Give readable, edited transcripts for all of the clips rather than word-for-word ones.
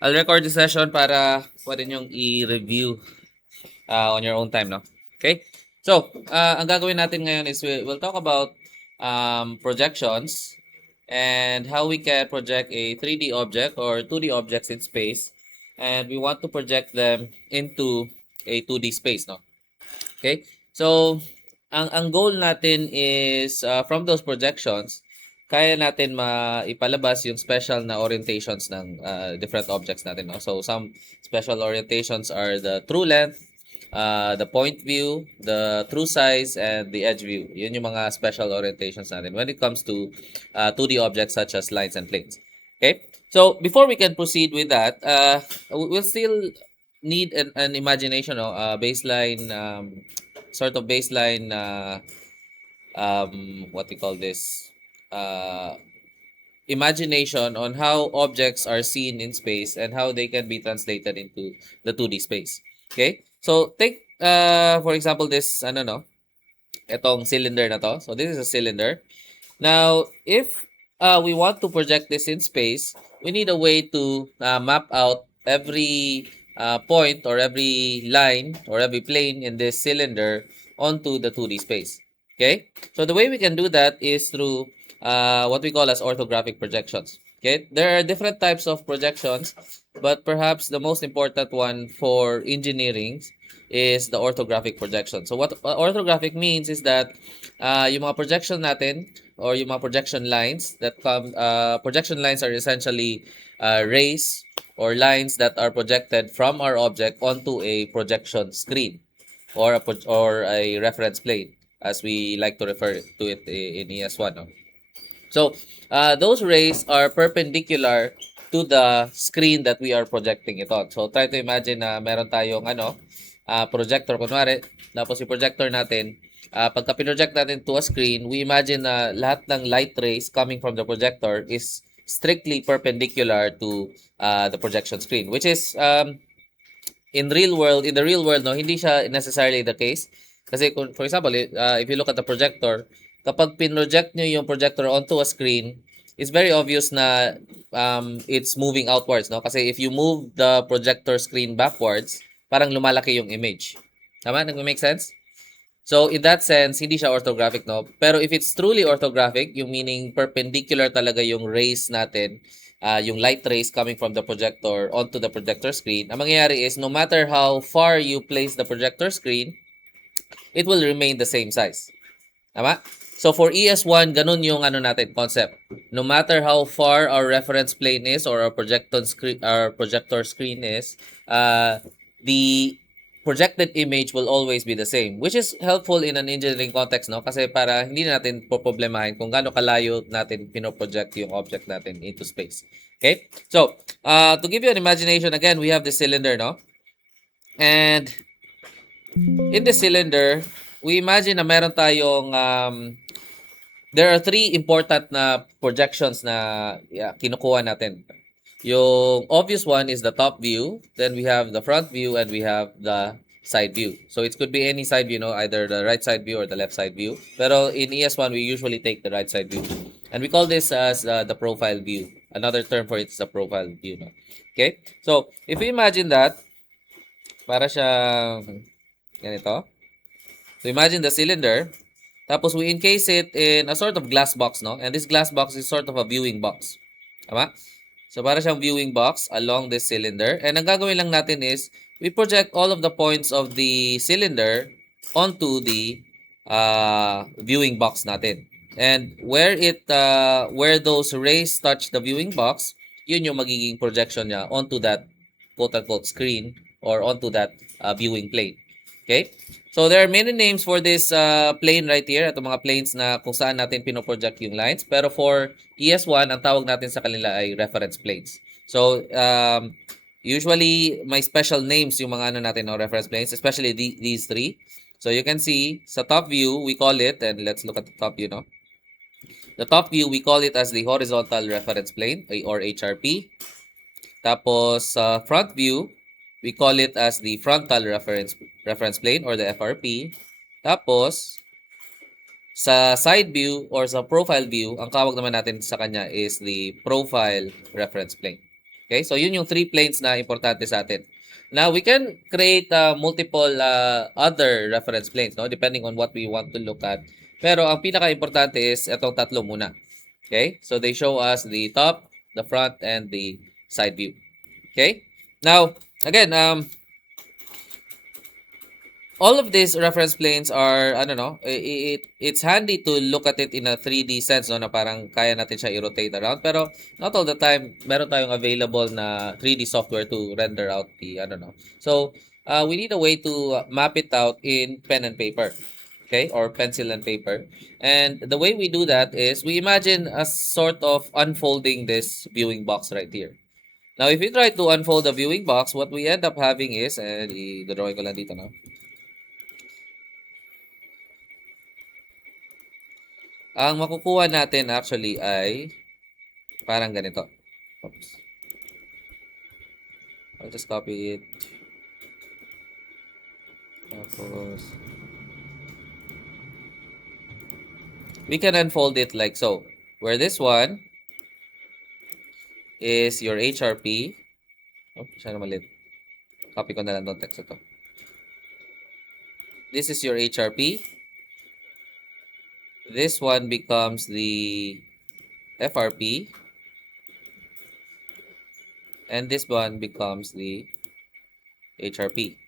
I'll record the session para pwede nyong i-review on your own time, no? Okay? So, ang gagawin natin ngayon is we'll talk about projections and how we can project a 3D object or 2D objects in space, and we want to project them into a 2D space, no? Okay? So, ang goal natin is from those projections, kaya natin maipalabas yung special na orientations ng different objects natin, no? So, some special orientations are the true length, the point view, the true size, and the edge view. Yun yung mga special orientations natin when it comes to 2D objects such as lines and planes. Okay? So, before we can proceed with that, we'll still need an imagination, no? Baseline, sort of baseline, what we call this, uh, imagination on how objects are seen in space and how they can be translated into the 2D space. Okay? So, take, for example, this, etong cylinder na to. So, this is a cylinder. Now, if we want to project this in space, we need a way to map out every point or every line or every plane in this cylinder onto the 2D space. Okay? So the way we can do that is through what we call as orthographic projections. Okay? There are different types of projections, but perhaps the most important one for engineering is the orthographic projection. So what orthographic means is that yung mga projection natin or yung mga projection lines that come, projection lines are essentially rays or lines that are projected from our object onto a projection screen or a reference plane, as we like to refer to it in ES1. No? So, those rays are perpendicular to the screen that we are projecting it on. So, try to imagine na meron tayong projector, kunwari, tapos yung projector natin, pagka pinroject natin to a screen, we imagine na lahat ng light rays coming from the projector is strictly perpendicular to the projection screen, which is in the real world, no, hindi siya necessarily the case. Kasi kung, for example, if you look at the projector, kapag pinroject nyo yung projector onto a screen, it's very obvious na it's moving outwards, no? Kasi if you move the projector screen backwards, parang lumalaki yung image. Tama? Nag-make sense? So, in that sense, hindi siya orthographic, no? Pero if it's truly orthographic, yung meaning perpendicular talaga yung rays natin, yung light rays coming from the projector onto the projector screen, ang mangyayari is no matter how far you place the projector screen, it will remain the same size. Tama? So for ES1, ganun yung concept. No matter how far our reference plane is or our projector screen is, the projected image will always be the same, which is helpful in an engineering context, no? Kasi para hindi natin poproblemahin kung gaano kalayo natin pinoproject yung object natin into space. Okay? So, to give you an imagination, again, we have the cylinder, no? And in the cylinder, we imagine na meron tayong there are three important na projections na kinukuha natin. Yung obvious one is the top view, then we have the front view, and we have the side view. So it could be any side view, no? Either the right side view or the left side view. Pero in ES1, we usually take the right side view. And we call this as the profile view. Another term for it is the profile view. No? Okay? So, if we imagine that, para siyang ganito. So imagine the cylinder. Tapos we encase it in a sort of glass box, no? And this glass box is sort of a viewing box. Tama? So para siyang viewing box along this cylinder. And ang gagawin lang natin is, we project all of the points of the cylinder onto the viewing box natin. And where those rays touch the viewing box, yun yung magiging projection niya onto that quote-unquote screen or onto that viewing plane. Okay? So there are many names for this plane right here. Ito mga planes na kung saan natin pinoproject yung lines. Pero for ES1, ang tawag natin sa kanila ay reference planes. So usually may special names yung mga natin, no, reference planes, especially these three. So you can see sa top view, we call it, and let's look at the top view, no? The top view, we call it as the horizontal reference plane or HRP. Tapos sa front view, we call it as the frontal reference plane or the FRP. Tapos, sa side view or sa profile view, ang tawag naman natin sa kanya is the profile reference plane. Okay? So, yun yung 3 planes na importante sa atin. Now, we can create multiple other reference planes, no? Depending on what we want to look at. Pero, ang pinaka-importante is itong tatlo muna. Okay? So, they show us the top, the front, and the side view. Okay? Now, again, all of these reference planes are, I don't know, it's handy to look at it in a 3D sense, no, na parang kaya natin siya i-rotate around. Pero not all the time, meron tayong available na 3D software to render out the, I don't know. So, we need a way to map it out in pen and paper. Okay, or pencil and paper. And the way we do that is we imagine a sort of unfolding this viewing box right here. Now, if we try to unfold the viewing box, what we end up having is, and i-drawing ko lang dito na. Ang makukuha natin actually ay parang ganito. Oops. I'll just copy it. Tapos, we can unfold it like so. Where this one is your HRP. Oh, siya na malit. Copy ko na lang itong text ito. This is your HRP. This one becomes the FRP. And this one becomes the HRP.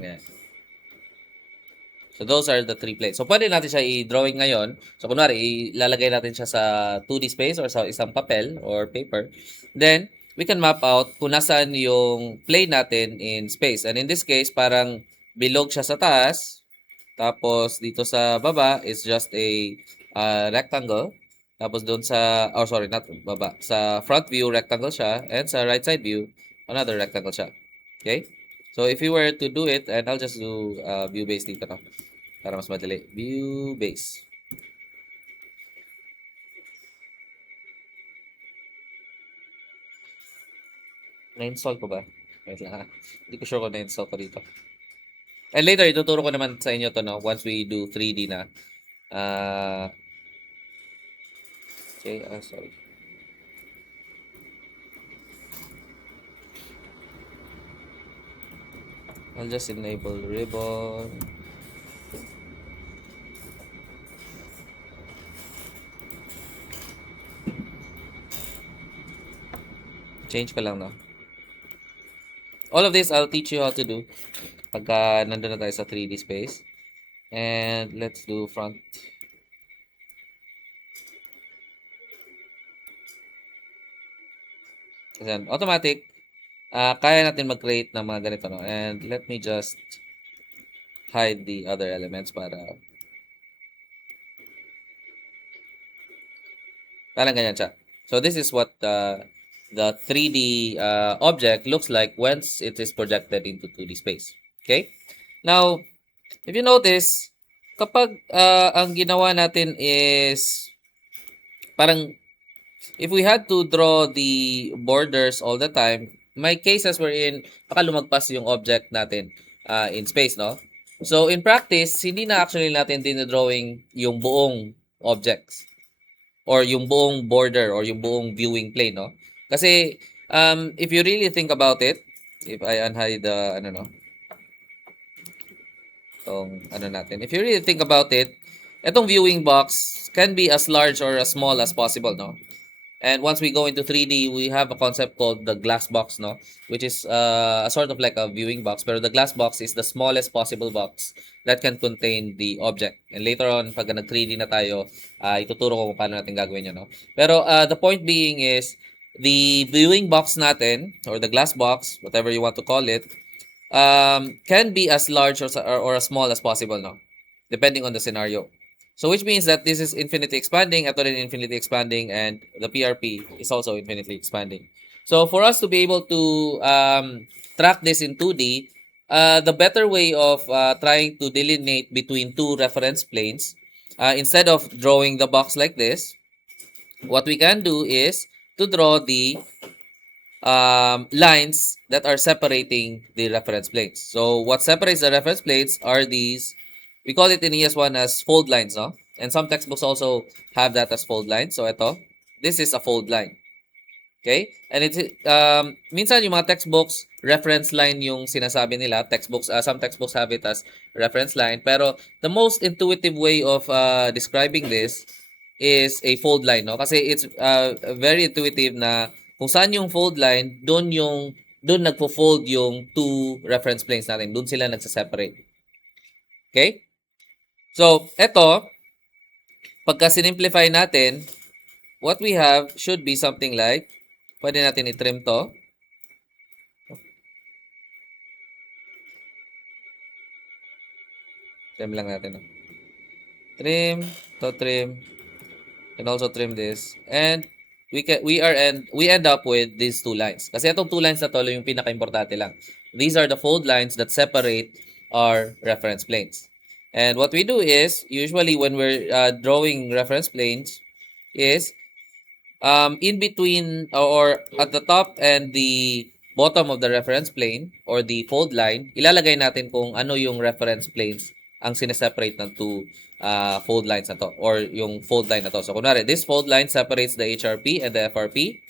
Ayan. So, those are the 3 planes. So, pwede natin siya i-drawing ngayon. So, kunwari, ilalagay natin siya sa 2D space or sa isang papel or paper. Then, we can map out kung nasaan yung plane natin in space. And in this case, parang bilog siya sa taas. Tapos, dito sa baba is just a rectangle. Tapos, doon sa, oh sorry, not baba. Sa front view, rectangle siya. And sa right side view, another rectangle siya. Okay? So, if you were to do it, and I'll just do view base dito, no? Para mas madali. View base. Na-install ko ba? Wait lang ha. Hindi ko sure kung na-install ko dito. And later, ituturo ko naman sa inyo to, no? Once we do 3D na. Okay, sorry. I'll just enable ribbon. Change ko lang, no? All of this, I'll teach you how to do pagka nandun na tayo sa 3D space. And let's do front. Ayan, automatic. Kaya natin mag-create ng mga ganito, no? And let me just hide the other elements para parang ganyan siya. So, this is what the 3D object looks like once it is projected into 2D space. Okay? Now, if you notice, kapag ang ginawa natin is parang if we had to draw the borders all the time, may cases wherein baka lumagpas yung object natin in space, no? So, in practice, hindi na actually natin dinodrawing yung buong objects or yung buong border or yung buong viewing plane, no? Kasi, if you really think about it, if I unhide the, natin. If you really think about it, itong viewing box can be as large or as small as possible, no? And once we go into 3D, we have a concept called the glass box, no? Which is a sort of like a viewing box. Pero the glass box is the smallest possible box that can contain the object. And later on, pag nag-3D na tayo, ituturo ko kung paano natin gagawin yun, no? Pero the point being is, the viewing box natin, or the glass box, whatever you want to call it, can be as large or as small as possible, no? Depending on the scenario. So which means that this is infinitely expanding, ito rin infinitely expanding, and the PRP is also infinitely expanding. So for us to be able to track this in 2D, the better way of trying to delineate between two reference planes, instead of drawing the box like this, what we can do is to draw the lines that are separating the reference planes. So what separates the reference planes are these. We call it in ES1 as fold lines, no? And some textbooks also have that as fold lines. So ito, this is a fold line. Okay? And it's minsan yung mga textbooks, reference line yung sinasabi nila. Textbooks, some textbooks have it as reference line. Pero the most intuitive way of describing this is a fold line, no? Kasi it's very intuitive na kung saan yung fold line, doon nagfo-fold yung two reference planes natin. Doon sila nagsa-separate. Okay? So, eto, pagka sinimplify natin, what we have should be something like, pwede natin i-trim to. Trim lang natin. No? Trim, trim, and also trim this. And we end up with these two lines. Kasi itong two lines na to yung pinaka-importante lang. These are the fold lines that separate our reference planes. And what we do is, usually when we're drawing reference planes, is in between or at the top and the bottom of the reference plane or the fold line, ilalagay natin kung ano yung reference planes ang sineseparate ng two fold lines na to or yung fold line na to. So, kunwari, this fold line separates the HRP and the FRP.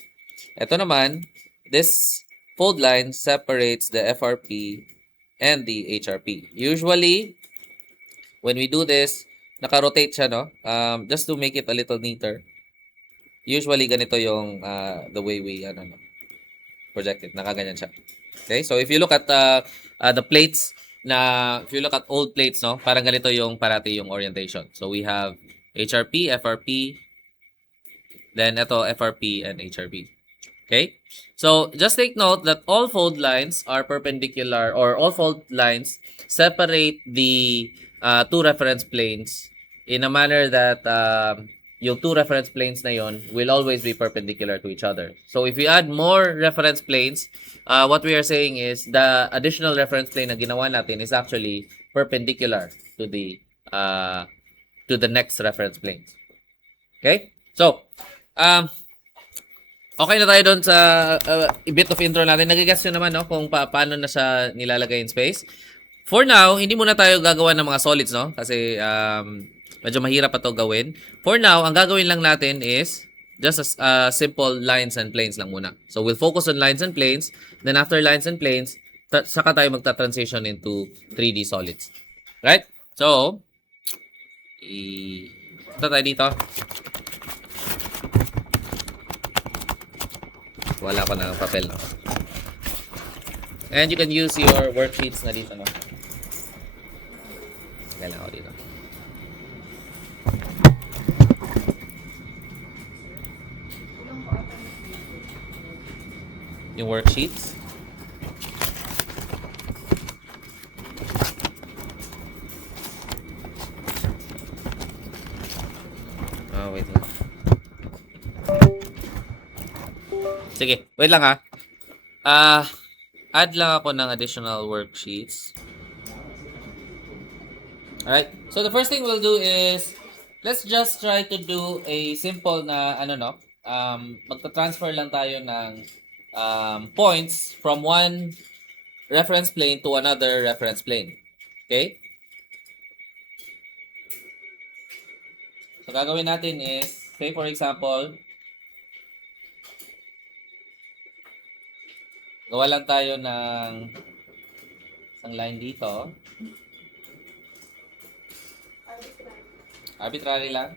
Ito naman, this fold line separates the FRP and the HRP. Usually, when we do this, naka-rotate siya, no? Just to make it a little neater. Usually, ganito yung the way we project it. Nakaganyan siya. Okay? So, if you look at the plates if you look at old plates, no? Parang ganito yung parati yung orientation. So, we have HRP, FRP, then ito FRP and HRP. Okay? So, just take note that all fold lines are perpendicular or all fold lines separate the two reference planes in a manner that yung two reference planes na yon will always be perpendicular to each other. So, if we add more reference planes, what we are saying is the additional reference plane na ginawa natin is actually perpendicular to the next reference planes. Okay? So, okay na tayo doon sa bit of intro natin. Nag-guess nyo naman, no, kung paano na siya nilalagay in space. For now, hindi muna tayo gagawa ng mga solids, no? Kasi medyo mahirap pa to gawin. For now, ang gagawin lang natin is just simple lines and planes lang muna. So, we'll focus on lines and planes. Then, after lines and planes, saka tayo magta-transition into 3D solids. Right? So, ito tayo dito. Wala ko na papel, no? And you can use your worksheets na dito, no? Kailangan ko dito. Yung worksheets. Oh, wait lang. Sige, wait lang ha. Add lang ako ng additional worksheets. Alright, so the first thing we'll do is, let's just try to do a simple na, magta-transfer lang tayo ng points from one reference plane to another reference plane. Okay? So, gagawin natin is, say for example, gawa lang tayo ng isang line dito. Arbitrary lang.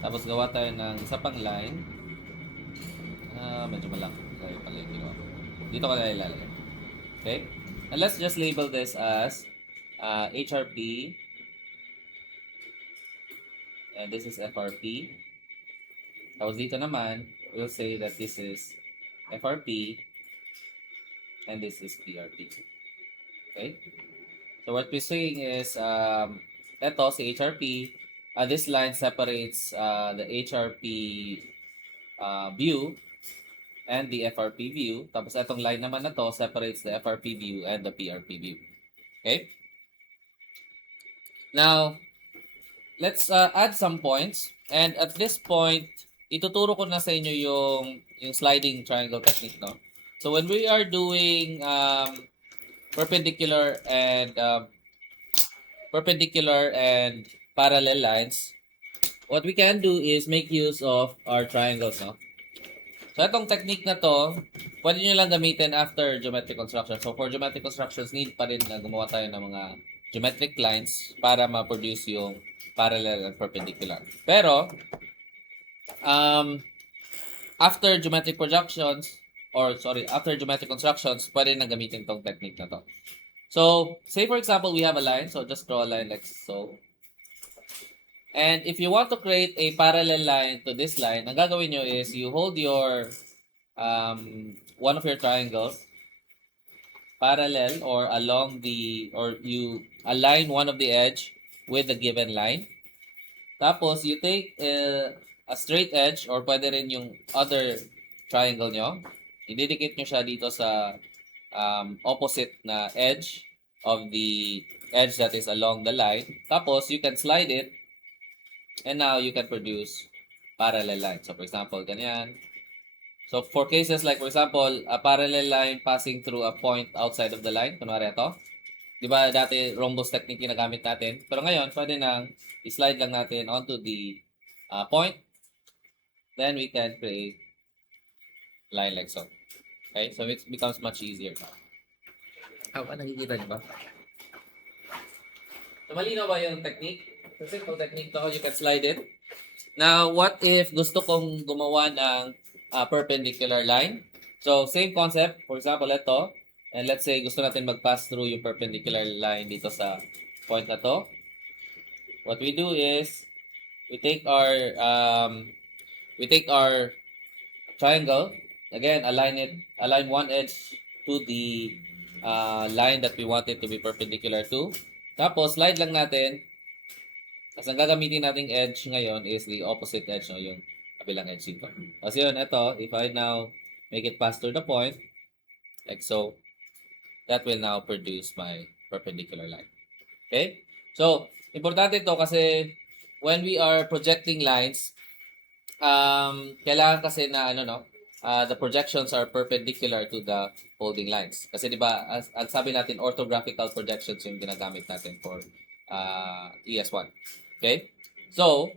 Tapos gawa tayo ng isa pang line. Medyo malaki pala yung ginawa. Dito ko na ilalagay. Okay? And let's just label this as HRP. And this is FRP. Tapos dito naman, we'll say that this is FRP. And this is PRP. Okay? So what we're saying is, ito si HRP, this line separates the HRP view and the FRP view. Tapos itong line naman na to separates the FRP view and the PRP view. Okay? Now, let's add some points. And at this point, ituturo ko na sa inyo yung sliding triangle technique, no? So when we are doing perpendicular and parallel lines, what we can do is make use of our triangles, no? So itong technique na to, pwede nyo lang gamitin after geometric construction. So for geometric constructions, need pa rin na gumawa tayo ng mga geometric lines para ma-produce yung parallel and perpendicular. Pero, after geometric projections, after geometric constructions, pwede na gamitin tong technique na to. So, say for example, we have a line. So, just draw a line like so. And if you want to create a parallel line to this line, ang gagawin nyo is you hold your one of your triangles parallel or you align one of the edge with the given line. Tapos, you take a straight edge or pwede rin yung other triangle nyo. Ididikit nyo siya dito sa opposite na edge of the edge that is along the line. Tapos, you can slide it and now you can produce parallel line. So, for example, ganyan. So, for cases like, for example, a parallel line passing through a point outside of the line. Kunwari ito. Di ba dati rhombus technique ginagamit natin? Pero ngayon, pwede nang i-slide lang natin onto the point. Then we can create line like so. Okay? So, it becomes much easier now. Nakikita niyo ba? So, malinaw ba yung technique? Kasi itong technique to, you can slide it. Now, what if gusto kong gumawa ng perpendicular line? So, same concept. For example, ito. And let's say gusto natin mag-pass through yung perpendicular line dito sa point na to. What we do is we take our triangle. Again, align one edge to the line that we want it to be perpendicular to. Tapos, slide lang natin. Tapos, ang gagamitin nating edge ngayon is the opposite edge, no? Yung kabilang edge dito. Kasi yun, ito, if I now make it pass through the point, like so, that will now produce my perpendicular line. Okay? So, importante ito kasi when we are projecting lines, kailangan kasi na the projections are perpendicular to the holding lines. Kasi 'di ba, ang sabi natin orthographical projections yung ginagamit natin for ES1. Okay? So,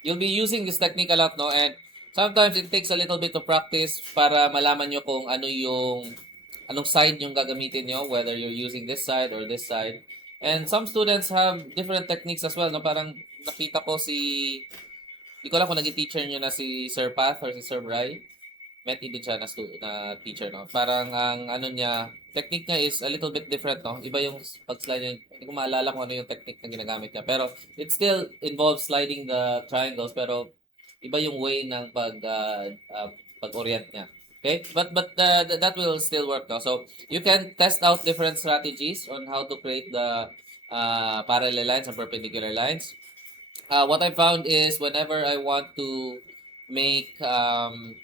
you'll be using this technique a lot, no? And sometimes it takes a little bit of practice para malaman nyo kung anong side yung gagamitin nyo, whether you're using this side or this side. And some students have different techniques as well, no? Parang nakita ko di ko alam kung naging teacher nyo na si Sir Path or si Sir Bry. Met din siya na teacher, no? Parang ang technique niya is a little bit different, no? Iba yung pag-slide niya. Hindi ko maalala kung ano yung technique na ginagamit niya. Pero it still involves sliding the triangles, pero iba yung way ng pag-orient niya. Okay? But that will still work, no? So, you can test out different strategies on how to create the parallel lines and perpendicular lines. What I found is whenever I want to make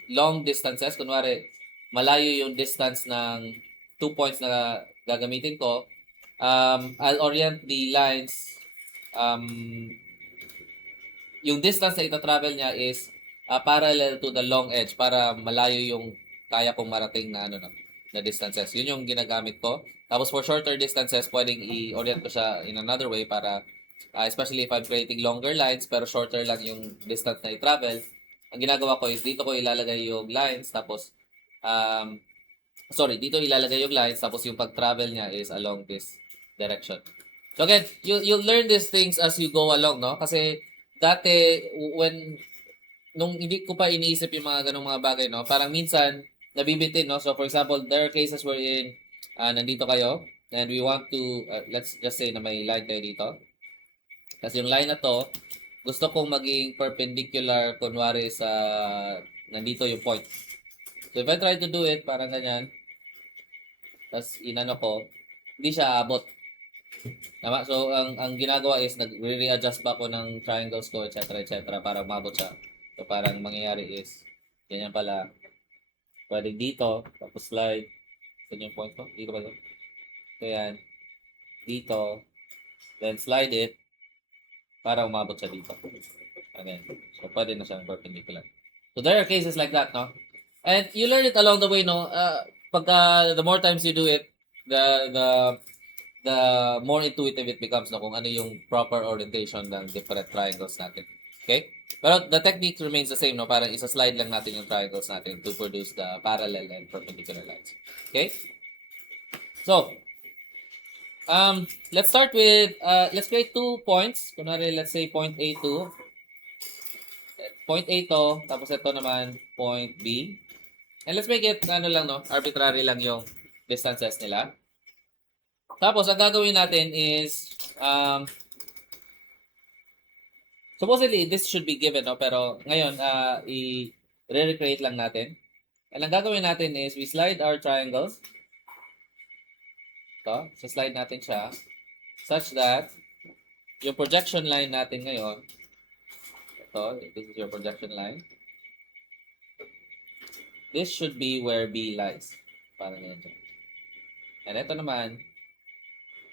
long distances, kunwari malayo yung distance ng 2 points na gagamitin ko, I'll orient the lines, yung distance na ita-travel niya is parallel to the long edge para malayo yung kaya kong marating na na distances. Yun yung ginagamit ko. Tapos for shorter distances, pwedeng i-orient ko siya in another way para especially if I'm creating longer lines pero shorter lang yung distance na i-travel. Ang ginagawa ko is dito ko ilalagay yung lines tapos dito ilalagay yung lines tapos yung pag-travel niya is along this direction. So again, you'll learn these things as you go along, no? Kasi dati nung hindi ko pa iniisip yung mga ganung mga bagay, no? Parang minsan nabibitin, no? So for example, there are cases wherein nandito kayo and we want to let's just say na may line kayo dito. Kasi yung line na to gusto kong maging perpendicular kunwari sa nandito yung point. So if I try to do it parang ganyan, tapos inano ko, hindi siya abot. Tama? So ang ginagawa is nagre-readjust pa ako ng triangles ko, etc. para umabot siya. So parang mangyayari is ganyan pala. Pwede dito, tapos slide. Saan yung point ko? Dito ba ito? So yan. Dito. Then slide it para umabot siya dito. Again. So, pwede na siyang perpendicular. So, there are cases like that, no? And you learn it along the way, no? Pagka, the more times you do it, the, the, the more intuitive it becomes, no? Kung ano yung proper orientation ng different triangles natin. Okay? Pero the technique remains the same, no? Parang isa-slide lang natin yung triangles natin to produce the parallel and perpendicular lines. Okay? So, let's start with, let's create 2 points. Kunwari, let's say point A2. Point A to, tapos ito naman, point B. And let's make it, ano lang, no? Arbitrary lang yung distances nila. Tapos, ang gagawin natin is, supposedly, this should be given, no? Pero, ngayon, i-recreate lang natin. And ang gagawin natin is, we slide our triangles. Ito, so slide natin siya, such that, yung projection line natin ngayon, ito, this is your projection line. This should be where B lies. Parang ganyan. And ito naman,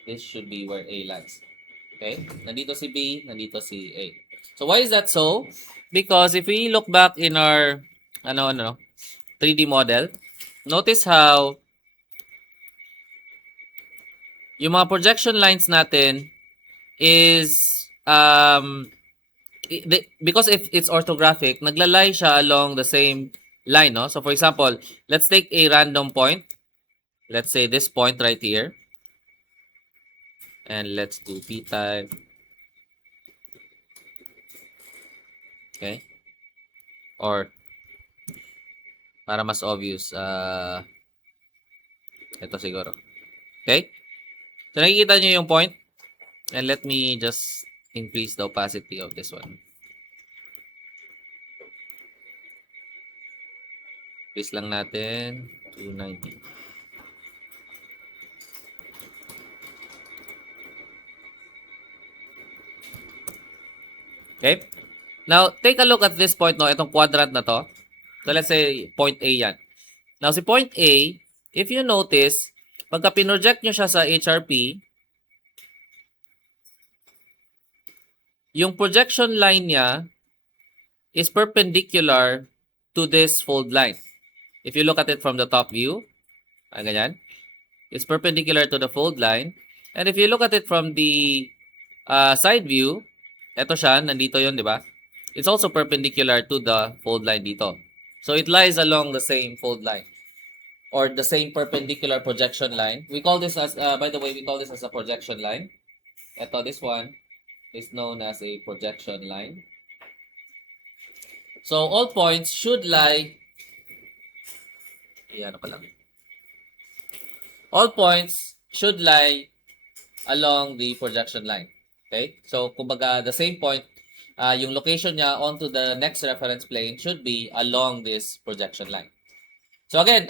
this should be where A lies. Okay? Nandito si B, nandito si A. So, why is that so? Because if we look back in our 3D model, notice how yung mga projection lines natin is because if it's orthographic, naglalay siya along the same line, no? So, for example, let's take a random point. Let's say this point right here. And let's do P type. Okay? Or, para mas obvious, ito siguro. Okay? So, nakikita nyo yung point? And let me just increase the opacity of this one. Increase lang natin, 290. Okay? Now, take a look at this point, no? Itong quadrant na to. So, let's say, point A yan. Now, si point A, if you notice, pagka pinroject nyo siya sa HRP, yung projection line niya is perpendicular to this fold line. If you look at it from the top view, ganyan, it's perpendicular to the fold line. And if you look at it from the side view, eto siya, nandito yon, di ba? It's also perpendicular to the fold line dito. So it lies along the same fold line or the same perpendicular projection line. We call this as, by the way, we call this as a projection line. Eto, this one is known as a projection line. So all points should lie, all points should lie along the projection line. Okay? So, kumbaga, the same point, yung location niya onto the next reference plane should be along this projection line. So, again,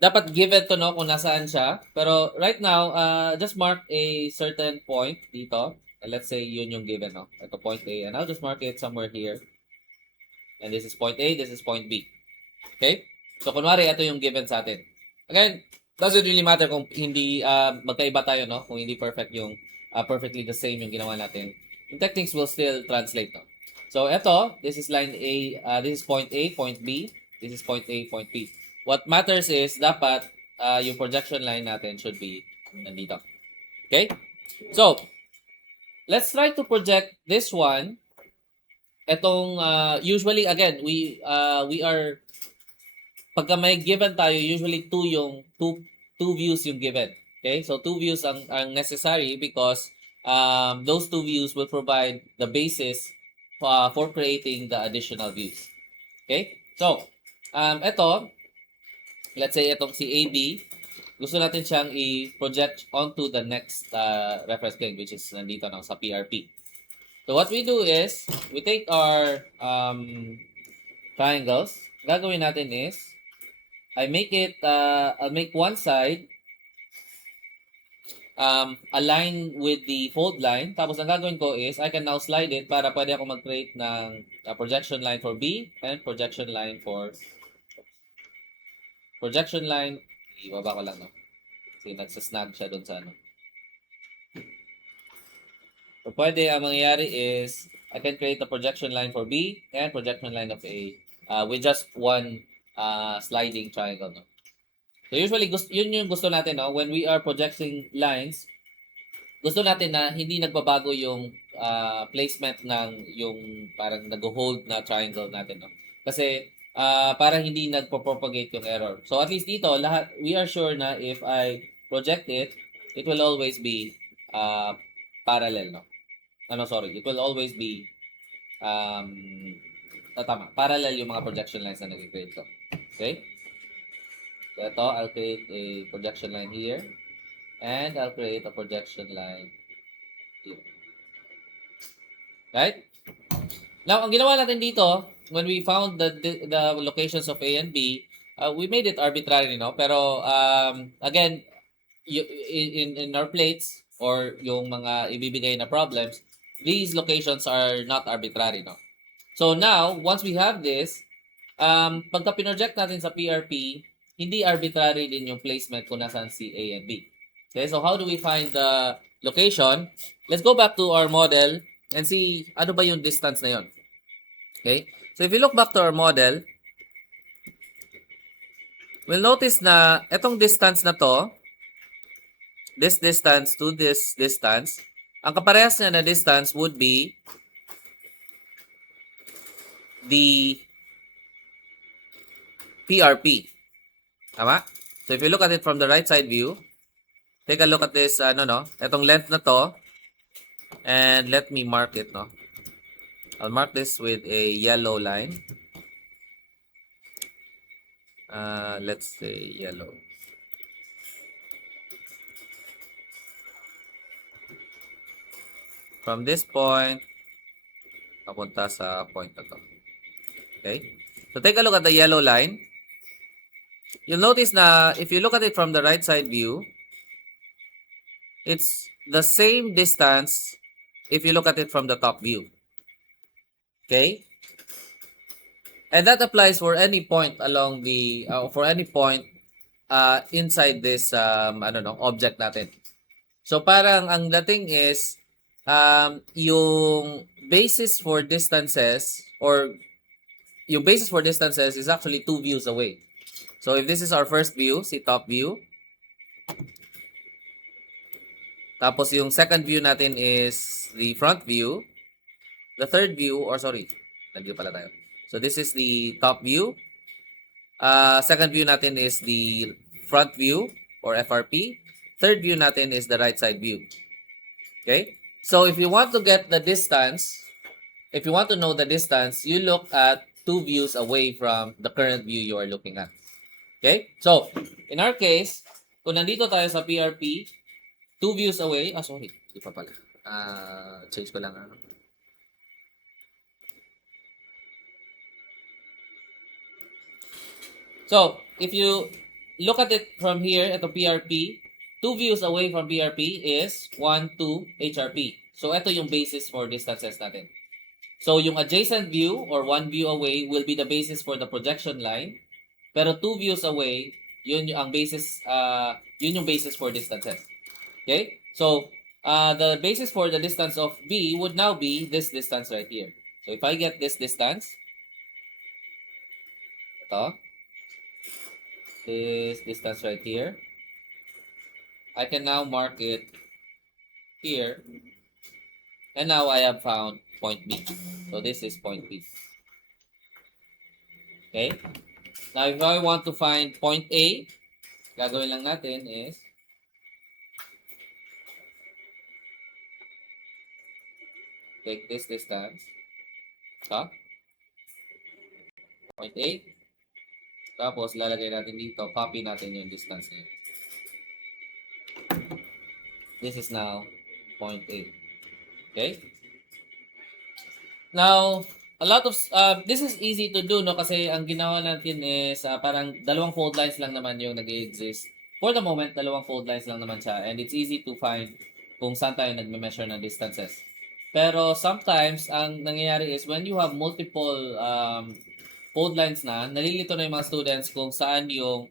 dapat given to, no, kung nasaan siya. Pero, right now, just mark a certain point dito. Let's say, yun yung given, no? Ito, point A. And I'll just mark it somewhere here. And this is point A, this is point B. Okay? So, kunwari, ito yung given sa atin. Again, doesn't really matter kung hindi magkaiba tayo, no? Kung hindi perfect yung perfectly the same yung ginawa natin. Yung techniques will still translate, no? So, eto, this is line A, this is point A, point B, this is point A, point B. What matters is, dapat yung projection line natin should be nandito. Okay? So, let's try to project this one. Etong, usually, again, we are, pagka may given tayo, usually two views yung given. Okay, so 2 views ang necessary because those 2 views will provide the basis for creating the additional views. Okay, so ito, let's say itong si AB, gusto natin siyang i-project onto the next reference plane, which is nandito na sa PRP. So what we do is, we take our triangles. Gagawin natin is, I'll make one side align with the fold line. Tapos ang gagawin ko is, I can now slide it para pwede ako mag-create ng projection line for B and projection line for ibaba ko lang, no? Kasi nagsasnag siya dun sa ano. So pwede, ang mangyayari is, I can create a projection line for B and projection line of A with just one sliding triangle. No? So usually, yun yung gusto natin, no? When we are projecting lines, gusto natin na hindi nagbabago yung placement ng yung parang nag-hold na triangle natin. No? Kasi parang hindi nagpo-propagate yung error. So at least dito, lahat, we are sure na if I project it, it will always be parallel. No? Sorry. It will always be um, tama. Parallel yung mga projection lines na nag-create ko. Okay? So ito, I'll create a projection line here. And I'll create a projection line here. Right? Now, ang ginawa natin dito, when we found the locations of A and B, we made it arbitrary, no? Pero, again, in our plates, or yung mga ibibigay na problems, these locations are not arbitrary, no? So now, once we have this, pagka pinroject natin sa PRP, hindi arbitrary din yung placement kung nasaan si A and B. Okay, so how do we find the location? Let's go back to our model and see ano ba yung distance na yon. Okay, so if you look back to our model, we'll notice na etong distance na to, this distance to this distance, ang kaparehas niya na distance would be the PRP. Tama? So if you look at it from the right side view, take a look at this, etong length na to, and let me mark it, no? I'll mark this with a yellow line. Let's say yellow. From this point, papunta sa point na to. Okay? So take a look at the yellow line. You'll notice na if you look at it from the right side view, it's the same distance if you look at it from the top view. Okay? And that applies for any point along the, for any point inside this, object natin. So parang ang dating is, yung basis for distances, or yung basis for distances is actually 2 views away. So if this is our first view, si top view. Tapos yung second view natin is the front view. The third view, nandito pala tayo. So this is the top view. Second view natin is the front view or FRP. Third view natin is the right side view. Okay? So if you want to get the distance, if you want to know the distance, you look at 2 views away from the current view you are looking at. Okay? So, in our case, kung nandito tayo sa PRP, 2 views away, di pa pala. Change ko lang. So, if you look at it from here, ito PRP, 2 views away from PRP is 1, 2, HRP. So, ito yung basis for distances natin. So, yung adjacent view or 1 view away will be the basis for the projection line. Pero 2 views away, yun yung basis, yun yung basis for distances. Okay? So, the basis for the distance of B would now be this distance right here. So, if I get this distance, this distance right here, I can now mark it here. And now I have found point B. So, this is point B. Okay? Now, if I want to find point A, gagawin lang natin is take this distance. Point A. Tapos, lalagay natin dito. Copy natin yung distance niya. This is now point A. Okay? Now, a lot of, this is easy to do, no? Kasi ang ginawa natin is parang dalawang fold lines lang naman yung nag-exist. For the moment, dalawang fold lines lang naman siya. And it's easy to find kung saan tayo nagme-measure ng distances. Pero sometimes, ang nangyayari is when you have multiple fold lines na, nalilito na yung mga students kung saan yung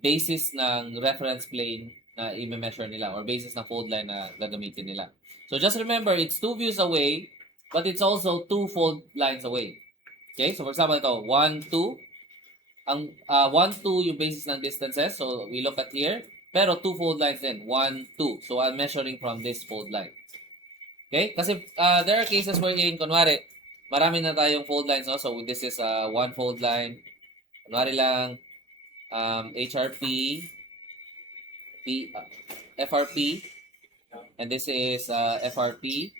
basis ng reference plane na i-measure nila or basis ng fold line na gagamitin nila. So just remember, it's 2 views away. but it's also 2 fold lines away. Okay, so for example, ito, 1, 2. Ang 1, 2 yung basis ng distances. So, we look at here. Pero 2 fold lines din. 1, 2. So, I'm measuring from this fold line. Okay? Kasi there are cases wherein, kunwari, marami na tayong fold lines. No? So, this is 1 fold line. Kunwari lang, HRP, FRP, and this is FRP,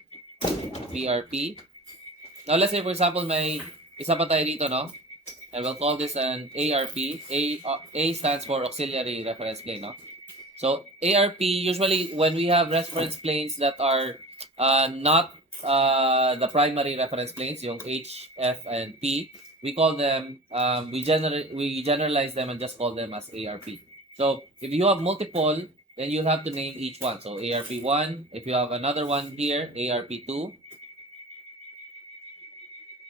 PRP. Now, let's say, for example, may isa pa tayo dito, no? I will call this an ARP. A stands for Auxiliary Reference Plane, no? So, ARP, usually when we have reference planes that are not the primary reference planes, yung H, F, and P, we call them, we generalize them and just call them as ARP. So, if you have multiple, then you have to name each one. So, ARP1, if you have another one here, ARP2,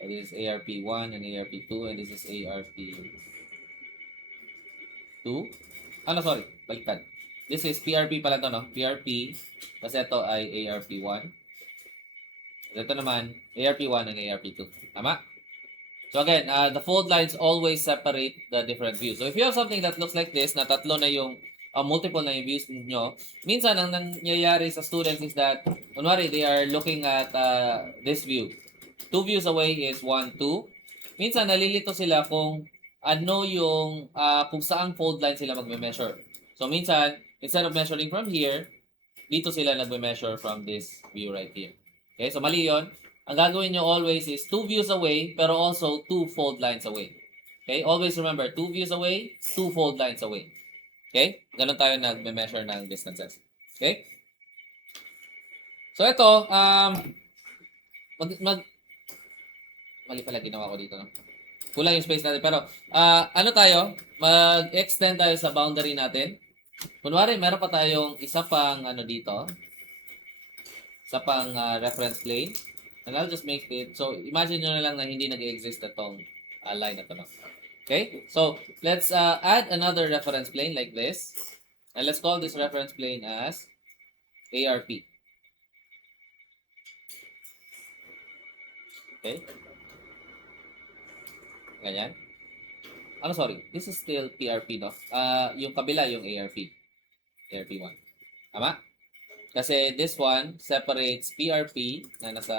this is ARP1 and ARP2, and this is ARP2. Sorry, baliktad. This is PRP pala to, no? PRP, kasi ito ay ARP1. Ito naman, ARP1 and ARP2. Tama? So again, the fold lines always separate the different views. So if you have something that looks like this, na tatlo na yung multiple na yung views nyo, minsan ang nangyayari sa students is that, kunwari, they are looking at this view. 2 views away is 1, 2. Minsan nalilito sila kung ano yung kung saang fold line sila magme-measure. So minsan, instead of measuring from here, dito sila nagme-measure from this view right here. Okay, so mali yun. Ang gagawin nyo always is 2 views away, pero also 2 fold lines away. Okay, always remember, 2 views away, 2 fold lines away. Okay, ganun tayo nagme-measure ng distances. Okay? So ito, mali pala ginawa ko dito, no? Kulang yung space natin. Pero, ano tayo? Mag-extend tayo sa boundary natin. Kunwari, meron pa tayong isa pang, dito. Isa pang reference plane. And I'll just make it. So, imagine nyo na lang na hindi nag-exist itong line na ito. No? Okay? So, let's add another reference plane like this. And let's call this reference plane as ARP. Okay? Ganyan. Sorry. This is still PRP, no? Yung kabila, yung ARP. ARP1. Tama? Kasi this one separates PRP na nasa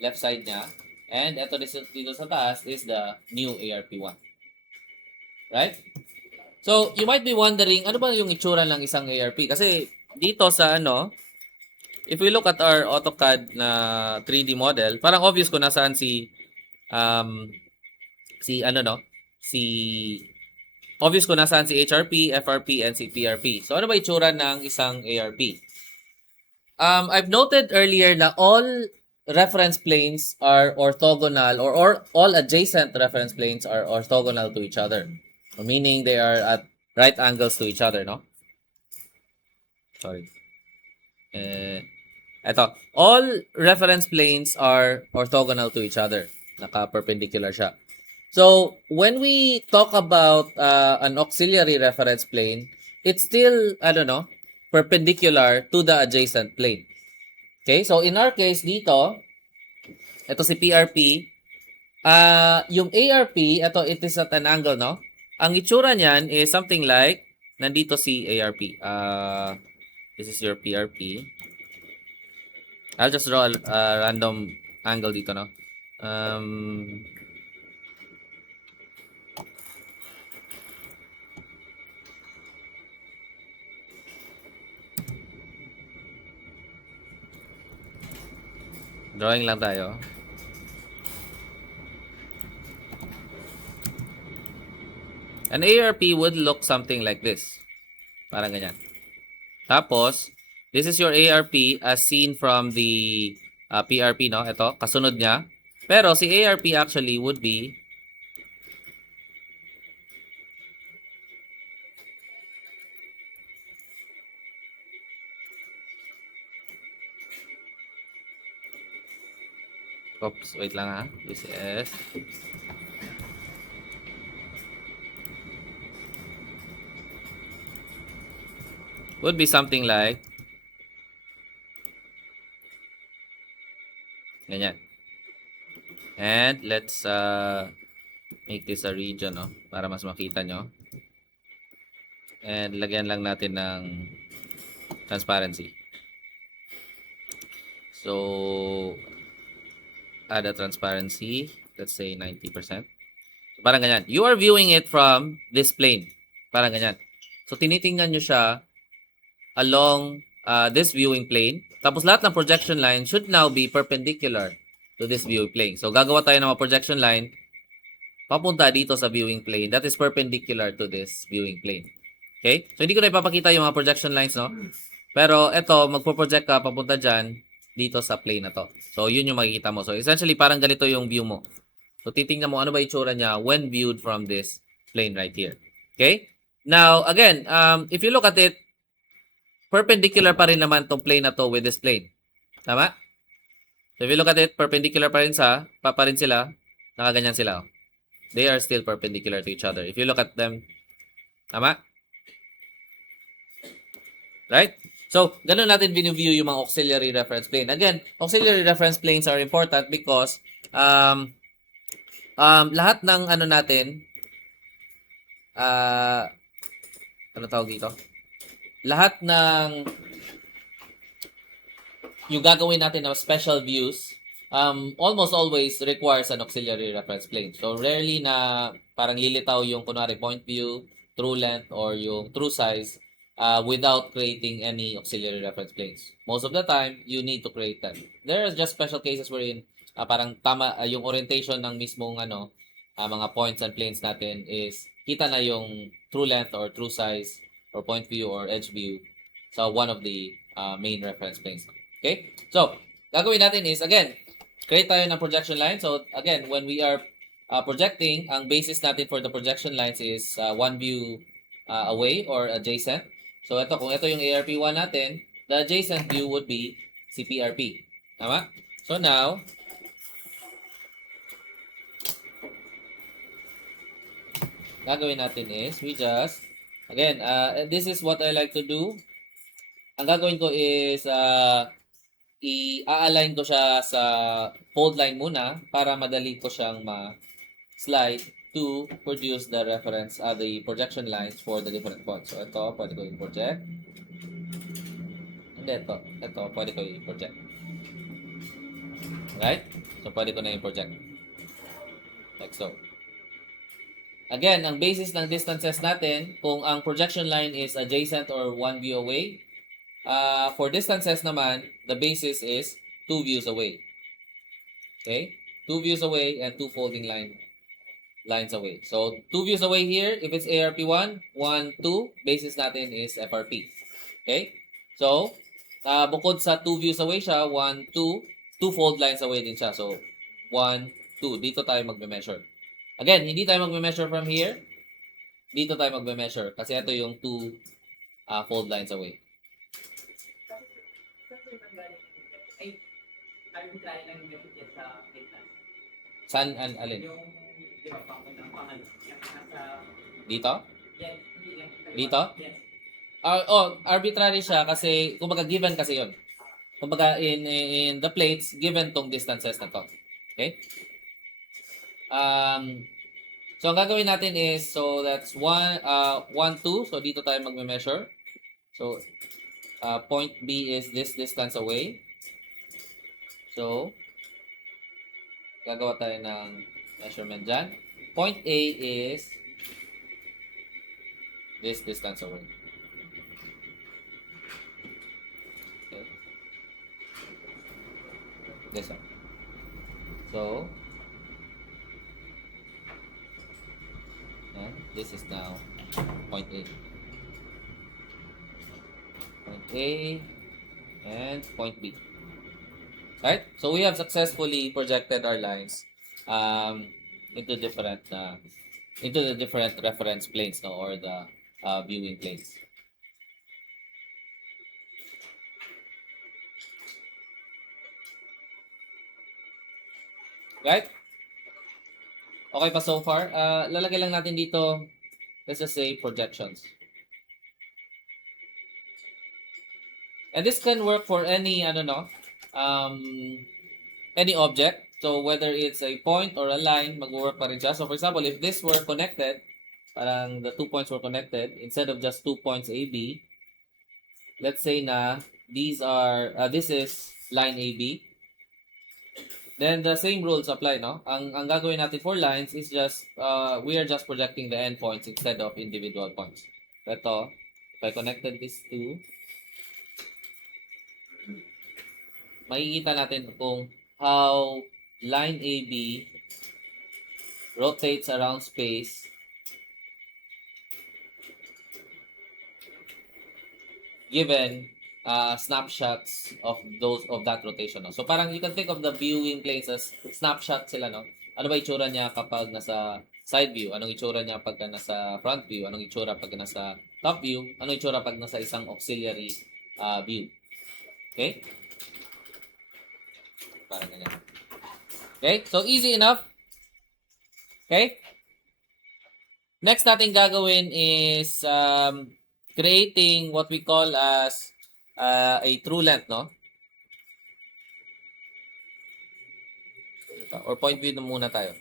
left side niya. And ito dito sa taas is the new ARP1. Right? So, you might be wondering, ano ba yung itsura ng isang ARP? Kasi dito sa if we look at our AutoCAD na 3D model, parang obvious ko nasaan obvious ko nasaan si HRP, FRP, and si PRP. So, ano ba itsura ng isang ARP? I've noted earlier na all reference planes are orthogonal or all adjacent reference planes are orthogonal to each other. Meaning they are at right angles to each other, no? Sorry. All reference planes are orthogonal to each other. Naka-perpendicular siya. So, when we talk about an auxiliary reference plane, it's still, perpendicular to the adjacent plane. Okay? So, in our case dito, ito si PRP, yung ARP, it is at an angle, no? Ang itsura niyan is something like, nandito si ARP. This is your PRP. I'll just draw a random angle dito, no? Drawing lang tayo. An ARP would look something like this. Parang ganyan. Tapos, this is your ARP as seen from the PRP, no? Ito, kasunod niya. Pero si ARP actually would be oops, wait lang ha. This is would be something like ganyan. And let's make this a region, no? Para mas makita nyo. And lagyan lang natin ng transparency. So, add a transparency. Let's say 90%. Parang ganyan. You are viewing it from this plane. Parang ganyan. So, tinitingnan nyo siya along this viewing plane. Tapos lahat ng projection line should now be perpendicular to this viewing plane. So, gagawa tayo ng mga projection line papunta dito sa viewing plane that is perpendicular to this viewing plane. Okay? So, hindi ko na ipapakita yung mga projection lines, no? Pero, ito, magpo-project ka papunta dyan dito sa plane na to. So, yun yung makikita mo. So, essentially, parang ganito yung view mo. So, titingnan mo ano ba itsura niya when viewed from this plane right here. Okay? Now, again, if you look at it, perpendicular pa rin naman tong plane na to with this plane. Tama? So, if you look at it, perpendicular pa rin sila, nakaganyan sila. They are still perpendicular to each other. If you look at them, tama? Right? So, ganun natin view yung mga auxiliary reference plane. Again, auxiliary reference planes are important because lahat ng ano natin, ano tawag dito? Lahat ng yung gagawin natin na special views, almost always requires an auxiliary reference plane. So, rarely na parang lilitaw yung kunwari point view, true length, or yung true size without creating any auxiliary reference planes. Most of the time, you need to create them. There are just special cases wherein parang tama yung orientation ng mismong mga points and planes natin is kita na yung true length or true size or point view or edge view sa one of the main reference planes. Okay? So, gagawin natin is, again, create tayo ng projection line. So, again, when we are projecting, ang basis natin for the projection lines is one view away or adjacent. So, kung ito yung ARP1 natin, the adjacent view would be CPRP. Tama? So, now, gagawin natin is, we just, again, this is what I like to do. Ang gagawin ko is, i-align ko siya sa fold line muna para madali ko siyang ma-slide to produce the reference, the projection lines for the different points. So, ito, pwede ko i-project. And ito, pwede ko i-project. Right? So, pwede ko na i-project. Like so. Again, ang basis ng distances natin, kung ang projection line is adjacent or one view away, for distances naman, the basis is 2 views away. Okay? 2 views away and 2 folding lines away. So, 2 views away here, if it's ARP1, 1, 2, basis natin is FRP. Okay? So, bukod sa 2 views away siya, 1, 2, 2 fold lines away din siya. So, 1, 2. Dito tayo magme-measure. Again, hindi tayo magme-measure from here. Dito tayo magme-measure kasi ito yung 2 fold lines away. Saan alin? Dito? Dito? Arbitrary siya kasi kumbaga given kasi 'yon. Kumbaga in the plates given tong distances na to. Okay? So ang gagawin natin is so that's 1 2 so dito tayo magme-measure. So point B is this distance away. So, gagawa tayo ng measurement dyan. Point A is this distance away. Okay. This one. So, and this is now point A. Point A and point B. Right? So we have successfully projected our lines into the different reference planes, no, or the viewing planes. Right? Okay pa so far? Lalagay lang natin dito, let's just say projections. And this can work for any any object. So, whether it's a point or a line, mag-work pa rin siya. So, for example, if this were connected, parang the 2 points were connected, instead of just 2 points AB, let's say na this is line AB, then the same rules apply, no? Ang gagawin natin for lines is just, we are just projecting the endpoints instead of individual points. Ito, if I connected these two, makikita natin kung how line AB rotates around space given snapshots of that rotation. No? So parang you can think of the viewing planes as snapshot sila, no? Ano ba itsura niya kapag nasa side view? Anong itsura niya pagka nasa front view? Anong itsura pag nasa top view? Anong itsura pag nasa isang auxiliary view? Okay? Parang ganyan. Okay? So easy enough. Okay? Next natin gagawin is creating what we call as a true length, no? Or point view na muna tayo.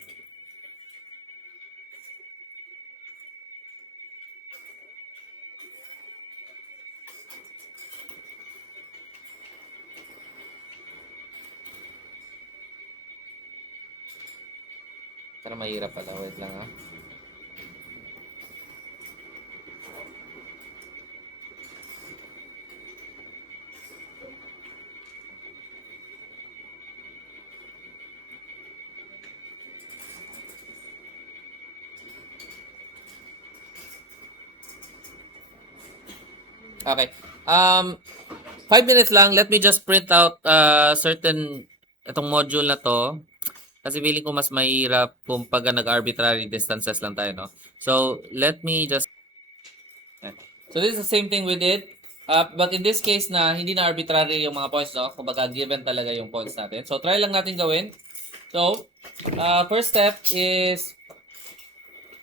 Pero mahirap pala. Wait lang ha. Okay. 5 minutes lang. Let me just print out certain itong module na to. Kasi feeling ko mas mahirap kung pag nag-arbitrary distances lang tayo, no? So, let me just... So, this is the same thing we did. But in this case na hindi na arbitrary yung mga points, no? Kumbaga, given talaga yung points natin. So, try lang natin gawin. So, first step is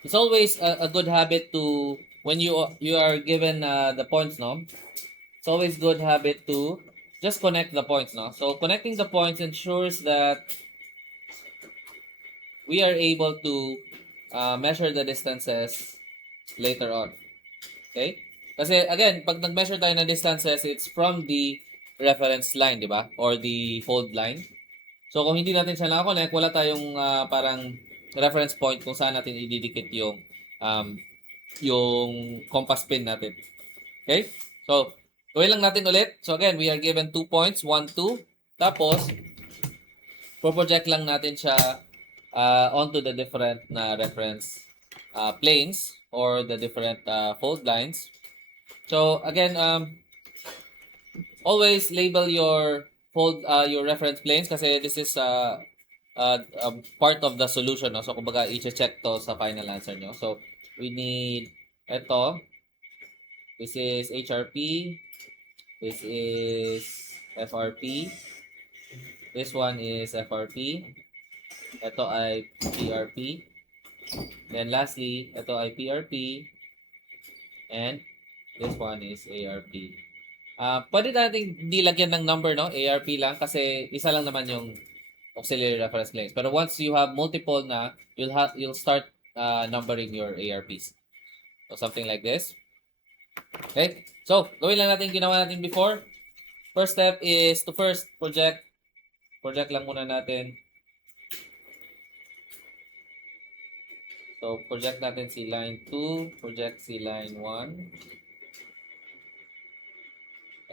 it's always a good habit to when you are given the points, no? It's always good habit to just connect the points, no? So connecting the points ensures that we are able to measure the distances later on. Okay? Kasi again, pag nag-measure tayo ng distances, it's from the reference line, di ba? Or the fold line. So kung hindi natin siya nakakonect, wala tayong parang reference point kung saan natin ididikit yung compass pin natin. Okay? So, gawin lang natin ulit. So again, we are given 2 points, 1, 2. Tapos, project lang natin siya onto the different na reference planes or the different fold lines. So again, always label your your reference planes kasi this is part of the solution, no? So kumbaga i-check to sa final answer nyo. So we need ito. This is HRP. This is FRP. This one is FRP. Ito ay PRP. Then lastly, ito ay PRP. And this one is ARP. Pwede natin hindi lagyan ng number, no? ARP lang kasi isa lang naman yung auxiliary reference planes. Pero once you have multiple na, you'll start numbering your ARPs. So something like this. Okay? So, gawin lang natin ginawa natin before. First step is to first project. Project lang muna natin. So, project natin si line 2, project si line 1.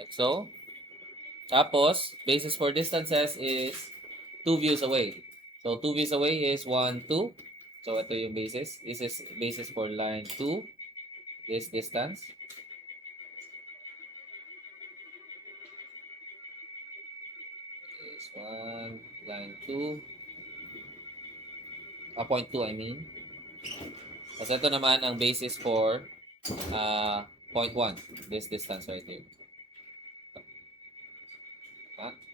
Like so. Tapos, basis for distances is 2 views away. So, 2 views away is 1, 2. So, ito yung basis. This is basis for line 2. This distance. This one, line 2. Point 2, I mean. Tapos ito naman ang basis for point 1. This distance right here.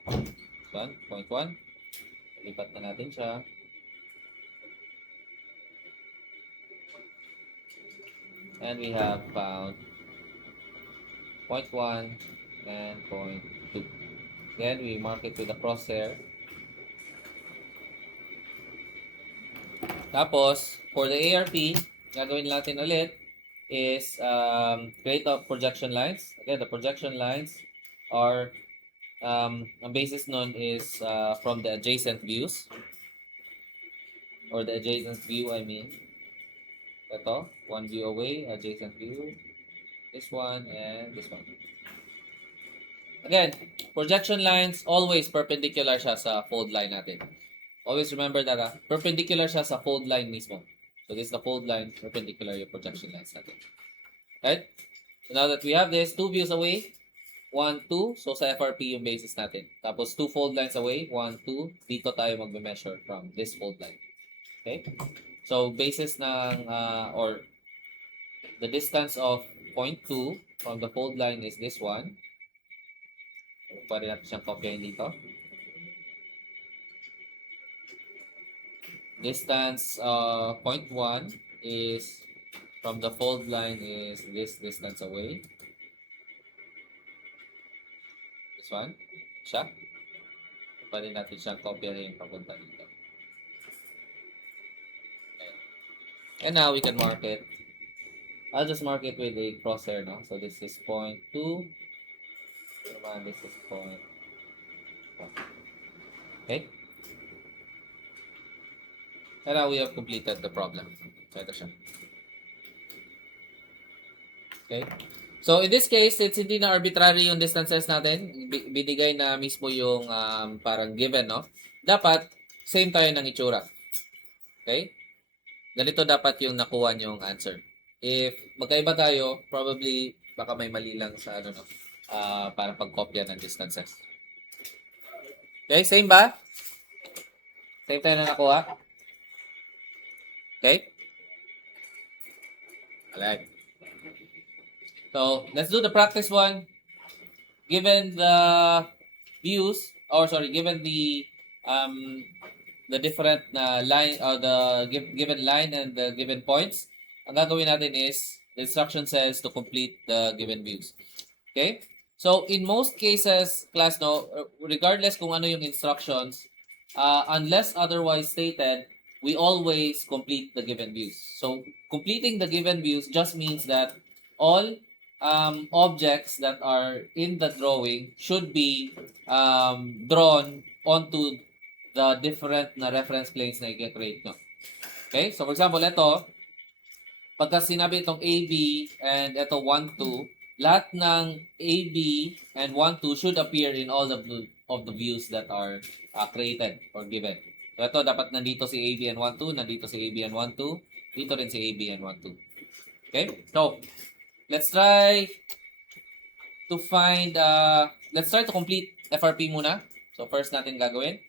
This one, point 1. Lipat na natin siya. And we have found point 1 and point 2. Then we mark it with a crosshair. Tapos, for the ARP, gagawin natin ulit is create a projection lines. Again, the projection lines are, ang basis nun is from the adjacent views. Or the adjacent view, I mean. Ito, one view away, adjacent view. This one and this one. Again, projection lines, always perpendicular siya sa fold line natin. Always remember that, perpendicular siya sa fold line mismo. So this is the fold line, perpendicular yung projection lines natin. Right? So now that we have this, 2 views away, 1, 2. So sa FRP yung basis natin. Tapos 2 fold lines away, 1, 2. Dito tayo magme-measure from this fold line. Okay? So basis ng, or the distance of 0.2 from the fold line is this one. Pwede natin siyang kopyahin dito. Distance 0.1 is from the fold line is this distance away. This one. Siya. Pwede natin siyang kopyahin papunta dito. Okay. And now we can mark it. I'll just mark it with a crosshair, no? So this is 0.2. This is 0.1. Okay? And now we have completed the problem. So ito siya. Okay? So in this case, it's hindi na arbitrary yung distances natin. Binigay na mismo yung parang given, no? Dapat, same tayo ng itsura. Okay? Ganito dapat yung nakuha yung answer. If magkaiba tayo, probably baka may mali lang sa ano, no? Para pagkopya ng distances. Okay? Same ba? Same tayo na nakuha? Okay? Alright. So, let's do the practice one. Given the views, given the different line, or the given line and the given points, ang gagawin natin is, the instruction says to complete the given views. Okay? So, in most cases, class, no, regardless kung ano yung instructions, unless otherwise stated, we always complete the given views. So, completing the given views just means that all objects that are in the drawing should be drawn onto the different na reference planes na i-create nyo. Okay? So, for example, ito, pagka sinabi itong AB and ito 1, 2, lahat ng AB and 1, 2 should appear in all of the views that are created or given. So, ito, dapat nandito si AB and 1, 2, nandito si AB and 1, 2, dito rin si AB and 1, 2. Okay? So, let's try to complete FRP muna. So, first natin gagawin.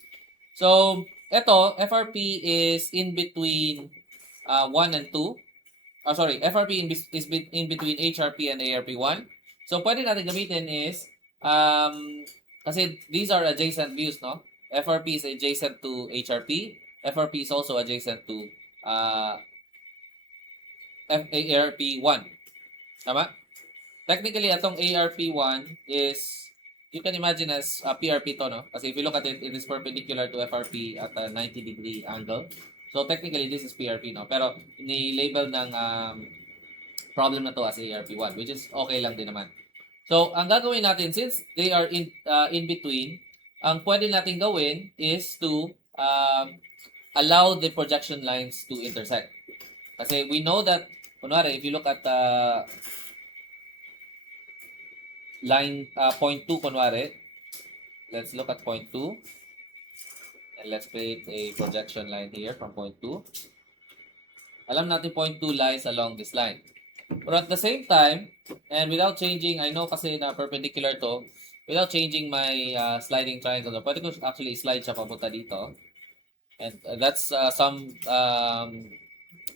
So, ito, FRP is in between 1 and 2. FRP is in between HRP and ARP1. So, pwede natin gamitin is, kasi these are adjacent views, no? FRP is adjacent to HRP. FRP is also adjacent to ARP1. Tama? Technically, itong ARP1 is, you can imagine as PRP to, no? Kasi if you look at it, it is perpendicular to FRP at a 90-degree angle. So, technically, this is PRP, no? Pero, ni-label ng problem na to as ARP1, which is okay lang din naman. So, ang gagawin natin, since they are in between, ang pwede natin gawin is to allow the projection lines to intersect. Kasi we know that, kunwari, if you look at line point 2, kunwari, let's look at point 2. And let's create a projection line here from point 2. Alam natin point 2 lies along this line. But at the same time, and without changing, I know kasi na perpendicular to, without changing my sliding triangle, pwede ko actually slide siya papunta dito. And that's some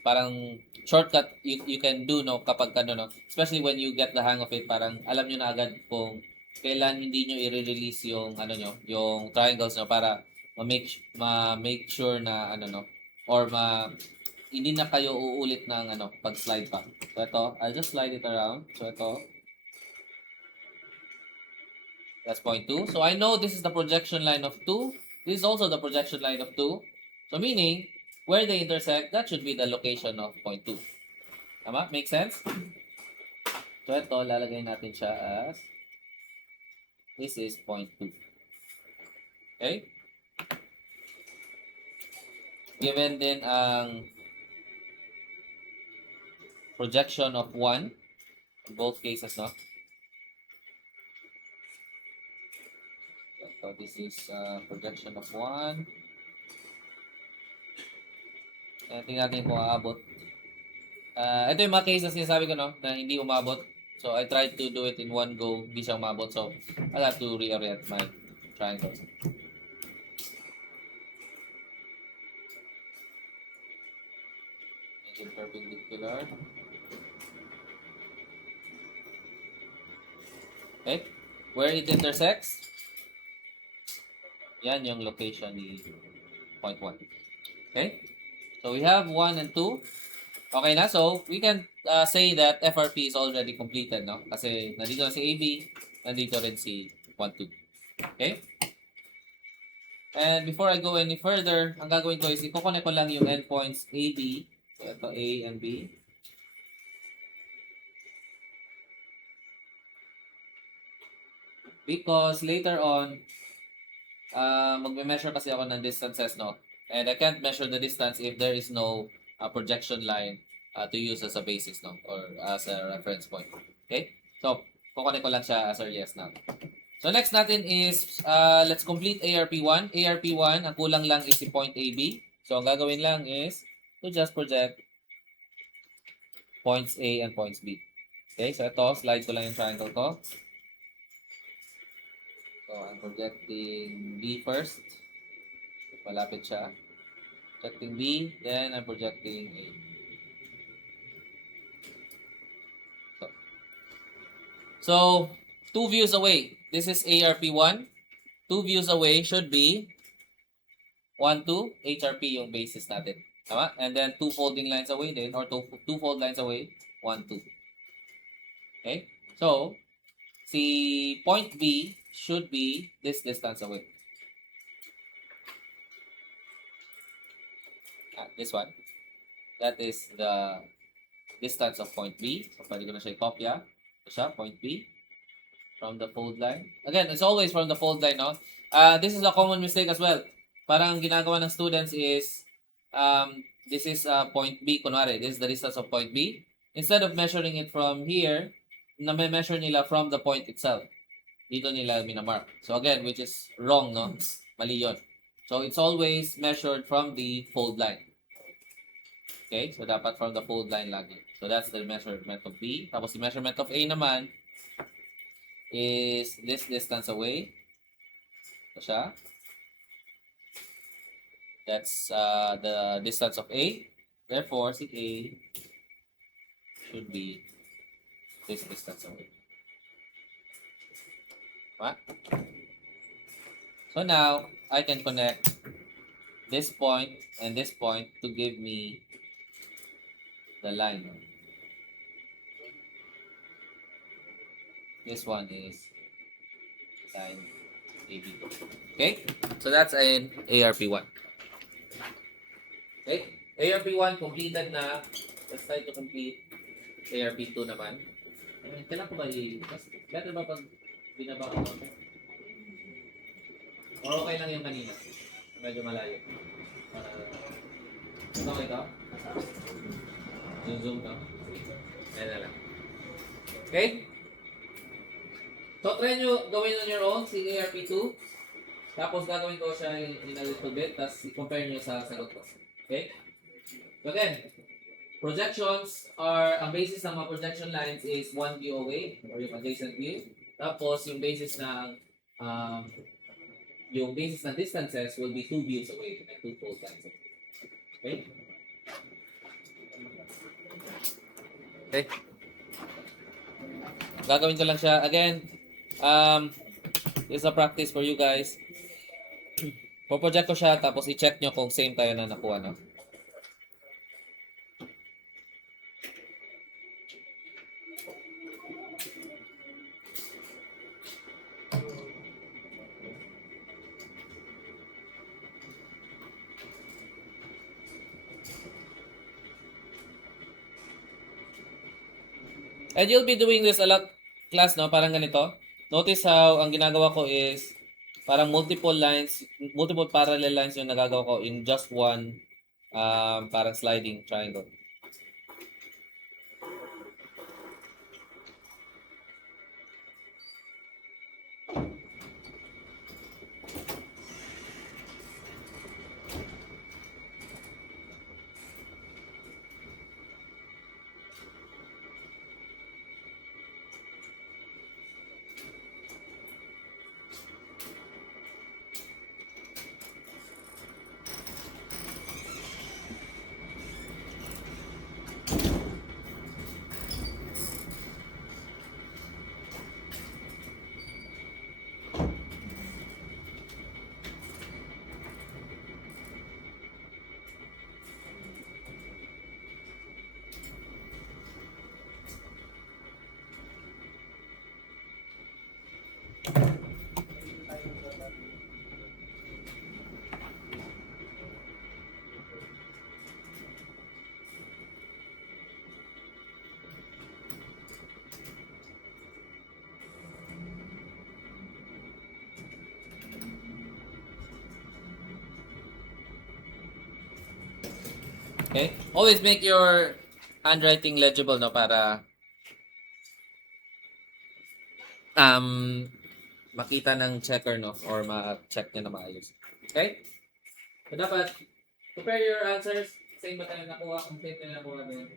parang shortcut you can do, no, kapag no, especially when you get the hang of it, parang alam nyo na agad kung kailan hindi nyo i-release yung yung triangles nyo para ma-make sure na or hindi na kayo uulit ng pag-slide pa. So ito, I'll just slide it around. So ito, that's point 2. So I know this is the projection line of 2. This is also the projection line of 2. So meaning, where they intersect, that should be the location of point 2. Tama? Make sense? So ito, lalagay natin siya as this is point 2. Okay? Given din ang projection of 1 in both cases, no? So this is projection of 1. Tingnan natin kung aabot. Ito yung mga cases na sinasabi ko, no, na hindi umabot. So I tried to do it in one go, hindi siya umabot. So I'll have to reorient my triangles. Make it perpendicular. Okay? Where it intersects, yan yung location ni point 1. Okay? So we have 1 and 2. Okay na? So we can say that FRP is already completed, no? Kasi nandito na si AB, nandito rin si 1, 2. Okay? And before I go any further, ang gagawin ko is i-connect ko lang yung endpoints AB. So ito A and B. Because later on, magme-measure kasi ako ng distances, no? And I can't measure the distance if there is no projection line to use as a basis, no? Or as a reference point. Okay? So, kukunin ko lang siya as early as now. So, next natin is, let's complete ARP1. ARP1, ang kulang lang is si point AB. So, ang gagawin lang is to just project points A and points B. Okay? So, ito, slide ko lang yung triangle ko. So, I'm projecting B first. Malapit siya. Projecting B, then I'm projecting A. So 2 views away. This is ARP1. 2 views away should be 1, 2, HRP yung basis natin. Tama? And then 2 folding lines away din, or 2 fold lines away, 1, 2. Okay? So, si point B should be this distance away. This one. That is the distance of point B. So, pwede ko na siya i-copya. Ito siya, point B. From the fold line. Again, it's always from the fold line, no? This is a common mistake as well. Parang ginagawa ng students is, this is point B, kunwari, this is the distance of point B. Instead of measuring it from here, na-measure nila from the point itself. Dito nila minamark. So again, which is wrong, no? Mali yun. So it's always measured from the fold line. Okay? So dapat from the fold line lagi. So that's the measurement of B. Tapos the measurement of A naman is this distance away. Ito siya. That's the distance of A. Therefore, si A should be this distance away. Right? So now, I can connect this point and this point to give me the line. This one is line AB. Okay? So that's an ARP1. Okay? ARP1 completed na. Let's try to complete ARP2 naman. Kailan ko ba better ba pag binaba ko? O okay lang yung kanina? Medyo malayo. Okay ka? Yung zoom ka? Ayan na lang. Okay? So, try nyo gawin on your own si ARP2. Tapos, gagawin ko siya in a little bit. Tapos, i-compare nyo sa sagot ko. Okay? So, again, projections are, ang basis ng mga projection lines is 1 view away or yung adjacent view. Tapos, yung basis ng distances will be 2 views away and 2 fold lines away. Okay? Okay. Gagawin ko lang siya. Again, this is a practice for you guys. Po-project ko siya, tapos i-check nyo kung same tayo na nakuha, no? And you'll be doing this a lot, class, no? Parang ganito. Notice how ang ginagawa ko is parang multiple lines, multiple parallel lines yung nagagawa ko in just one parang sliding triangle. Okay? Always make your handwriting legible, no? Para makita ng checker, no? Or ma-check niya na maayos. Okay? So, dapat prepare your answers. Same ba tayo nakuha? Complete na nakuha din.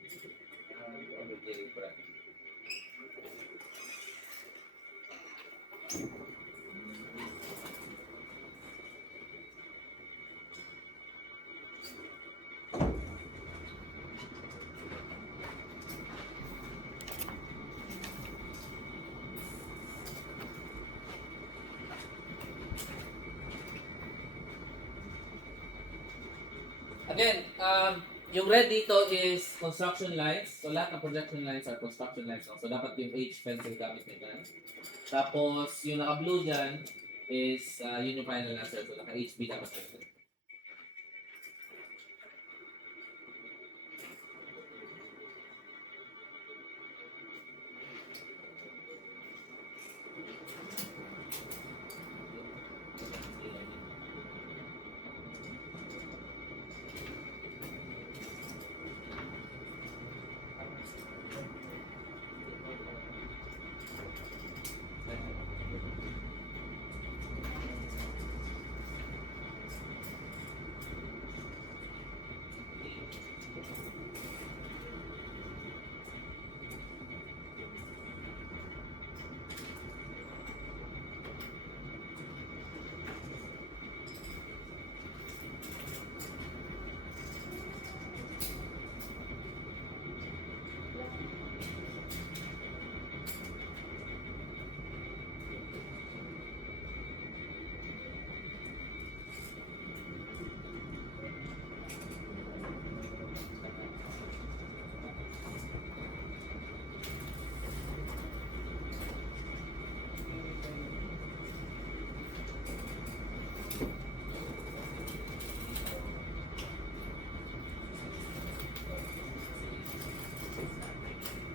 Again, yung red dito is construction lines. So, lahat ng projection lines are construction lines. So, dapat yung H pencil gamit nyo dyan. Tapos, yung naka-blue dyan is yun yung final answer. So, naka-HB dapat pencil.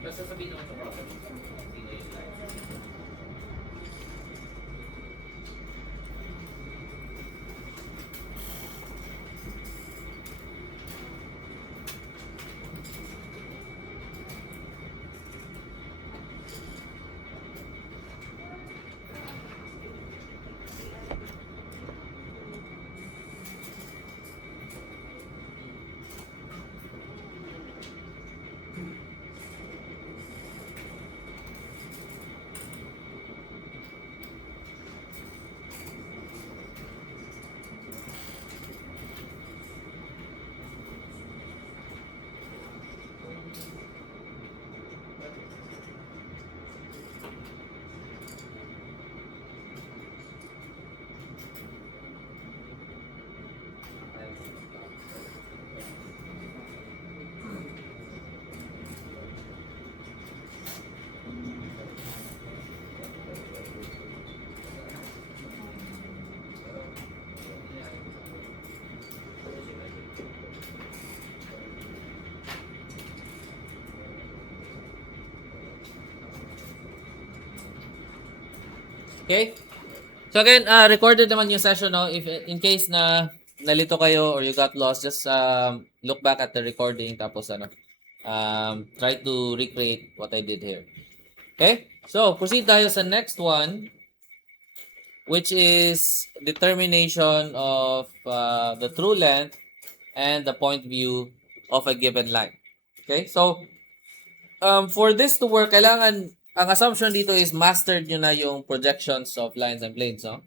Basta sabihin naman sa problem. Hindi na yung slide. Okay? So again, recorded naman yung session, no? If in case na nalito kayo or you got lost, just look back at the recording tapos try to recreate what I did here. Okay? So, proceed tayo sa next one, which is determination of the true length and the point view of a given line. Okay? So, for this to work, kailangan, ang assumption dito is mastered nyo na yung projections of lines and planes, no?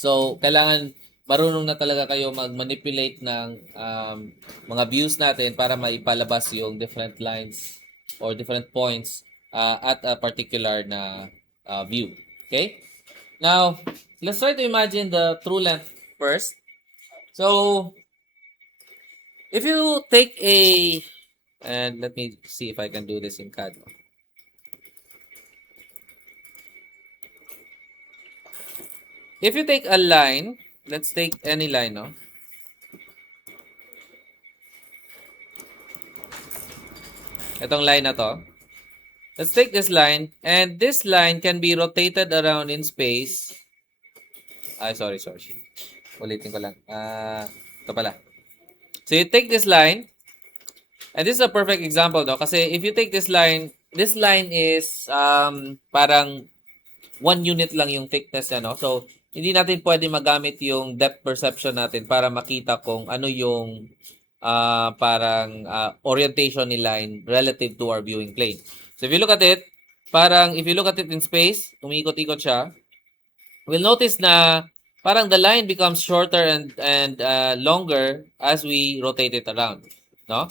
So, kailangan marunong na talaga kayo mag-manipulate ng mga views natin para maipalabas yung different lines or different points at a particular na view. Okay? Now, let's try to imagine the true length first. So, if you take a, and let me see if I can do this in CAD. If you take a line, let's take any line, no? Itong line na to. Let's take this line, and this line can be rotated around in space. Sorry. Ulitin ko lang. Ito pala. So you take this line, and this is a perfect example, no? Kasi if you take this line is parang 1 unit lang yung thickness niya, no? So, hindi natin pwede magamit yung depth perception natin para makita kung ano yung orientation ni line relative to our viewing plane. So, if you look at it, if you look at it in space, umiikot-ikot siya, we'll notice na parang the line becomes shorter and longer as we rotate it around, no?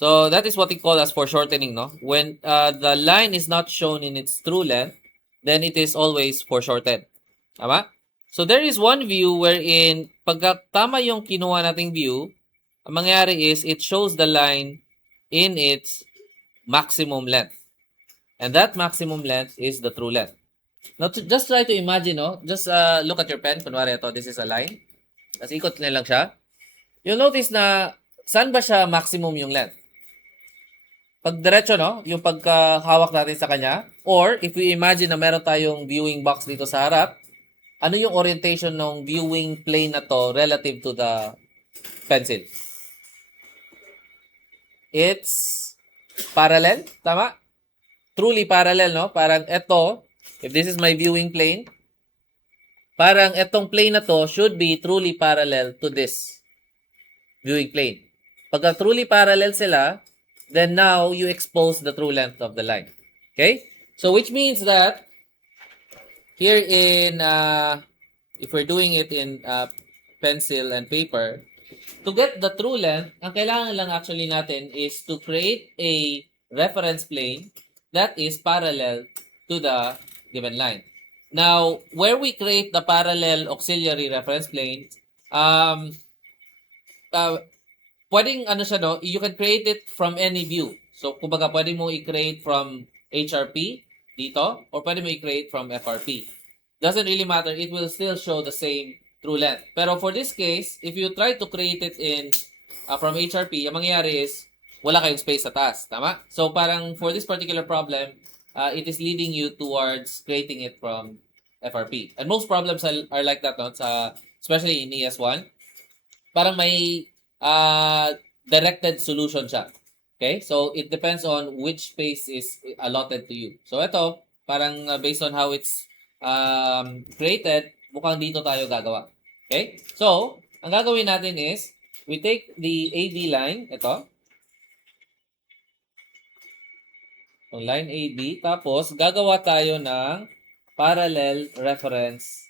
So, that is what we call as foreshortening, no? When the line is not shown in its true length, then it is always foreshortened. Tama? So, there is one view wherein pagka tama yung kinuha nating view, ang mangyari is it shows the line in its maximum length. And that maximum length is the true length. Now, just try to imagine, no? Just look at your pen. Kunwari ito, this is a line. Tapos ikot na lang siya. You'll notice na saan ba siya maximum yung length? Pag diretso, no? Yung pagkahawak natin sa kanya. Or, if we imagine na meron tayong viewing box dito sa harap, ano yung orientation ng viewing plane na to relative to the pencil? It's parallel. Tama? Truly parallel, no? Parang ito, if this is my viewing plane, parang itong plane na to should be truly parallel to this viewing plane. Pagka truly parallel sila, then now you expose the true length of the line. Okay? So which means that here in, if we're doing it in pencil and paper, to get the true length, ang kailangan lang actually natin is to create a reference plane that is parallel to the given line. Now, where we create the parallel auxiliary reference plane, pwedeng siya, no? You can create it from any view. So, kumbaga, pwede mo i-create from HRP dito, or pwede mo i-create from FRP. Doesn't really matter. It will still show the same true length. Pero for this case, if you try to create it in from HRP, ang mangyayari is, wala kayong space sa taas. Tama? So, parang for this particular problem, it is leading you towards creating it from FRP. And most problems are like that, no? Especially in ES1. Parang may directed solution siya. Okay? So, it depends on which space is allotted to you. So, ito, parang based on how it's created, mukhang dito tayo gagawa. Okay? So, ang gagawin natin is, we take the AD line, ito, yung line AB, tapos gagawa tayo ng parallel reference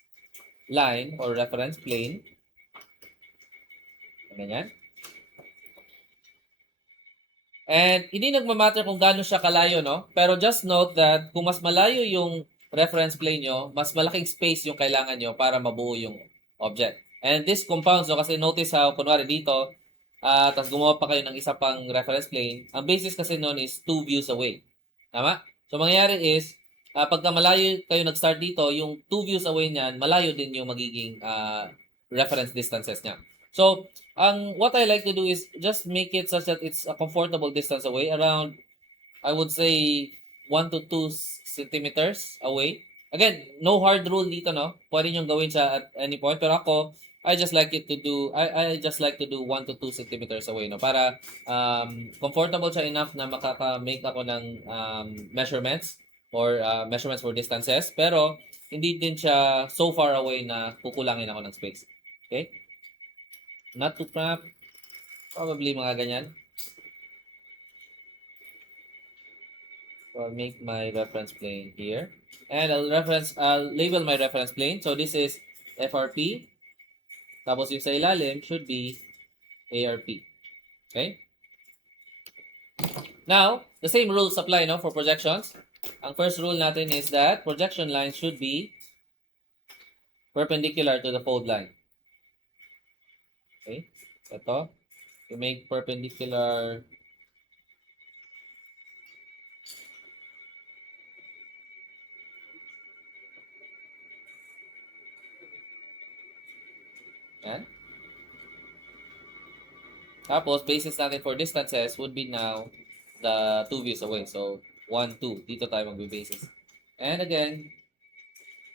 line or reference plane. Ganyan. And hindi nagmamatter kung gaano siya kalayo, no? Pero just note that kung mas malayo yung reference plane nyo, mas malaking space yung kailangan nyo para mabuo yung object. And this compounds, no? Kasi notice how, kunwari dito, tapos gumawa pa kayo ng isa pang reference plane, ang basis kasi noon is 2 views away. Tama? So, mangyayari is, pagka malayo kayo nag-start dito, yung 2 views away niyan, malayo din yung magiging reference distances niya. So, what I like to do is just make it such that it's a comfortable distance away, around, I would say, 1 to 2 centimeters away. Again, no hard rule dito, no? Pwede nyo gawin siya at any point. Pero ako, I just like to do 1 to 2 centimeters away, no? Para comfortable siya enough na makaka-make ako ng measurements or measurements for distances. Pero, hindi din siya so far away na kukulangin ako ng space. Okay? Not too cramped. Probably mga ganyan. So I'll make my reference plane here. And I'll label my reference plane. So this is FRP. Tapos yung sa ilalim should be ARP. Okay? Now, the same rules apply, no, for projections. Ang first rule natin is that projection lines should be perpendicular to the fold line. Okay? Ito. You make perpendicular. Yan. Tapos, basis natin for distances would be now the two views away. So, 1, 2. Dito tayo magbe-basis. And again,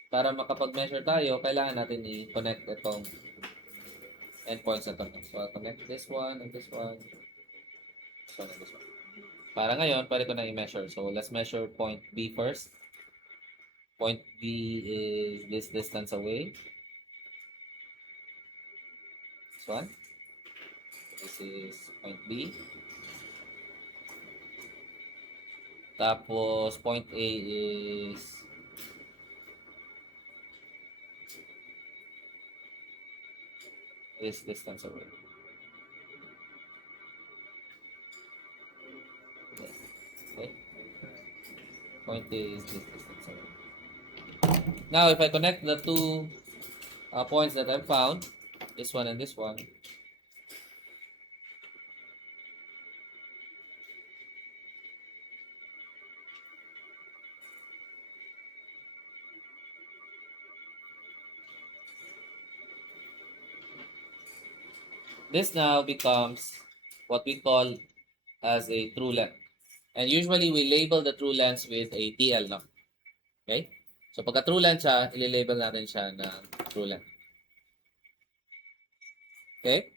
para makapag-measure tayo, kailangan natin i-connect itong endpoints na to. So, I'll connect this one and this one. This one and this one. Para ngayon, pwede ko na i-measure. So, let's measure point B first. Point B is this distance away. This one. This is point B. Tapos, point A is this distance away. Okay. Point A is this distance away. Now, if I connect the two points that I've found, this one and this one, this now becomes what we call as a true length. And usually, we label the true lengths with a TL, no? Okay? So, pagka true length siya, ililabel natin siya na true length. Okay?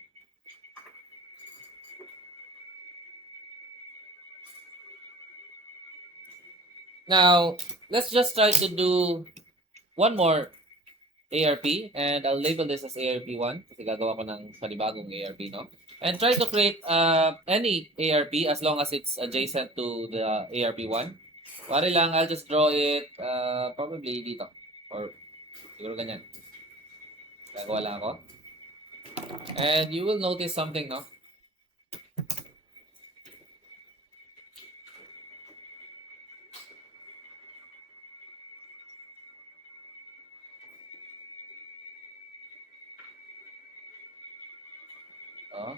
Now, let's just try to do one more ARP, and I'll label this as ARP1 kasi gagawa ko ng panibagong ARP, no? And try to create any ARP as long as it's adjacent to the ARP1. Pare lang, I'll just draw it probably dito. Or siguro ganyan. Gagawa lang ako. And you will notice something, no? Oh.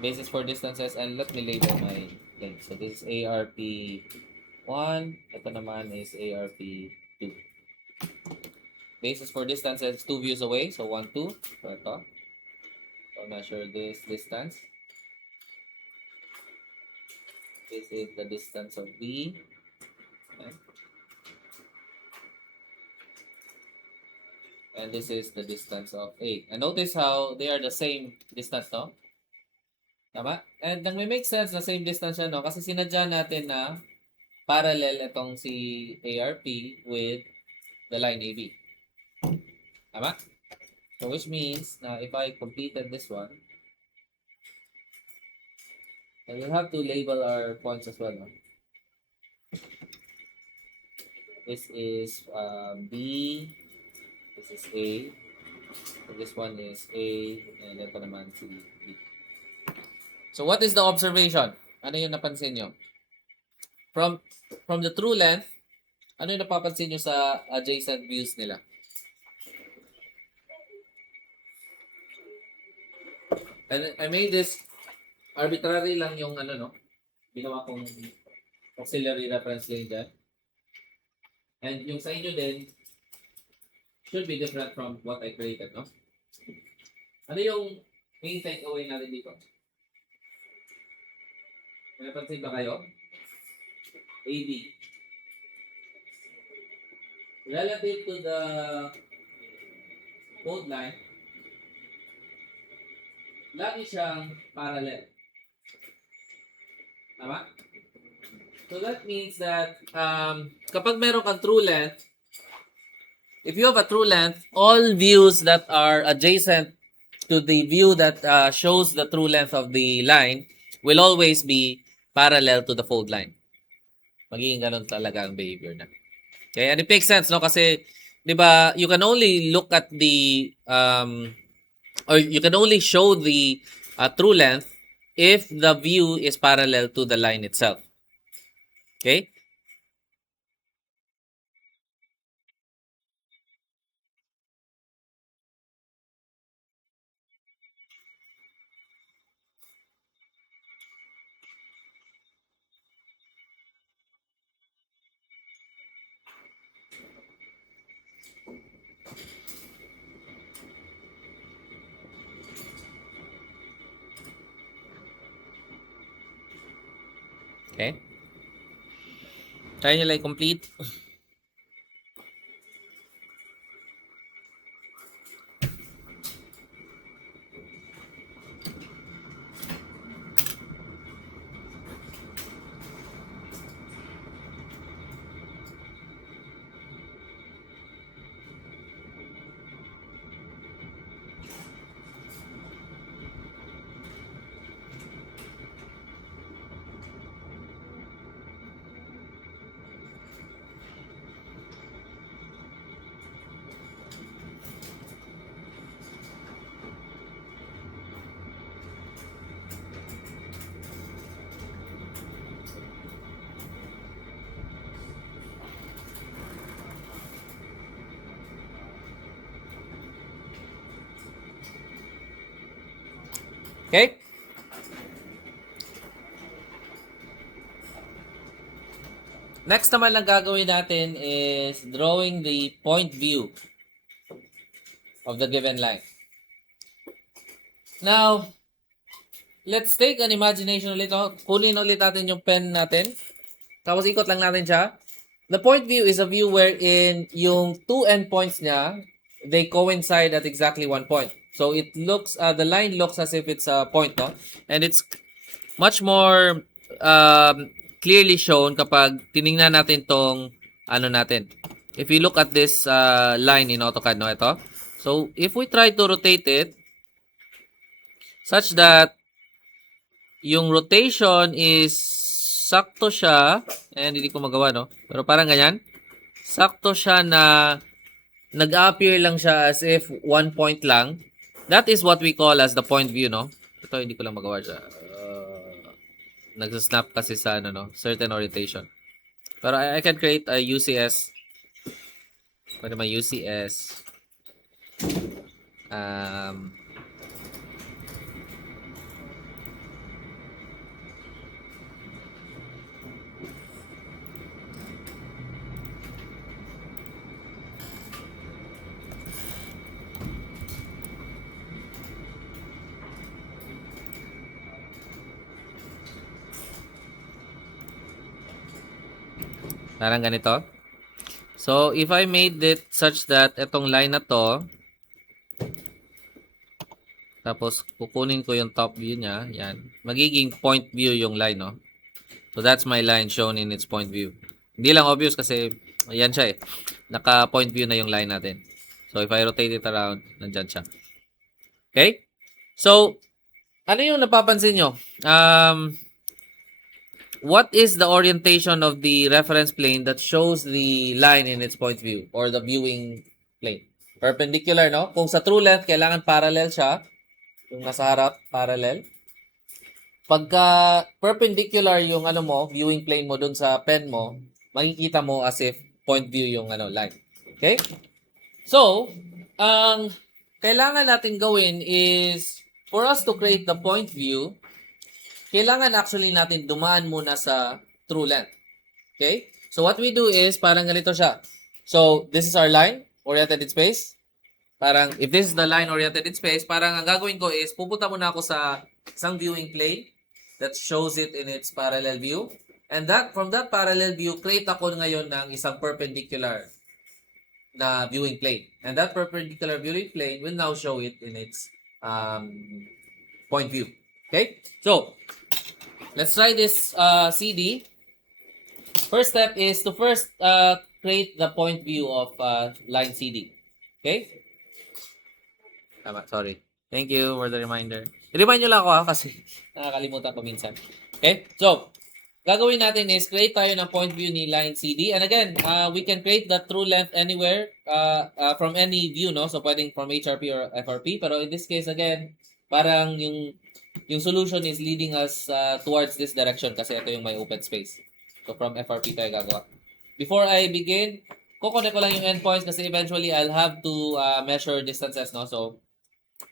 Basis for distances, and let me label my length. So this is ARP1. Ito naman is ARP2. Basis for distances, 2 views away. So 1, 2. So ito. So measure this distance. This is the distance of B. Okay. And this is the distance of A. And notice how they are the same distance, no? Tama? And nang may make sense na same distance siya, no? Kasi sinadya natin na parallel itong si ARP with the line AB. Tama? So which means na if I completed this one, then we'll have to label our points as well, no? This is B, this is A, so this one is A, and ito naman si B. So what is the observation? Ano yung napansin nyo? From the true length, ano yung napapansin nyo sa adjacent views nila? And I made this arbitrary lang yung ano, no? Ginawa kong auxiliary reference lane dyan. And yung sa inyo din, should be different from what I created, no? Ano yung main takeaway natin dito? May napansin ba kayo? AB. relative to the code line, lagi siyang parallel. Tama? So that means that kapag meron kang true length, if you have a true length, all views that are adjacent to the view that shows the true length of the line will always be parallel to the fold line. Magiging ganun talaga ang behavior na. Okay, and it makes sense, no? Kasi, di ba, you can only look at the, or you can only show the true length if the view is parallel to the line itself. Okay? Okay? Try nyo like complete. Okay? Next naman lang gagawin natin is drawing the point view of the given line. Now, let's take an imagination ulit. Kunin ulit natin yung pen natin. Tapos ikot lang natin siya. The point view is a view wherein yung two endpoints niya, they coincide at exactly one point. So it looks, the line looks as if it's a point, no? And it's much more clearly shown kapag tiningnan natin tong ano natin. If you look at this line in AutoCAD, no, ito. So if we try to rotate it such that yung rotation is sakto siya, and hindi ko magawa, no? Pero parang ganyan. Sakto siya na nag-appear lang siya as if one point lang. That is what we call as the point view, no? Ito, hindi ko lang magawa siya. Nagsasnap kasi sa ano, no? Certain orientation. Pero I can create a UCS. Pwede may UCS. Parang ganito. So, if I made it such that itong line na to, tapos kukunin ko yung top view niya, yan. Magiging point view yung line, no? So, that's my line shown in its point view. Hindi lang obvious kasi, yan siya eh. Naka-point view na yung line natin. So, if I rotate it around, nandyan siya. Okay? So, ano yung napapansin nyo? What is the orientation of the reference plane that shows the line in its point view or the viewing plane? Perpendicular, no? Kung sa true length, kailangan parallel siya. Yung nasa harap, parallel. Pagka perpendicular yung ano mo, viewing plane mo dun sa pen mo, makikita mo as if point view yung ano line. Okay? So, ang kailangan natin gawin is for us to create the point view, kailangan actually natin dumaan muna sa true length. Okay? So what we do is parang ganito siya. So this is our line oriented in space. Parang if this is the line oriented in space, parang ang gagawin ko is pupunta muna ako sa isang viewing plane that shows it in its parallel view. And that from that parallel view, create ako ngayon ng isang perpendicular na viewing plane. And that perpendicular viewing plane will now show it in its point view. Okay? So, let's try this CD. First step is to first create the point view of line CD. Okay? Tama, sorry. Thank you for the reminder. I-remind nyo lang ako kasi nakakalimutan ko minsan. Okay? So, gagawin natin is create tayo ng point view ni line CD. And again, we can create the true length anywhere from any view, no? So, pwedeng from HRP or FRP. Pero in this case, again, parang yung solution is leading us towards this direction kasi ito yung may open space. So, from FRP tayo gagawa. Before I begin, kukunin ko lang yung endpoints kasi eventually I'll have to measure distances, no? So,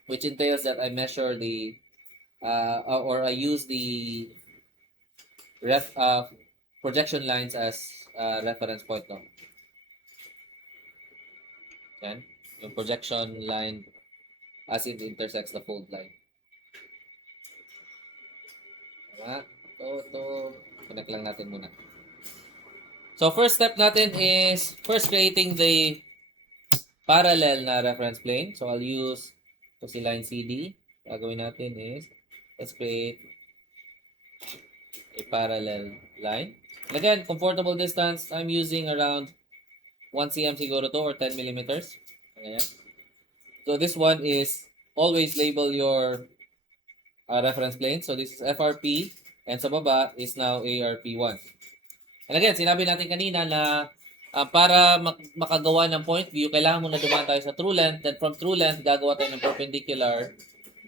which entails that I measure the or I use the projection lines as reference point, no? Yan. Yung projection line as it intersects the fold line. Tama? Ito. Connect lang natin muna. So, first step natin is first creating the parallel na reference plane. So, I'll use si line CD. Gagawin natin is let's create a parallel line. And again, comfortable distance, I'm using around 1 cm siguro to or 10 millimeters. Ayan. So this one is always label your reference plane. So this is FRP and sa baba is now ARP1. And again, sinabi natin kanina na para makagawa ng point view, kailangan muna dumaan tayo sa true length. Then from true length, gagawa tayo ng perpendicular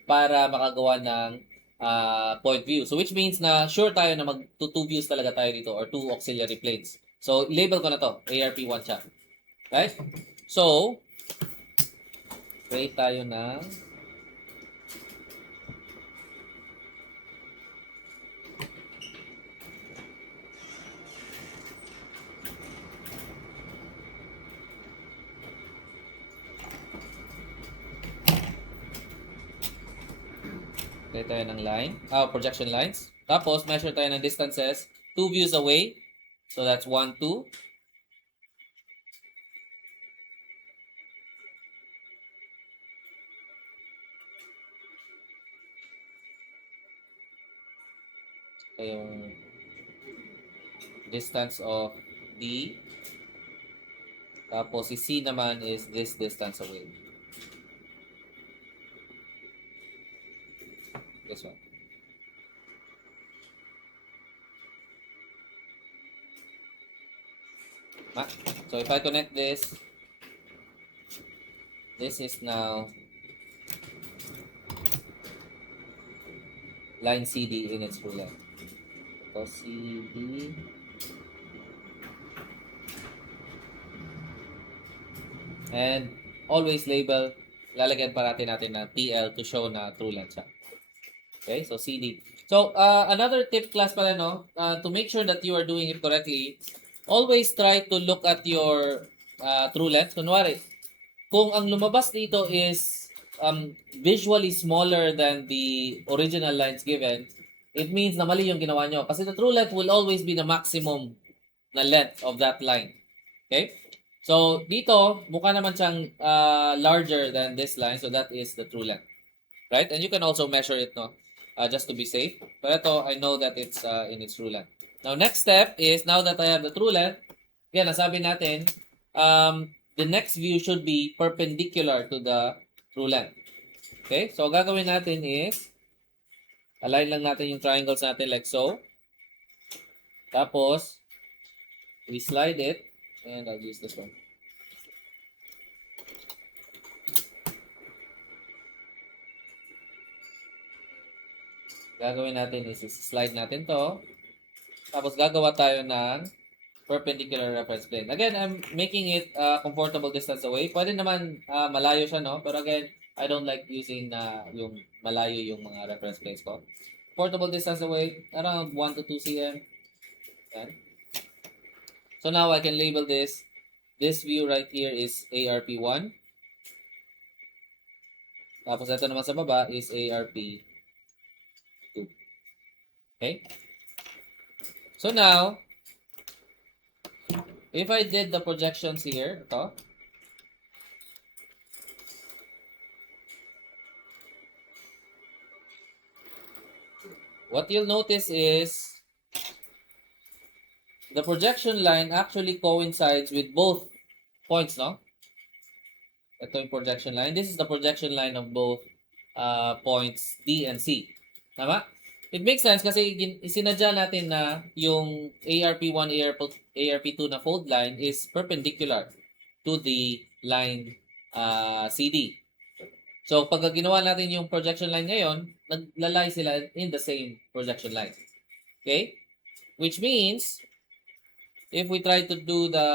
para makagawa ng point view. So which means na sure tayo na two views talaga tayo dito or two auxiliary planes. So label ko na to, ARP1 siya. Right? So, create tayo ng line, projection lines. Tapos, measure tayo ng distances, 2 views away. So, that's 1, 2. So, yung distance of D. Tapos, si C naman is this distance away. This one. So if I connect this is now line CD in its true length. So CD and always label, lalagyan parati natin na TL to show na true length siya. Okay, so CD. So, another tip class pala, no? To make sure that you are doing it correctly, always try to look at your true length. Kunwari, kung ang lumabas dito is visually smaller than the original lines given, it means na mali yung ginawa nyo. Kasi the true length will always be the maximum na length of that line. Okay? So, dito, mukha naman siyang larger than this line. So, that is the true length. Right? And you can also measure it, no? Just to be safe. Pero ito, I know that it's in its true length. Now, next step is, now that I have the true length, yan, nasabi natin, the next view should be perpendicular to the true length. Okay? So, gagawin natin is, align lang natin yung triangles natin like so. Tapos, we slide it, and I'll use this one. Gagawin natin is slide natin to. Tapos gagawa tayo ng perpendicular reference plane. Again, I'm making it comfortable distance away. Pwede naman malayo siya, no? Pero again, I don't like using yung malayo yung mga reference planes ko. Comfortable distance away, around 1 to 2 cm. Yan. So now I can label this. This view right here is ARP1. Tapos ito naman sa baba is ARP2. Okay? So now, if I did the projections here, ito, what you'll notice is the projection line actually coincides with both points, no? Ito yung projection line. This is the projection line of both points D and C. Tama? It makes sense kasi isinadya natin na yung ARP1, ARP2 na fold line is perpendicular to the line CD. So, pag ginawa natin yung projection line ngayon, naglalay sila in the same projection line. Okay? Which means, if we try to do the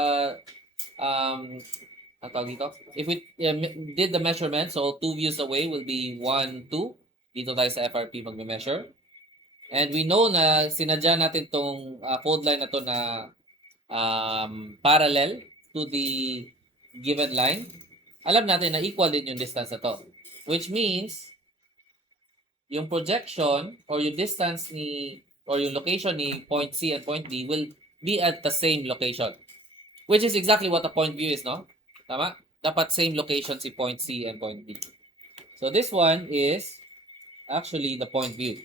ang tawag dito? If we did the measurement, so 2 views away will be 1, 2. Dito tayo sa FRP magme-measure. And we know na sinadya natin tong fold line na to na parallel to the given line. Alam natin na equal din yung distance na to. Which means, yung projection or yung distance ni or yung location ni point C and point D will be at the same location. Which is exactly what a point view is, no? Tama? Dapat same location si point C and point D. So this one is actually the point view.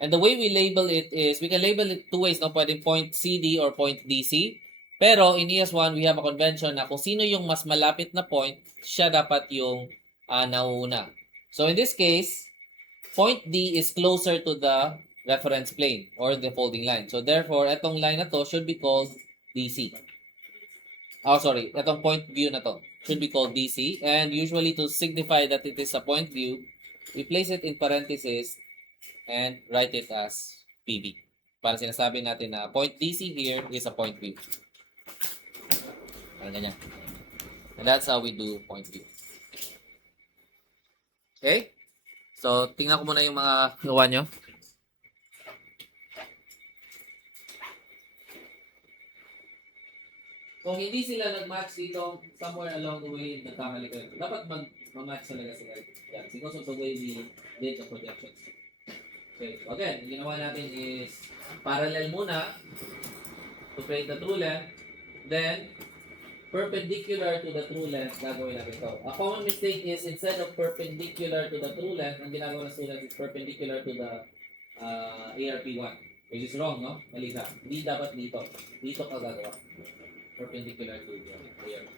And the way we label it is, we can label it two ways, no? Pwedeng point CD or point DC. Pero in ES1, we have a convention na kung sino yung mas malapit na point, siya dapat yung nauna. So in this case, point D is closer to the reference plane or the folding line. So therefore, itong line na to should be called DC. Oh, sorry. Itong point view na to should be called DC. And usually to signify that it is a point view, we place it in parentheses and write it as PV. Para sinasabi natin na point DC here is a point view. Parang ganyan. And that's how we do point view. Okay? So, tingnan ko muna yung mga gawa nyo. Kung hindi sila nag-match dito, somewhere along the way, nagkamali kayo. Dapat mag-match talaga sila. Yan. Because of the way we did the projections. Okay. Again, yung ginawa natin is parallel muna to create the true length. Then, perpendicular to the true length, gagawin natin ito. A common mistake is instead of perpendicular to the true length, ang ginagawa ng students is perpendicular to the ARP1. Which is wrong, no? Mali ka. Hindi dapat dito. Dito ka gagawa. Perpendicular to the ARP.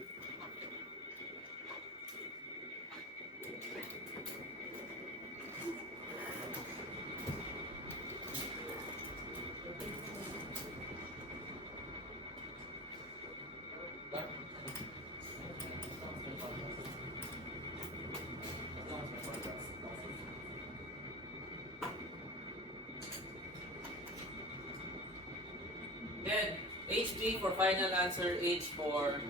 Then, HB for final answer, H for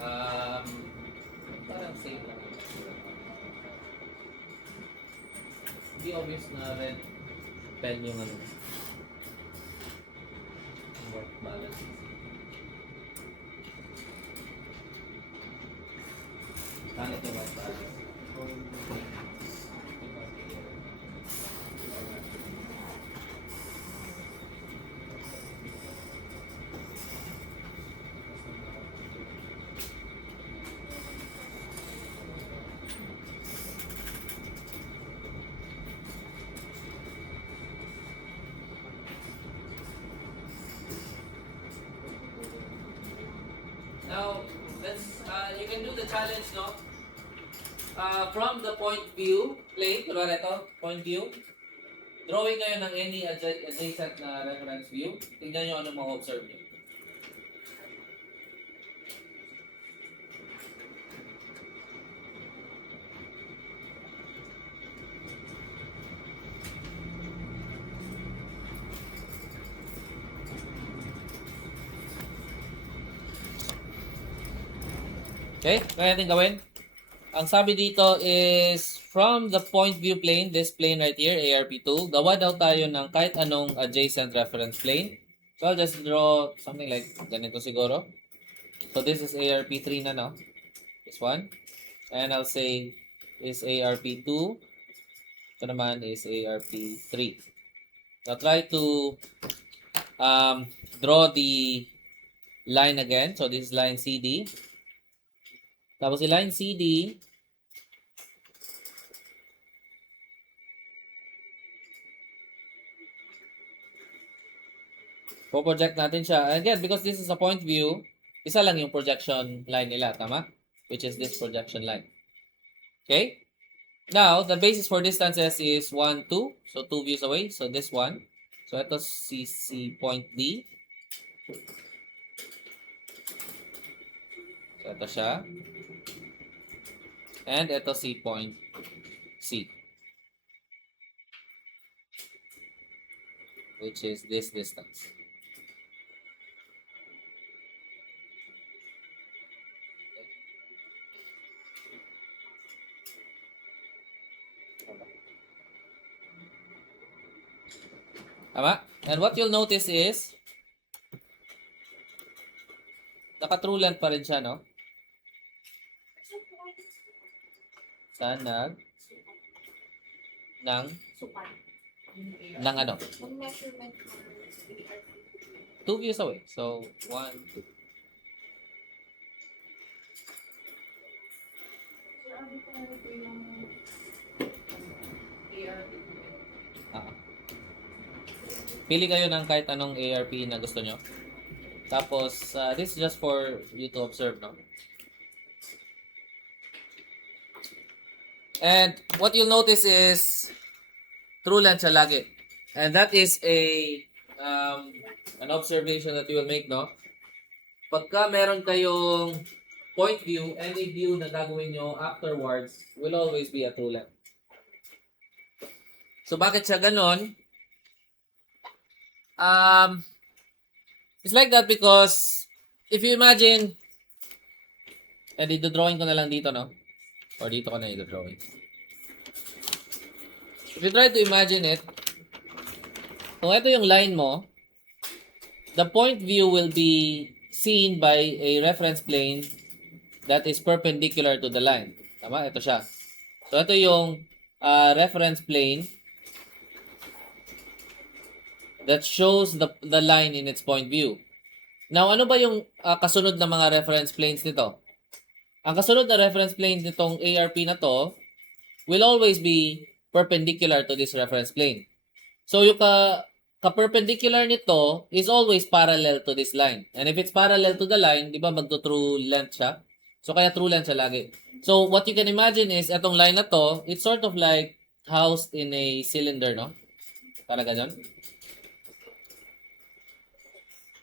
parang same lang. Hindi obvious na red pen yung ano. Work balance. Tanit yung white balance. Now, let's you can do the challenge, no? From the point view plane, kunwari ito, point view, drawing kayo ng any adjacent na reference view. Tingnan nyo ano mga observe nyo. Okay, kaya natin gawin. Ang sabi dito is from the point view plane, this plane right here, ARP2, gawa daw tayo ng kahit anong adjacent reference plane. So I'll just draw something like ganito siguro. So this is ARP3 na, no? This one. And I'll say is ARP2. Ito naman is ARP3. Now try to draw the line again. So this is line CD. Tapos si line CD, Po-project natin siya. Again, because this is a point view, isa lang yung projection line nila, tama? Which is this projection line. Okay? Now, the basis for distances is 1, 2. So, 2 views away. So, this one. So, ito si point D. So, ito siya. And ito si point C. Which is this distance. Tama? And what you'll notice is, naka-true length pa rin siya, no? Sa ng ano? Measurement 2 views away. So, 1, 2. Pili kayo ng kahit anong ARP na gusto nyo. Tapos, this is just for you to observe, no? And what you'll notice is true length siya lagi. And that is an observation that you will make, no? Pagka meron kayong point view, any view na gagawin nyo afterwards will always be a true length. So, bakit siya ganon? It's like that because if you imagine, dito drawing ko na lang dito, no? Or dito ko na i-drawing. If you try to imagine it, kung ito yung line mo, the point view will be seen by a reference plane that is perpendicular to the line. Tama? Ito siya. So, ito yung reference plane that shows the line in its point view. Now, ano ba yung kasunod na mga reference planes nito? Ang kasunod na reference plane nitong ARP na to will always be perpendicular to this reference plane. So, yung ka-perpendicular nito is always parallel to this line. And if it's parallel to the line, di ba magto-true length siya? So, kaya true length siya lagi. So, what you can imagine is, etong line na to, it's sort of like housed in a cylinder, no? Parang ganyan.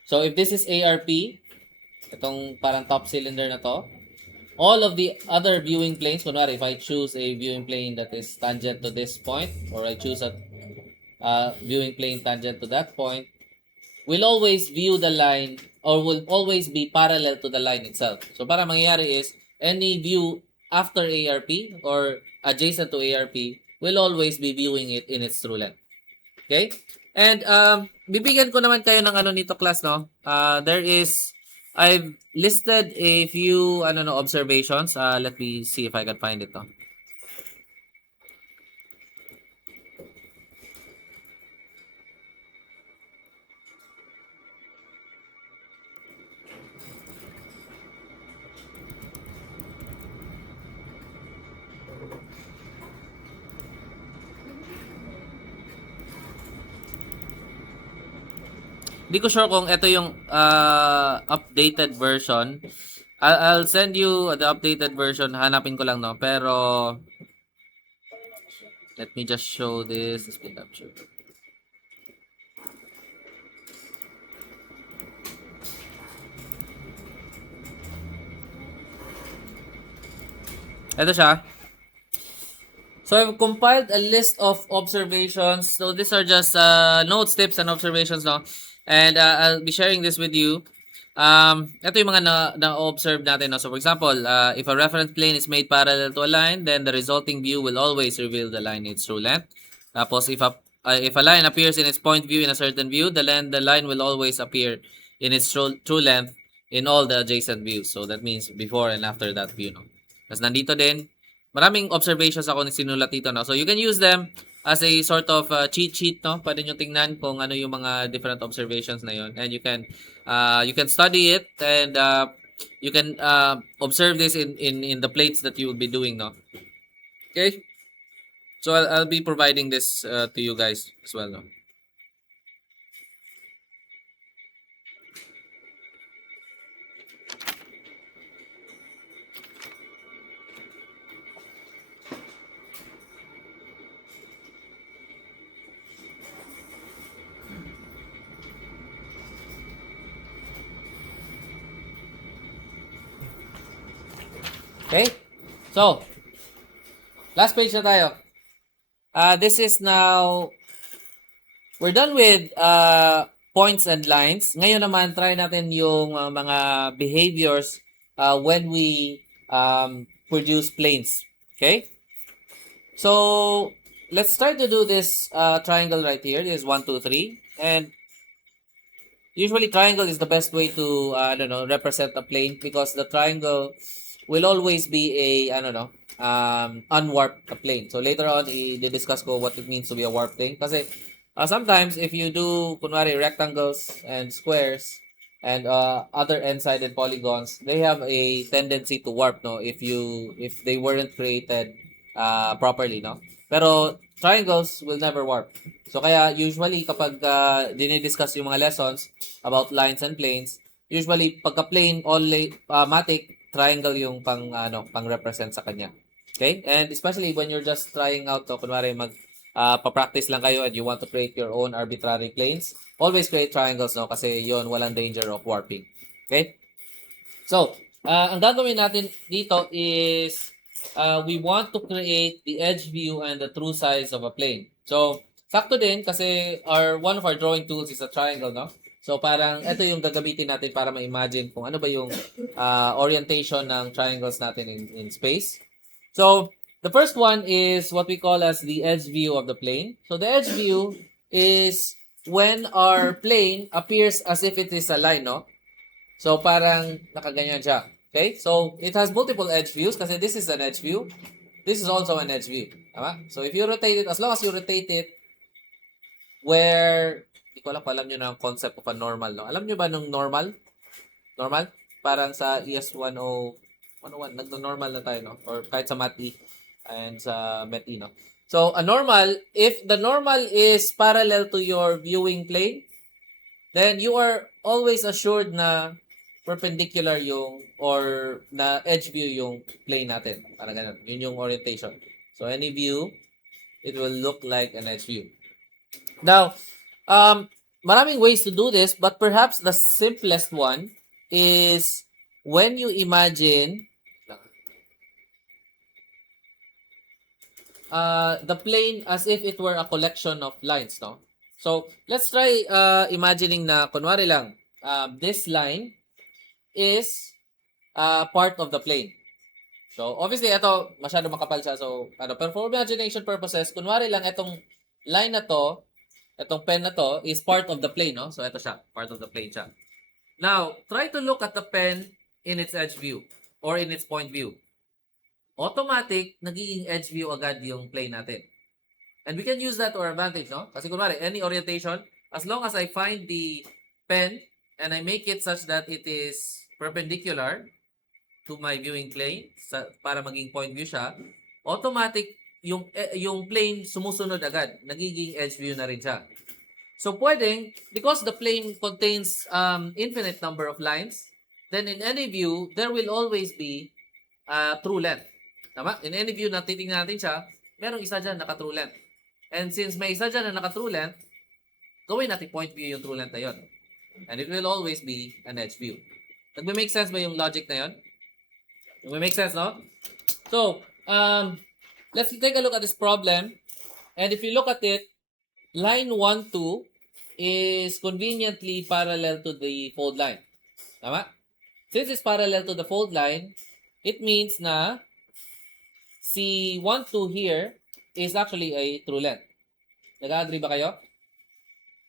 So, if this is ARP, itong parang top cylinder na to, all of the other viewing planes, kunwari, if I choose a viewing plane that is tangent to this point, or I choose a viewing plane tangent to that point, will always view the line, or will always be parallel to the line itself. So, para mangyayari is, any view after ARP, or adjacent to ARP, will always be viewing it in its true length. Okay? And, bibigyan ko naman kayo ng ano nito, class, no? I've listed a few observations. Let me see if I can find it, no? Hindi ko sure kung ito yung updated version. I'll send you the updated version. Hanapin ko lang, no? Pero, let me just show this screen capture. Ito siya. So, I've compiled a list of observations. So, these are just notes, tips, and observations, no? And I'll be sharing this with you. Ito yung mga na-observe natin, no? So, for example, if a reference plane is made parallel to a line, then the resulting view will always reveal the line in its true length. Tapos, if a line appears in its point view in a certain view, the line will always appear in its true length in all the adjacent views. So, that means before and after that view, no? Tapos, nandito din, maraming observations ako na sinulat dito, no? So, you can use them as a sort of cheat sheet, no? Pwede nyo tingnan kung ano yung mga different observations na yun. And you can study it, and you can observe this in the plates that you will be doing, no? Okay? So, I'll be providing this to you guys as well, no? Okay? So, last page na tayo. This is now, we're done with points and lines. Ngayon naman, try natin yung mga behaviors when we produce planes. Okay? So, let's start to do this triangle right here. This is 1, 2, 3. And usually triangle is the best way to, represent a plane because the triangle will always be a, unwarped plane. So later on, i-discuss ko what it means to be a warped plane. Kasi sometimes if you do, kunwari, rectangles and squares and other n-sided polygons, they have a tendency to warp, no? If they weren't created properly, no? Pero triangles will never warp. So kaya usually kapag dinidiscuss yung mga lessons about lines and planes, usually pagka plane matic, triangle yung pang represent sa kanya. Okay? And especially when you're just trying out to, kunwari pa-practice lang kayo and you want to create your own arbitrary planes, always create triangles, no? Kasi yon walang danger of warping. Okay? So, ang gagawin natin dito is we want to create the edge view and the true size of a plane. So, sakto din kasi one of our drawing tools is a triangle, no? So, parang ito yung gagamitin natin para ma-imagine kung ano ba yung orientation ng triangles natin in space. So, the first one is what we call as the edge view of the plane. So, the edge view is when our plane appears as if it is a line, no? So, parang nakaganyan siya. Okay? So, it has multiple edge views kasi this is an edge view. This is also an edge view. Tama? So, if you rotate it, as long as you rotate it where, hindi ko alam nyo na ang concept of a normal, no? Alam nyo ba nung normal? Normal? Parang sa ES1-101, nagno-normal na tayo, no? Or kahit sa Math E and sa Met E, no? So, a normal, if the normal is parallel to your viewing plane, then you are always assured na perpendicular yung or na edge view yung plane natin. Parang ganun. Yun yung orientation. So, any view, it will look like an edge view. Now, maraming ways to do this, but perhaps the simplest one is when you imagine the plane as if it were a collection of lines, no? So, let's try imagining na, kunwari lang, this line is part of the plane. So, obviously, ito, masyado makapal siya. So, pero for imagination purposes, kunwari lang, itong line na to, itong pen na to, is part of the plane, no? So, ito siya. Part of the plane siya. Now, try to look at the pen in its edge view or in its point view. Automatic, nagiging edge view agad yung plane natin. And we can use that to our advantage, no? Kasi kunwari, any orientation, as long as I find the pen and I make it such that it is perpendicular to my viewing plane para maging point view siya, automatic yung plane sumusunod agad. Nagiging edge view na rin siya. So pwedeng, because the plane contains infinite number of lines, then in any view, there will always be true length. Tama? In any view na titingnan natin siya, merong isa dyan naka-true length. And since may isa dyan na naka-true length, gawin natin point view yung true length na yun. And it will always be an edge view. Nagme-make sense ba yung logic na yun? Nagme-make sense, no? So, let's take a look at this problem. And if you look at it, line 1, 2 is conveniently parallel to the fold line. Tama? Since it's parallel to the fold line, it means na si 1, 2 here is actually a true length. Nag-agree ba kayo?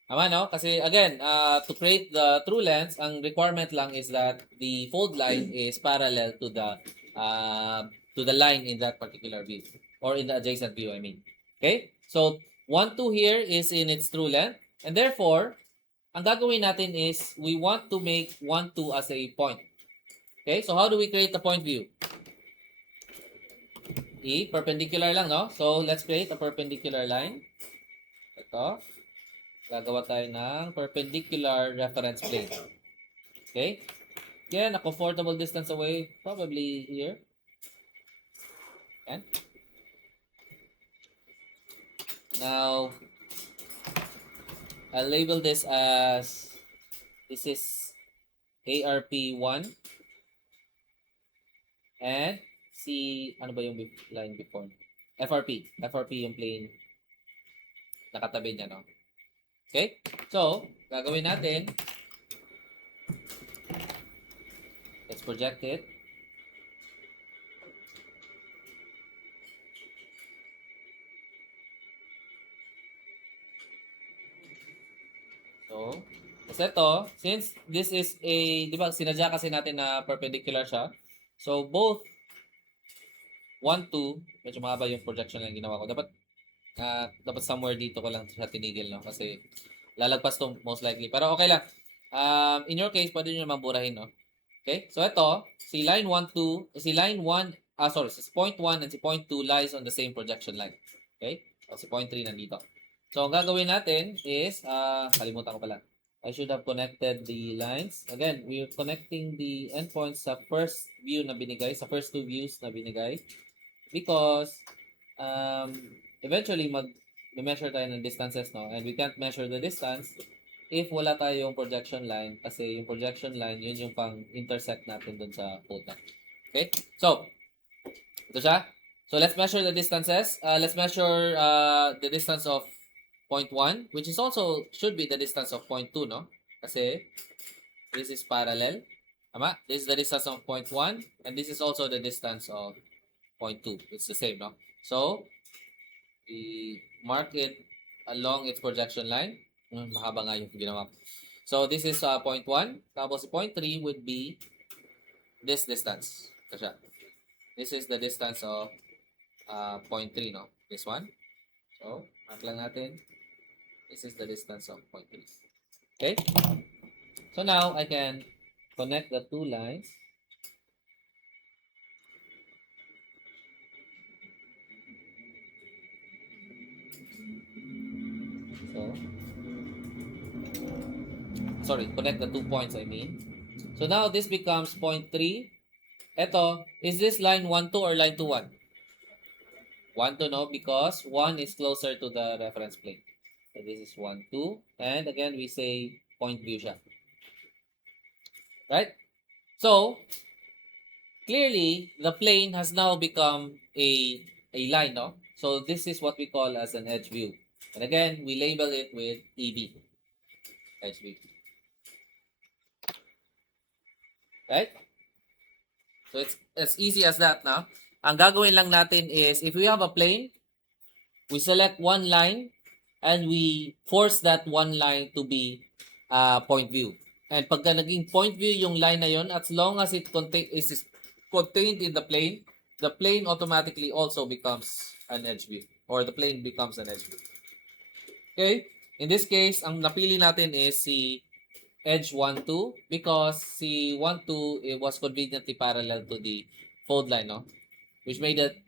Tama, no? Kasi again, to create the true length, ang requirement lang is that the fold line is parallel to the line in that particular view or in the adjacent view, I mean. Okay? So, 1, 2 here is in its true length and therefore, ang gagawin natin is we want to make 1, 2 as a point. Okay? So, how do we create the point view? Perpendicular lang, no? So, let's create a perpendicular line. Ito. Gagawa tayo ng perpendicular reference plane. Okay? Again, a comfortable distance away, probably here. Okay? Now, I'll label this as, this is ARP1 and ano ba yung line before? FRP. FRP yung plane nakatabi niya, no? Okay? So, gagawin natin, let's project it. So, kasi ito, since this is a, di ba, sinadya kasi natin na perpendicular siya. So, both 1, 2, medyo mahaba yung projection lang ginawa ko. Dapat somewhere dito ko lang siya tinigil, no? Kasi lalagpas to most likely. Pero okay lang. In your case, pwede nyo naman burahin, no? Okay? So, ito, si line 1, 2, si line 1, sorry, si point 1 and si point 2 lies on the same projection line. Okay? O si point 3 nandito. So, ang gagawin natin is, kalimutan ko pala. I should have connected the lines. Again, we're connecting the endpoints sa first view na binigay, sa first two views na binigay. Because, eventually, mag-measure tayo ng distances, no? And we can't measure the distance if wala tayong projection line. Kasi yung projection line, yun yung pang-intersect natin dun sa code. Okay? So, ito siya. So, let's measure the distances. Let's measure the distance of point 1, which is also, should be the distance of point 2, no? Kasi, this is parallel. Tama? This is the distance of point 1, and this is also the distance of point 2. It's the same, no? So, we mark it along its projection line. Mahaba nga yung ginawa. So, this is point 1. Tapos, point 3 would be this distance. Kasi, this is the distance of point 3, no? This one. So, mark lang natin. This is the distance of point 3. Okay? So, now, I can connect the two lines. So, sorry, connect the 2 points, I mean. So, now, this becomes point 3. Ito, is this line 1, 2 or line 2, 1? 1, 2, no, because 1 is closer to the reference plane. So, this is 1, 2. And again, we say point view siya. Right? So, clearly, the plane has now become a line, no? So, this is what we call as an edge view. And again, we label it with EV. Edge view. Right? So, it's as easy as that, no? Ang gagawin lang natin is, if we have a plane, we select one line, and we force that one line to be point view. And pagka naging point view yung line na yon, as long as it is contained in the plane automatically also becomes an edge view. Or the plane becomes an edge view. Okay? In this case, ang napili natin is si edge 1, 2 because si 1, 2 it was conveniently parallel to the fold line, no? Which made it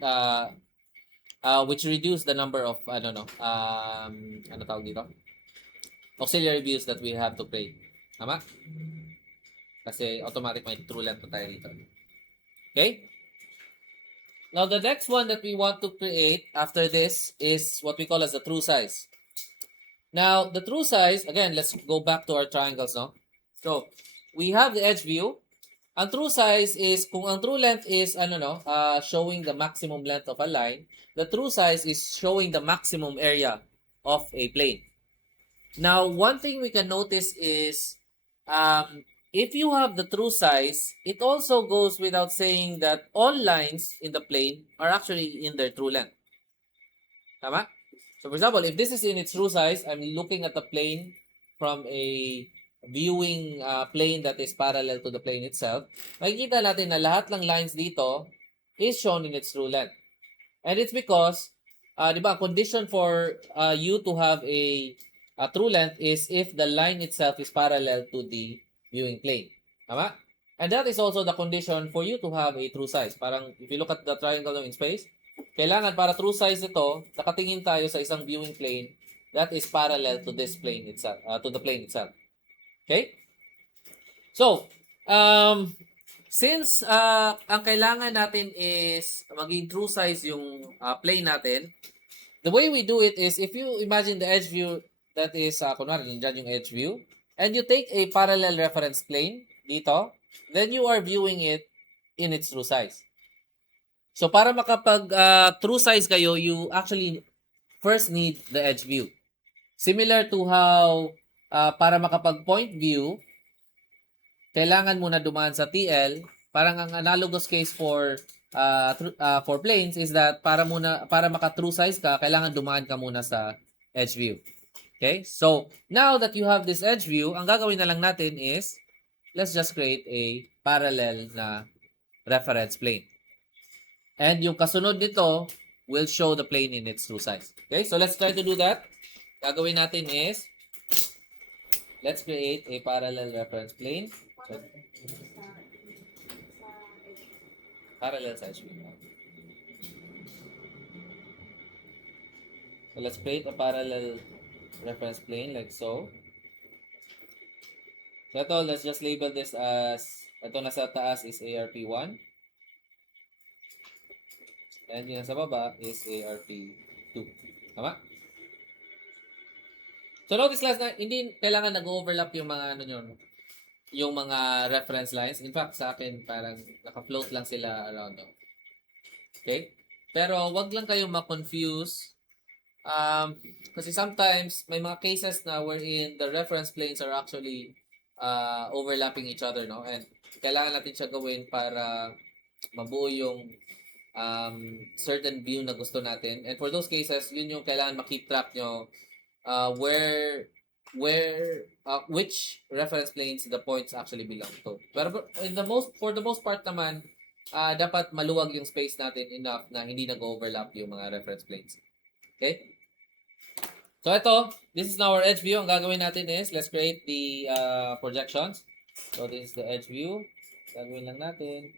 which reduced the number of ano tawag dito? Auxiliary views that we have to create. Tama? Kasi automatic may true length tayo dito. Okay? Now the next one that we want to create after this is what we call as the true size. Now, the true size, again, let's go back to our triangles, no? So, we have the edge view. Ang true size is, kung ang true length is, showing the maximum length of a line, the true size is showing the maximum area of a plane. Now, one thing we can notice is, if you have the true size, it also goes without saying that all lines in the plane are actually in their true length. Tama? So, for example, if this is in its true size, I'm looking at the plane from a viewing plane that is parallel to the plane itself. Makikita natin na lahat ng lines dito is shown in its true length. And it's because, di ba, condition for you to have a true length is if the line itself is parallel to the viewing plane. Tama? And that is also the condition for you to have a true size. Parang, if you look at the triangle in space, kailangan para true size ito, nakatingin tayo sa isang viewing plane that is parallel to this plane itself, to the plane itself. Okay? So, since ang kailangan natin is maging true size yung plane natin, the way we do it is, if you imagine the edge view that is, kunwari, nandiyan yung edge view, and you take a parallel reference plane dito, then you are viewing it in its true size. So para makapag true size kayo, you actually first need the edge view. Similar to how para makapag point view, kailangan muna dumaan sa TL. Parang ang analogous case for planes is that para maka true size ka, kailangan dumaan ka muna sa edge view. Okay? So, now that you have this edge view, ang gagawin na lang natin is let's just create a parallel na reference plane. And yung kasunod nito will show the plane in its true size. Okay? So, let's try to do that. Gagawin natin is let's create a parallel reference plane. So, parallel size view. So, let's create a parallel reference plane like so. So, ito, let's just label this as, ito nasa taas is ARP1. And yung nasa baba is ARP2. Tama? So, notice class na hindi kailangan nag-overlap yung mga ano yun, yung mga reference lines. In fact, sa akin, parang naka-float lang sila around. No? Okay? Pero, wag lang kayong ma-confuse. Kasi sometimes, may mga cases na wherein the reference planes are actually overlapping each other, no? And kailangan natin siya gawin para mabuo yung certain view na gusto natin. And for those cases, yun yung kailangan makip track nyo which reference planes the points actually belong to. Pero for the most part naman, dapat maluwag yung space natin enough na hindi nag-overlap yung mga reference planes. Okay? So ito, this is now our edge view. Ang gagawin natin is, let's create the projections. So this is the edge view. Gagawin lang natin.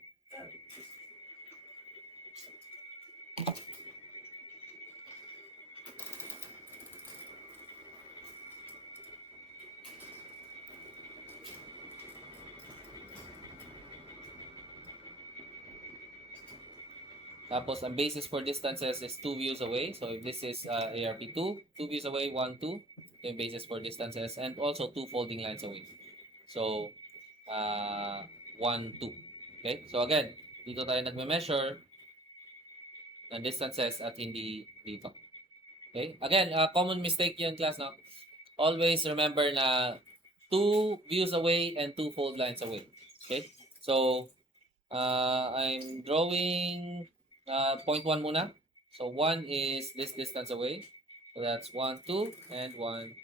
Tapos, ang basis for distances is 2 views away. So, if this is ARP2, 2 views away, 1, 2. Ito yung basis for distances. And also, 2 folding lines away. So, 1, 2. Okay? So, again, dito tayo nagme-measure ng distances at hindi dito. Okay? Again, common mistake yun, class, no? Always remember na 2 views away and 2 fold lines away. Okay? So, I'm drawing 0.1 muna. So 1 is this distance away. So that's 1, 2, and 1,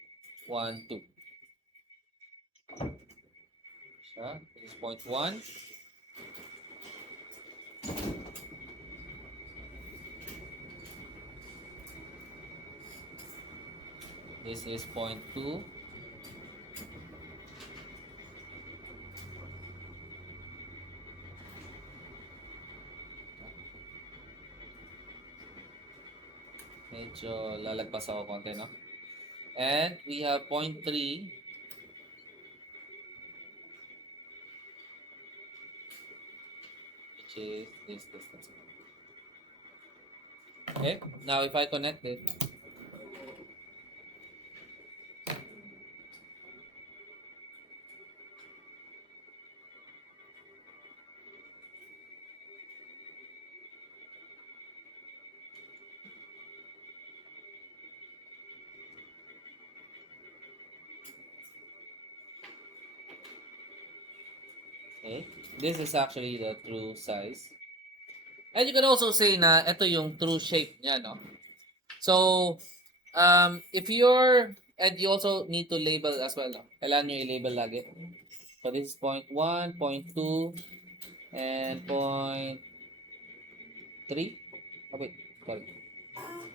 1, 2. So this is 0.1. This is 0.2. Medyo lalagpas ako konti, no? And we have 0.3. Which is this distance. Okay, now if I connect it, okay, this is actually the true size. And you can also say na ito yung true shape niya, no? So, if and you also need to label as well, no? Kailangan nyo i-label lagi. So, this is 0.1, 0.2, and 0.3. Oh, wait, sorry.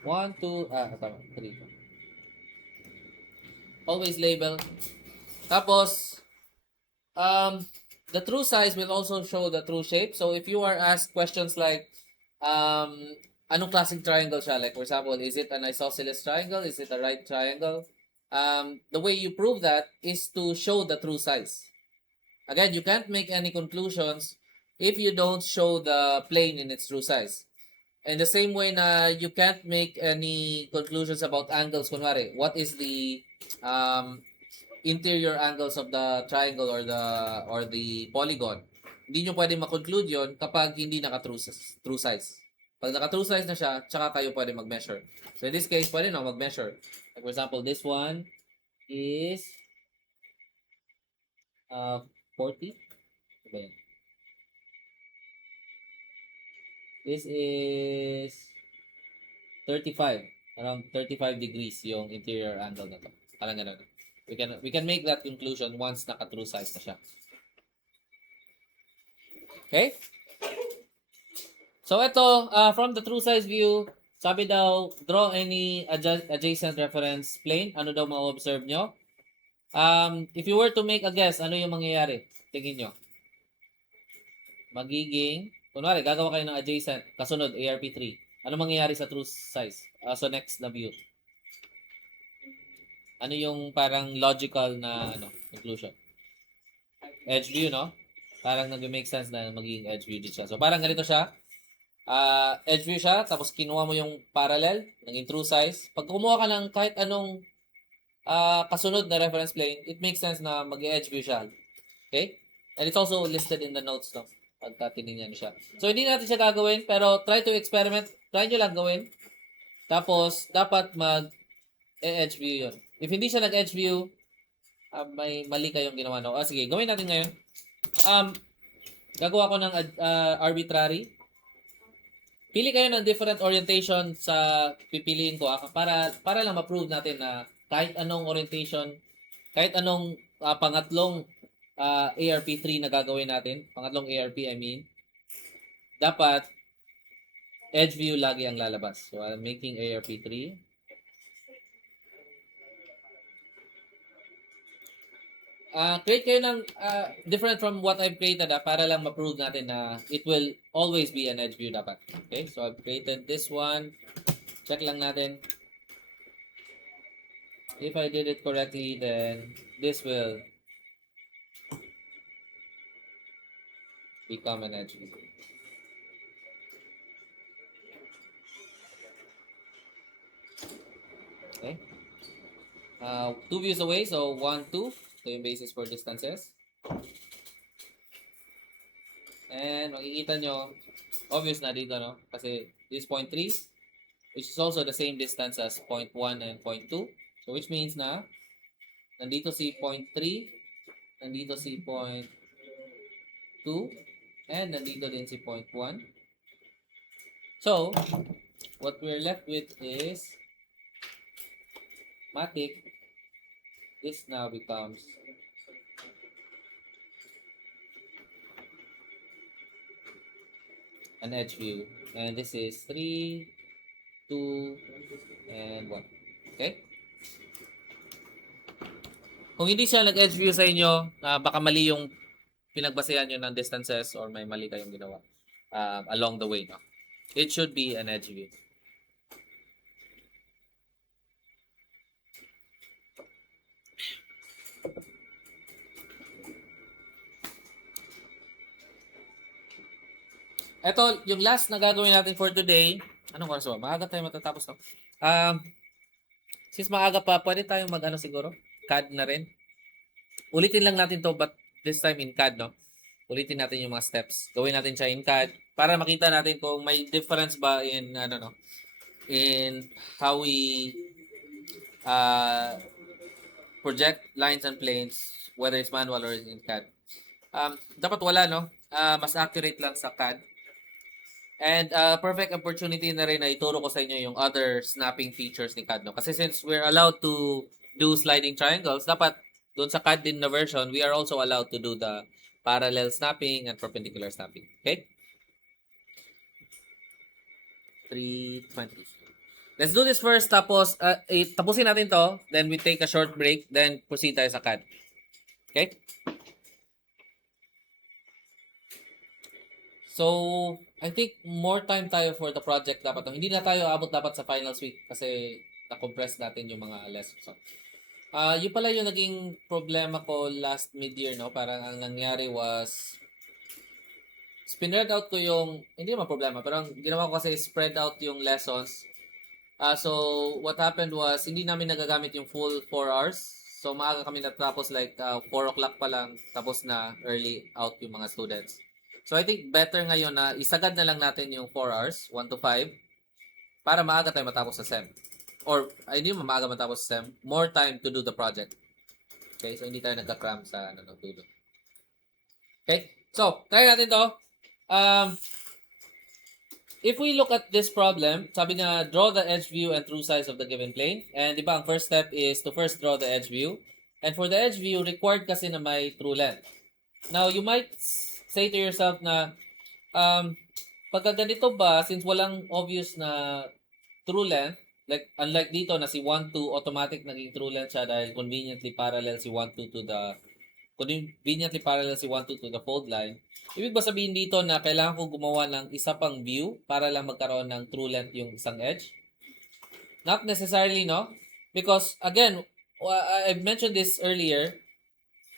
1, 2, tama, 3. Always label. Tapos, the true size will also show the true shape. So if you are asked questions like, anong klaseng triangle siya? Like for example, is it an isosceles triangle? Is it a right triangle? The way you prove that is to show the true size. Again, you can't make any conclusions if you don't show the plane in its true size. In the same way na you can't make any conclusions about angles. Kunwari, what is the interior angles of the triangle or the polygon. Hindi nyo pwede ma-conclude yon kapag hindi naka true size. Pag naka-true size na siya, tsaka kayo pwede mag-measure. So in this case, pwede na mag-measure. Like for example, this one is 40. Diba yan? This is 35. Around 35 degrees yung interior angle na to. Parang ganun. We can make that conclusion once naka-true size na siya. Okay? So ito, from the true size view, sabi daw, draw any adjacent reference plane. Ano daw ma-observe nyo? If you were to make a guess, ano yung mangyayari? Tingin nyo. Magiging, kunwari, gagawa kayo ng adjacent, kasunod, ARP3. Ano mangyayari sa true size? So next na view. Ano yung parang logical na conclusion? Edge view, no? Parang nag-make sense na magiging edge view din siya. So parang ganito siya. Edge view siya, tapos kinuha mo yung parallel, naging true size. Pag kumuha ka ng kahit anong kasunod na reference plane, it makes sense na mag-edge view siya. Okay? And it's also listed in the notes, no? Pagka tinignan niyo siya. So, hindi natin siya gagawin, pero try to experiment. Try nyo lang gawin. Tapos, dapat mag-edge view yun. If hindi siya nag-edge view, may mali kayong ginawa, no? Sige, gawin natin ngayon. Gagawa ko ng arbitrary. Pili kayo ng different orientation sa pipiliin ko para lang ma-prove natin na kahit anong orientation, kahit anong pangatlong ARP3 na gagawin natin, pangatlong ARP I mean, dapat edge view lagi ang lalabas. So I'm making ARP3. Create kayo ng different from what I've created para lang ma-prove natin na it will always be an edge view dapat. Okay, so I've created this one. Check lang natin. If I did it correctly, then this will become an edge view. Okay. 2 views away, so 1, 2. Ito yung basis for distances. And makikita nyo, obvious na dito, no? Kasi this 0.3, which is also the same distance as 0.1 and 0.2. So which means na, nandito si 0.3, nandito si 0.2, and nandito din si 0.1. So, what we're left with is matic. This now becomes an edge view. And this is 3, 2, and 1. Okay? Kung hindi siya nag-edge view sa inyo, baka mali yung pinagbasehan nyo ng distances or may mali kayong ginawa along the way. No? It should be an edge view. Ito, yung last na gagawin natin for today. Anong oras ba? Maaga tayo matatapos, no? Since maaga pa, pwede tayong mag-ano siguro? CAD na rin. Ulitin lang natin to, but this time in CAD, no? Ulitin natin yung mga steps. Gawin natin siya in CAD para makita natin kung may difference ba in, in how we project lines and planes, whether it's manual or in CAD. Dapat wala, no? Mas accurate lang sa CAD. And perfect opportunity na rin na ituro ko sa inyo yung other snapping features ni CAD. No? Kasi since we're allowed to do sliding triangles, dapat doon sa CAD din na version, we are also allowed to do the parallel snapping and perpendicular snapping. Okay? 320. Let's do this first, tapos tapusin natin to, then we take a short break, then proceed tayo sa CAD. Okay? So, I think more time tayo for the project dapat. Hindi na tayo abot dapat sa finals week kasi na-compress natin yung mga lessons. So, yun pala yung naging problema ko last mid-year, no? Parang ang nangyari was spread out ko yung, hindi naman problema, pero ang ginawa ko kasi spread out yung lessons. So, what happened was, hindi namin nagagamit yung full 4 hours. So, maaga kami natapos like 4 o'clock pa lang, tapos na early out yung mga students. So I think better ngayon na isagad na lang natin yung 4 hours, 1 to 5, para maaga tayo matapos sa SEM. Or, hindi mo maaga matapos sa SEM, more time to do the project. Okay, so hindi tayo nagka-cram sa tulog. Okay, so try natin to. If we look at this problem, sabi nga, draw the edge view and true size of the given plane. And di ba, ang first step is to first draw the edge view. And for the edge view, required kasi na may true length. Now, you might say to yourself na, pagka ganito ba, since walang obvious na true length, like unlike dito na si 1, 2, automatic naging true length siya dahil conveniently parallel si 1, 2 to the fold line. Ibig ba sabihin dito na kailangan ko gumawa ng isa pang view para lang magkaroon ng true length yung isang edge? Not necessarily, no? Because, again, I mentioned this earlier,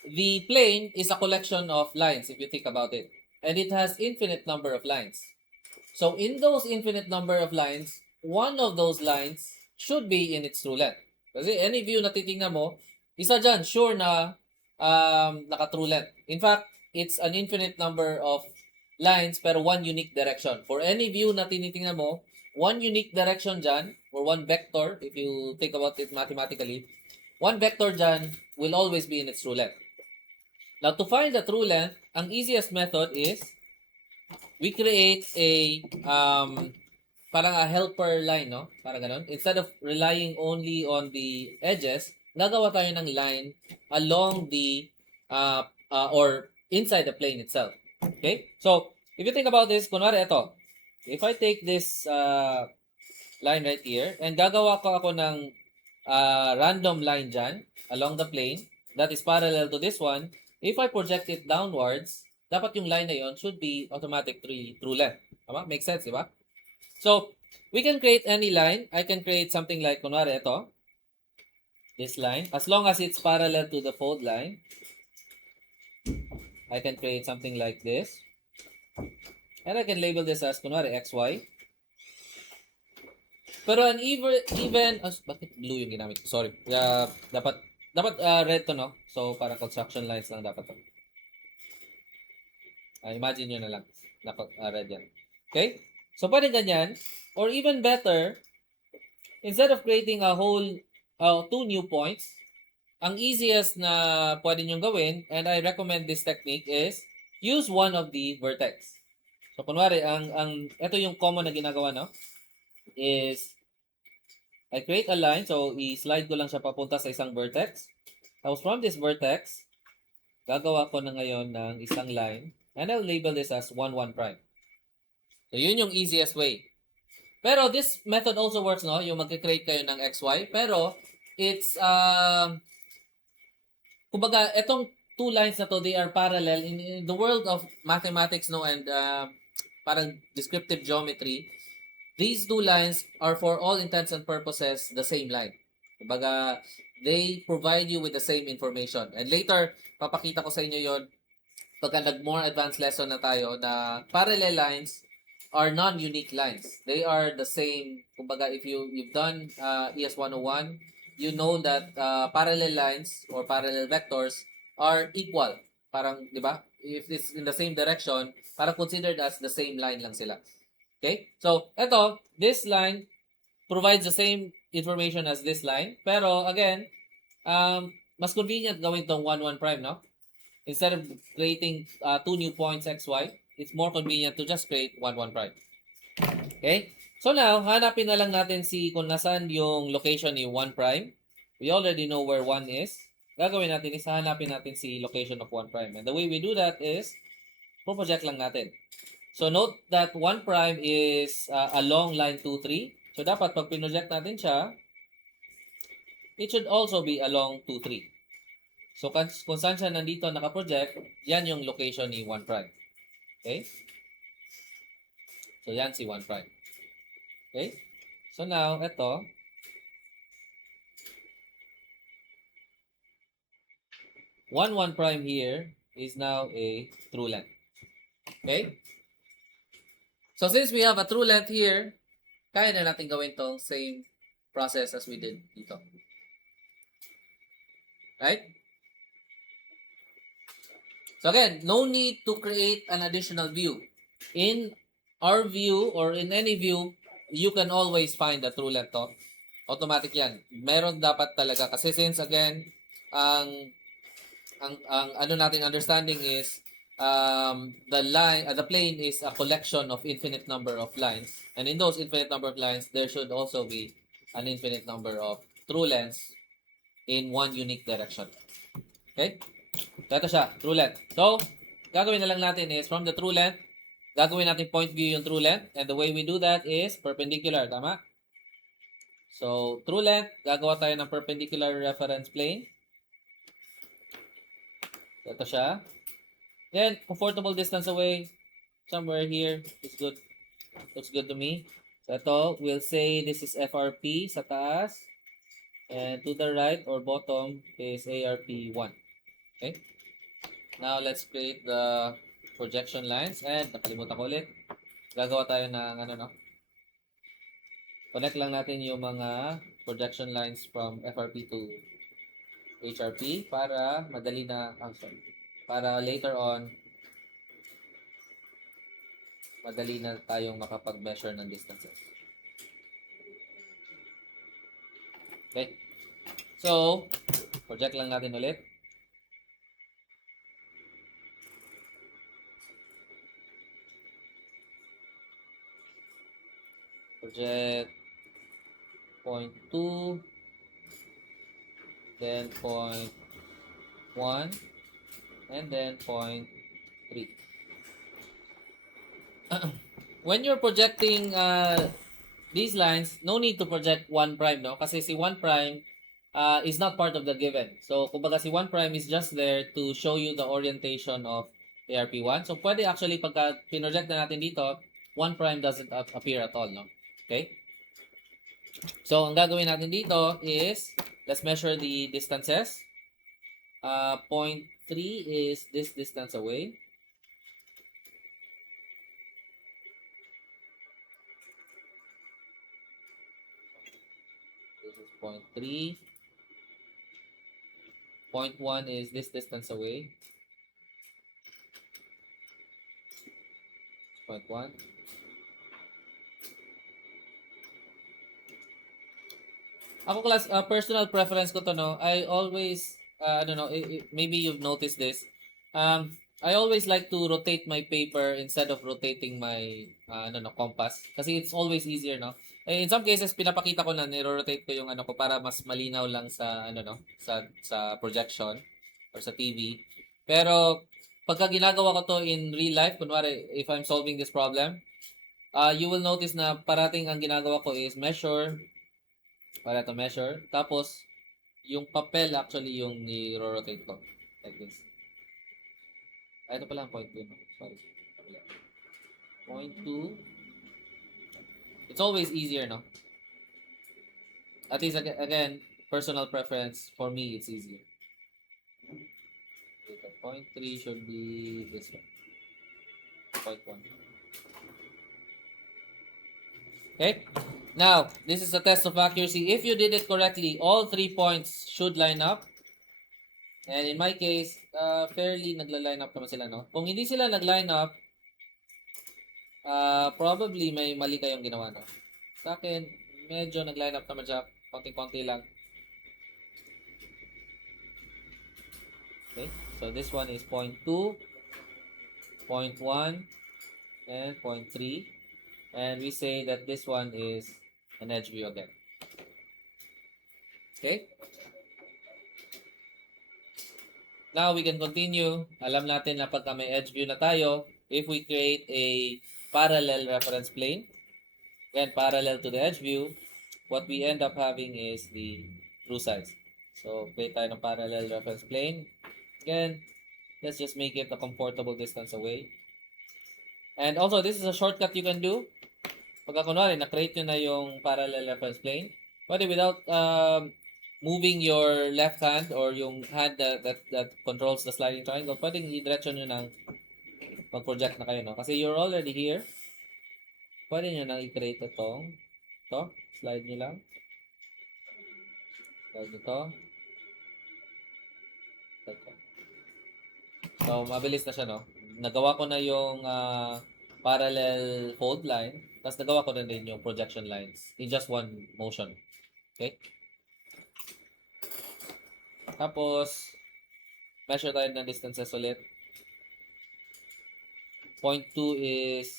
the plane is a collection of lines, if you think about it. And it has infinite number of lines. So, in those infinite number of lines, one of those lines should be in its true length. Kasi any view na titingnan mo, isa dyan, sure na naka-true length. In fact, it's an infinite number of lines pero one unique direction. For any view na tinitingnan mo, one unique direction dyan, or one vector, if you think about it mathematically, one vector dyan will always be in its true length. Now, to find the true length, ang easiest method is we create a parang a helper line, no? Parang ganun. Instead of relying only on the edges, nagawa tayo ng line along the or inside the plane itself. Okay? So, if you think about this, kunwari ito. If I take this line right here and gagawa ko ako ng random line dyan along the plane that is parallel to this one, if I project it downwards, dapat yung line na yon should be automatic true length. Tama? Makes sense, di ba? So, we can create any line. I can create something like, kunwari ito, this line. As long as it's parallel to the fold line, I can create something like this. And I can label this as, kunwari, XY. Pero an even bakit blue yung ginamit ko? Sorry. Dapat red to, no? So, para construction lines lang dapat to. Imagine nyo na lang. Dapat red yan. Okay? So, pwede ganyan. Or even better, instead of creating a whole two new points, ang easiest na pwede nyo gawin, and I recommend this technique, is use one of the vertex. So, kunwari, ito yung common na ginagawa, no? Is, I create a line, so i-slide ko lang siya papunta sa isang vertex. Tapos from this vertex, gagawa ko na ngayon ng isang line, and I'll label this as 1, 1 prime. So, yun yung easiest way. Pero this method also works, no? Yung mag-create kayo ng XY. Pero, it's, kumbaga, etong two lines na to, they are parallel. In the world of mathematics, no? And parang descriptive geometry, these two lines are for all intents and purposes the same line. Kumbaga, they provide you with the same information. And later, papakita ko sa inyo yon pagka nag-more advanced lesson na tayo na parallel lines are non-unique lines. They are the same. Kumbaga, if you've done ES1-01, you know that parallel lines or parallel vectors are equal. Parang, di ba? If it's in the same direction, parang considered as the same line lang sila. Okay? So, eto, this line provides the same information as this line. Pero, again, mas convenient gawin tong 1, 1 prime, no? Instead of creating two new points XY, it's more convenient to just create 1, 1 prime. Okay? So now, hanapin na lang natin kung nasaan yung location ni 1 prime. We already know where 1 is. Gagawin natin is hanapin natin si location of 1 prime. And the way we do that is, project lang natin. So note that 1 prime is along line 2, 3. So dapat pag pinroject natin siya, it should also be along 2, 3. So kung saan siya nandito nakaproject, yan yung location ni 1 prime. Okay? So yan si 1 prime. Okay? So now, ito, 1, 1 prime here is now a true length. Okay? So since we have a true length here, kaya na natin gawin tong same process as we did dito. Right? So again, no need to create an additional view. In our view or in any view, you can always find the true length to. Automatic yan. Meron dapat talaga. Kasi since again, ang ang ano natin understanding is the plane is a collection of infinite number of lines, and in those infinite number of lines there should also be an infinite number of true lengths in one unique direction. Okay, ito siya, true length. So gagawin na lang natin is from the true length, gagawin natin point view yung true length, and the way we do that is perpendicular. Tama? So true length, gagawa tayo ng perpendicular reference plane. Ito siya. Then, comfortable distance away, somewhere here, is good. Looks good to me. So, ito, we'll say this is FRP sa taas. And to the right or bottom is ARP1. Okay? Now, let's create the projection lines. And, nakalimutan ko ulit. Gagawa tayo ng, connect lang natin yung mga projection lines from FRP to HRP para madali na, para later on, madali na tayong makapag-measure ng distances. Okay. So, project lang natin ulit. Project point 2, then point 1, and then point 3. When you're projecting these lines, no need to project 1 prime, no? Kasi si 1 prime is not part of the given. So, kumbaga si 1 prime is just there to show you the orientation of ARP1. So, pwede actually pagka pinroject na natin dito, 1 prime doesn't appear at all, no? Okay? So, ang gagawin natin dito is, let's measure the distances. Point 3 is this distance away. This is point 3. Point 1 is this distance away. Point 1. Ako class, personal preference ko to, no. I always, I don't know, maybe you've noticed this. I always like to rotate my paper instead of rotating my, compass. Kasi it's always easier, no. In some cases, pinapakita ko na, niro-rotate ko yung ko para mas malinaw lang sa, sa projection or sa TV. Pero, pagka ginagawa ko to in real life, kunwari, if I'm solving this problem, you will notice na parating ang ginagawa ko is measure, para to measure. Tapos, yung papel actually yung ni-rotate ko. Like this. Ito pala ang point 2. No? Sorry. Point 2. It's always easier, no? At least, again, personal preference. For me, it's easier. Okay, point 3 should be this one. Point 1. Okay? Now, this is a test of accuracy. If you did it correctly, all 3 points should line up. And in my case, fairly nagla-line up naman sila, no? Kung hindi sila nag-line up, probably may mali kayong ginawa, no? Sa akin, medyo nag-line up naman siya. Konting-konti lang. Okay? So, this one is point 2, point 1, and point 3. And we say that this one is an edge view again. Okay? Now, we can continue. Alam natin na pagka may edge view na tayo, if we create a parallel reference plane, again, parallel to the edge view, what we end up having is the true size. So, create tayo ng parallel reference plane. Again, let's just make it a comfortable distance away. And also, this is a shortcut you can do. Pagka kunwari, na-create nyo na yung parallel reference plane, pwede without moving your left hand or yung hand that controls the sliding triangle, pwedeng i-direction nyo ng mag-project na kayo, no? Kasi you're already here. Pwede nyo nang i-create ito. Slide nyo lang. Slide nyo to. So, mabilis na siya, no? Nagawa ko na yung parallel fold line. Tapos nagawa ko na din yung projection lines in just one motion. Okay? Tapos, measure tayo ng distances ulit. Point 2 is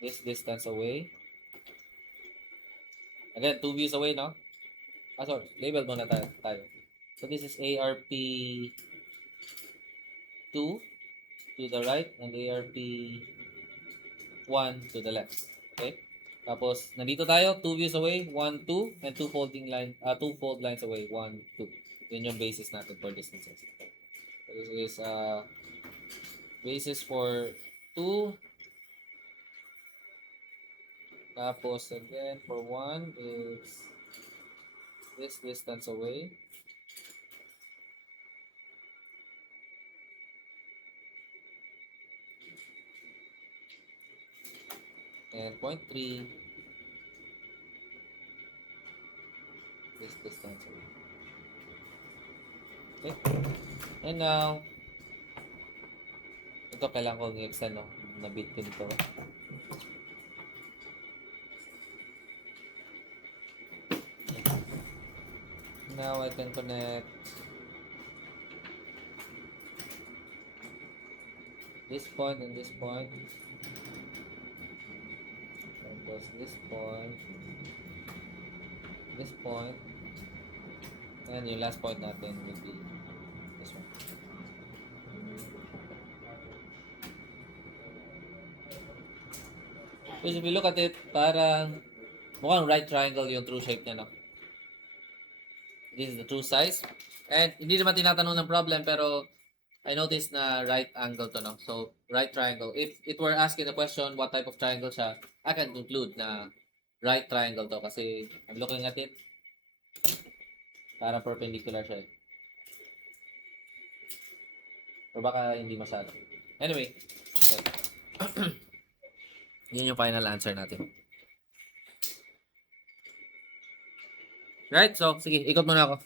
this distance away. Again, 2 views away, no? Sorry. Label muna tayo. So, this is ARP 2 to the right and ARP 1 to the left. Okay? Tapos, nandito tayo, 2 views away, 1, 2, and 2 folding line, 2 fold lines away, 1, 2. Yun yung basis natin for distances. So, this is basis for 2. Tapos, again, for 1 is this distance away. And point 3, this distance away. Okay? And now, ito kailangan kong i-extend, no? Nabit ko nito. Now, I can connect this point and this point. Tapos this point, and yung last point natin would be this one. So if you look at it, parang mukhang right triangle yung true shape niya, no? This is the true size. And hindi naman tinatanong ng problem, pero I noticed na right angle to, no? So, right triangle. If it were asking the question what type of triangle siya, I can conclude na right triangle to kasi I'm looking at it, parang perpendicular siya eh. Or baka hindi masyado. Anyway, so, yun yung final answer natin. Right? So, sige, ikot muna ako.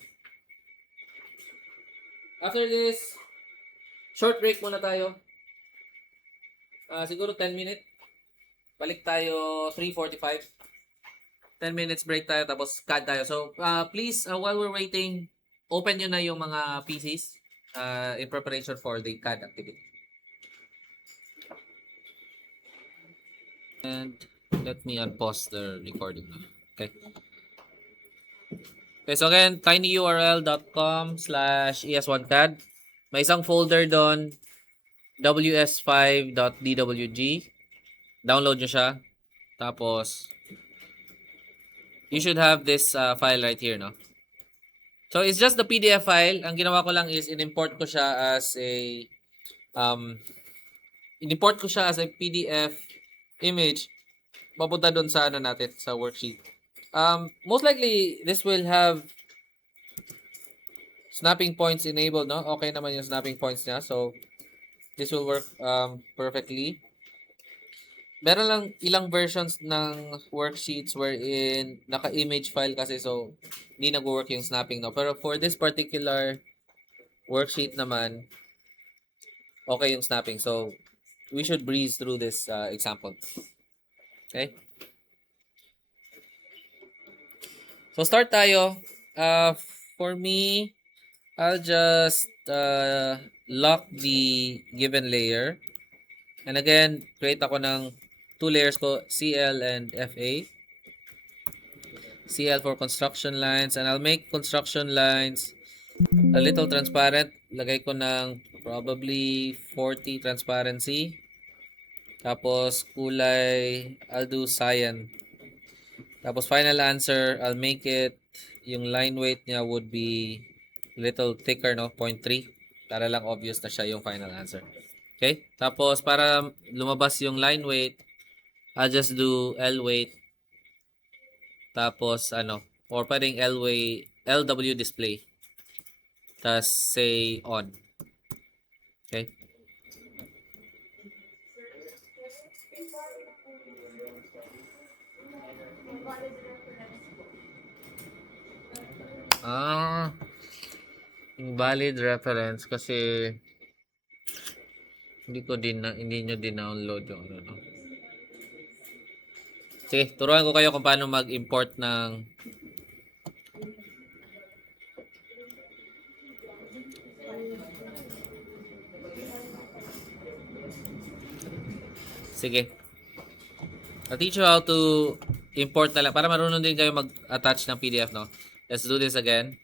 After this, short break muna tayo. Siguro 10 minutes. Balik tayo 3:45. 10 minutes break tayo, tapos CAD tayo. So, please, while we're waiting, open nyo na yung mga PCs in preparation for the CAD activity. And let me unpause the recording now. Okay. Okay, so again, tinyurl.com/es1cad. May isang folder doon, ws5.dwg. Download nyo siya. Tapos, you should have this file right here, no? So, it's just the PDF file. Ang ginawa ko lang is in-import ko siya as a PDF image. Papunta doon sa natin, sa worksheet. Most likely, this will have snapping points enabled, no? Okay naman yung snapping points niya. So, this will work perfectly. Meron lang ilang versions ng worksheets wherein naka-image file kasi, so hindi nag-work yung snapping, no? Pero for this particular worksheet naman, okay yung snapping. So, we should breeze through this example. Okay? So, start tayo. For me, I'll just lock the given layer. And again, create ako ng 2 layers ko, CL and FA. CL for construction lines. And I'll make construction lines a little transparent. Lagay ko ng probably 40 transparency. Tapos kulay, I'll do cyan. Tapos final answer, I'll make it, yung line weight niya would be little thicker, no? 0.3. Para lang obvious na siya yung final answer. Okay? Tapos para lumabas yung line weight, I'll just do L weight. Tapos or pwedeng LW display. Tapos say on. Okay? Invalid reference kasi hindi nyo din-download yung ano, no? Sige, turuan ko kayo kung paano mag-import ng sige. I'll teach you how to import na lang para marunong din kayo mag-attach ng PDF, no? Let's do this again.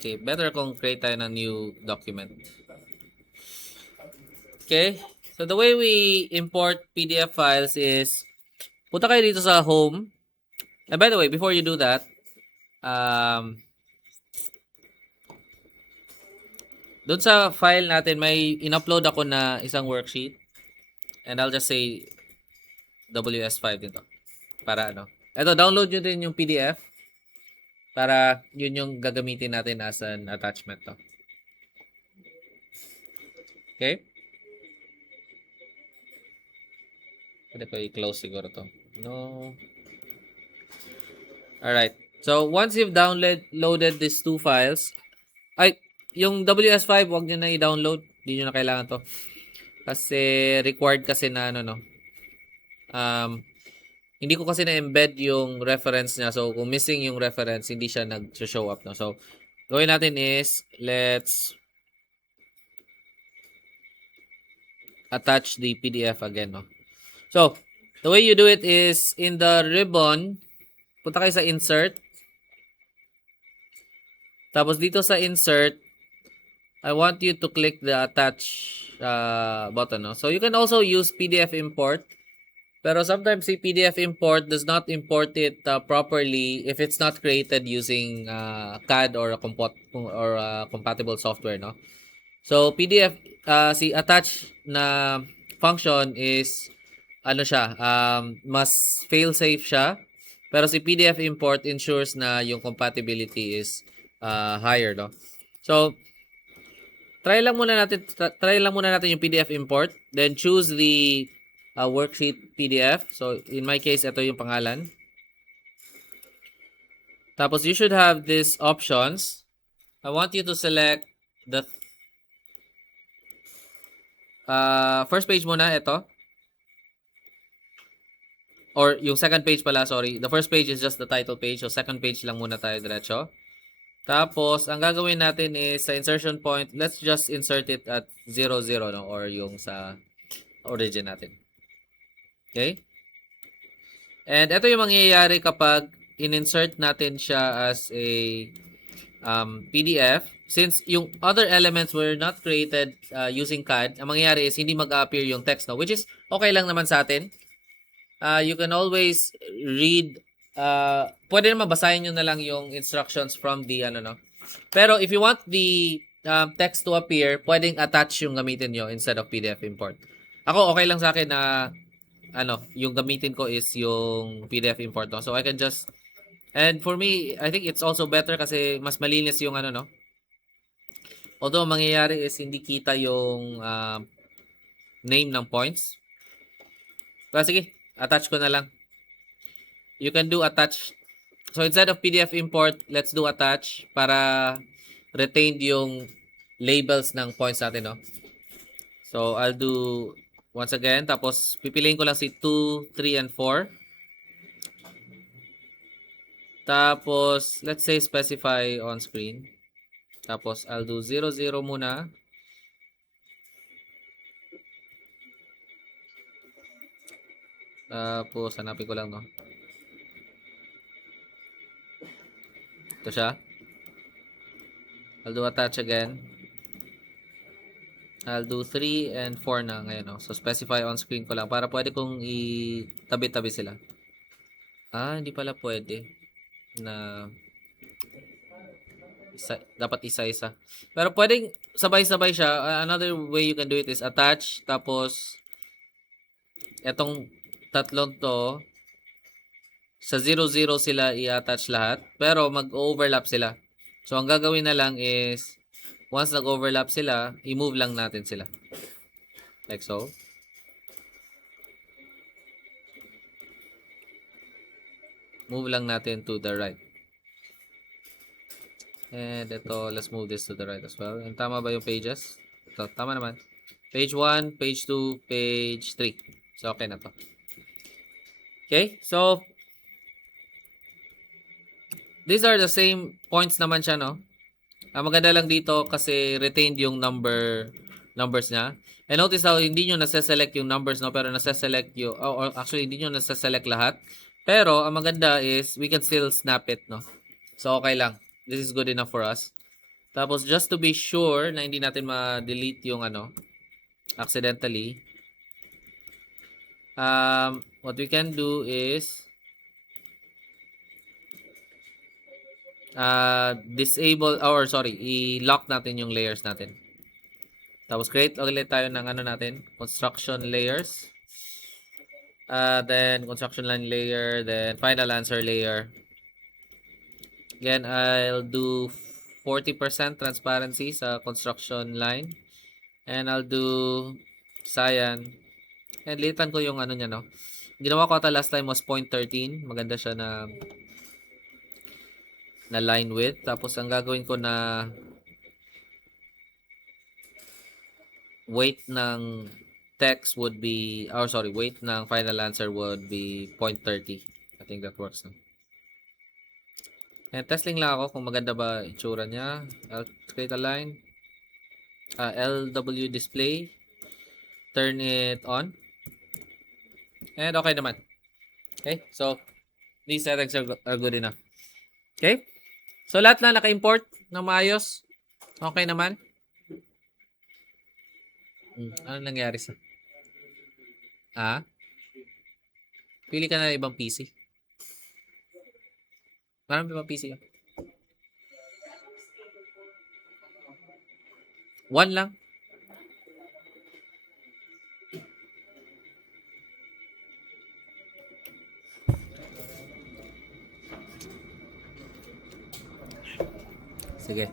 Okay, better kung create tayo ng new document. Okay, so the way we import PDF files is punta kayo dito sa home. And by the way, before you do that, doon sa file natin may in-upload ako na isang worksheet. And I'll just say WS5 dito. Para ano. Ito, download nyo din yung PDF. Para yun yung gagamitin natin as an attachment to. Okay? Pwede ko i-close siguro to. No. Alright. So, once you've downloaded these two files, yung WS5, wag nyo na i-download. Hindi nyo na kailangan to. Kasi, required kasi na ano, no. Hindi ko kasi na-embed yung reference niya. So, kung missing yung reference, hindi siya nag-show up, no. So, gawin natin is, let's attach the PDF again, no. So, the way you do it is, in the ribbon, punta kayo sa insert. Tapos dito sa insert, I want you to click the attach button. No? So you can also use PDF import. Pero sometimes si PDF import does not import it properly if it's not created using CAD or a compatible software. No? So PDF, si attach na function is ano siya, mas fail-safe siya. Pero si PDF import ensures na yung compatibility is higher, no? So, try lang muna natin yung PDF import. Then, choose the worksheet PDF. So, in my case, ito yung pangalan. Tapos, you should have these options. I want you to select the first page muna, ito. Or yung second page pala, sorry. The first page is just the title page. So, second page lang muna tayo diretso. Tapos, ang gagawin natin is sa insertion point, let's just insert it at 0, 0, no? Or yung sa origin natin. Okay? And ito yung mangyayari kapag in-insert natin siya as a PDF. Since yung other elements were not created using CAD, ang mangyayari is hindi mag-appear yung text, no? Which is okay lang naman sa atin. You can always read, pwede naman basahin nyo na lang yung instructions from the, no. Pero if you want the text to appear, pwedeng attach yung gamitin nyo instead of PDF import. Ako, okay lang sa akin na, yung gamitin ko is yung PDF import, no. So, I can just, and for me, I think it's also better kasi mas malinis yung, no. Although, mangyayari is hindi kita yung name ng points. Pero sige, attach ko na lang. You can do attach. So, instead of PDF import, let's do attach para retained yung labels ng points natin, no? So, I'll do once again. Tapos, pipiliin ko lang si 2, 3, and 4. Tapos, let's say specify on screen. Tapos, I'll do 0, 0 muna. Tapos, hanapin ko lang, no? Ito siya. I'll do attach again. I'll do 3 and 4 na ngayon, no? So, specify on screen ko lang para pwede kong itabi-tabi sila. Hindi pala pwede na dapat isa-isa. Pero pwedeng sabay-sabay siya. Another way you can do it is attach, tapos etong tatlong to, sa 0, 0 sila i-attach lahat, pero mag-overlap sila. So, ang gagawin na lang is, once nag-overlap sila, i-move lang natin sila. Like so. move lang natin to the right. And ito, let's move this to the right as well. And tama ba yung pages? Ito, tama naman. Page 1, page 2, page 3. So, okay na to. Okay? So, these are the same points naman siya, no? Ang maganda lang dito kasi retained yung numbers niya. And notice how hindi nyo nasa-select yung numbers, no? Pero nasa-select yung, or actually, hindi nyo nasa-select lahat. Pero, ang maganda is, we can still snap it, no? So, okay lang. This is good enough for us. Tapos, just to be sure na hindi natin ma-delete yung accidentally, what we can do is, disable, or sorry, i-lock natin yung layers natin. Tapos create ulit tayo ng natin, construction layers. Then construction line layer, then final answer layer. Again, I'll do 40% transparency sa construction line. And I'll do cyan. And litan ko yung niya, no. Ginawa ko ata last time was 0.13. Maganda siya na line width. Tapos ang gagawin ko na weight ng text would be, weight ng final answer would be 0.30. I think that works. No? And testing lang ako kung maganda ba itsura niya. I'll create a line. LW display. Turn it on. And okay naman. Okay, so these settings are good enough. Okay? So lahat na naka-import ng maayos. Okay naman. Ano nangyari sa? Pili ka na ibang PC. Marami ibang PC lang. One lang. Sige.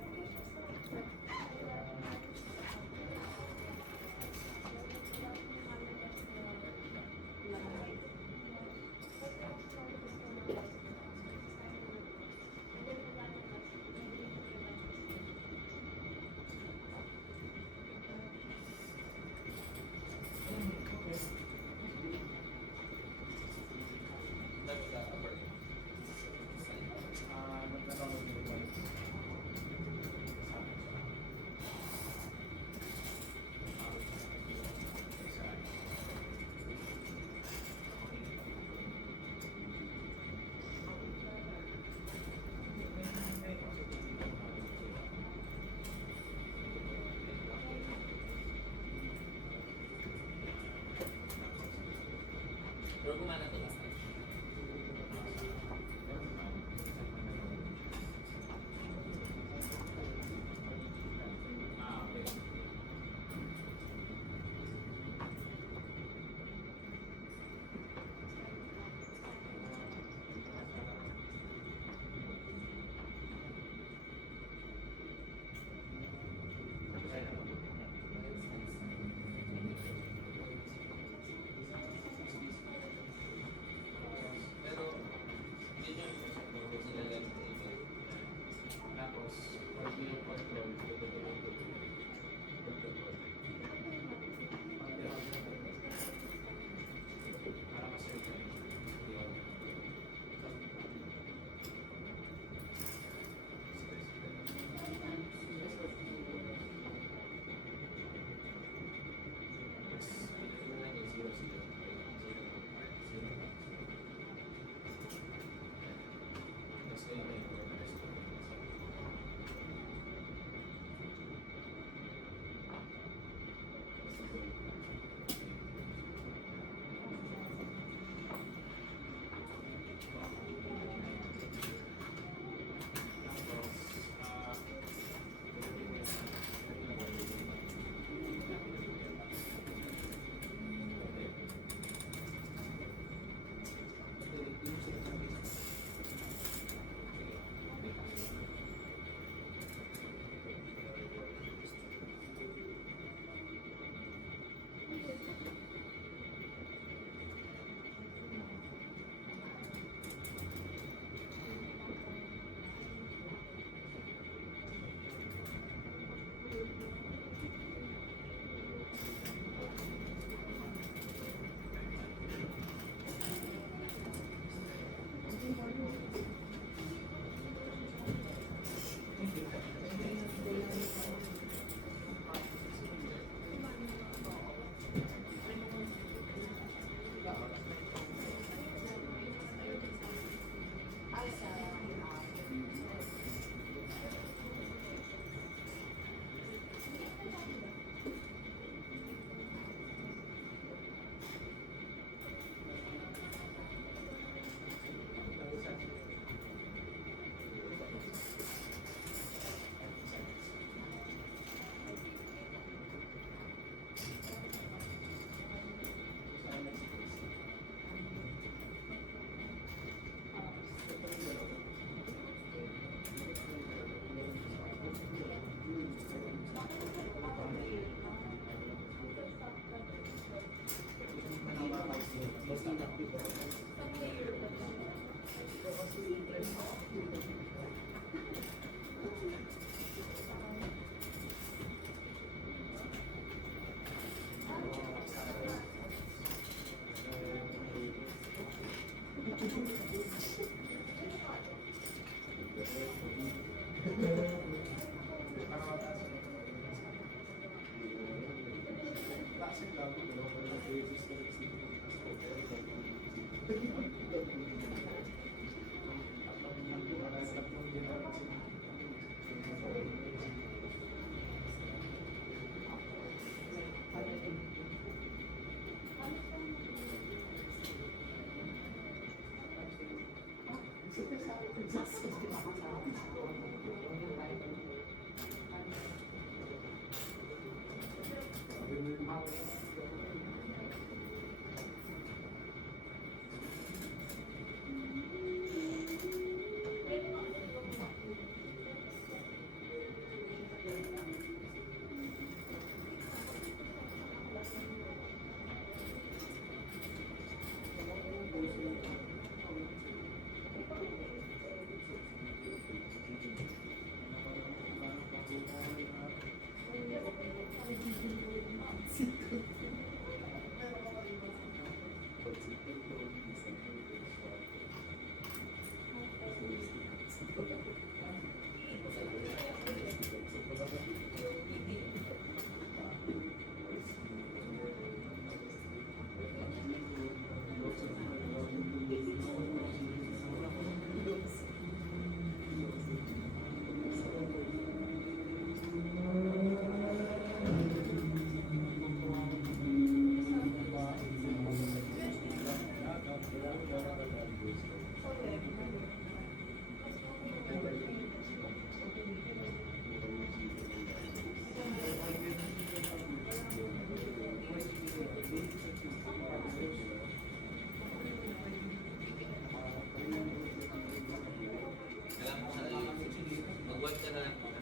Mag-wipe ka na lang muna.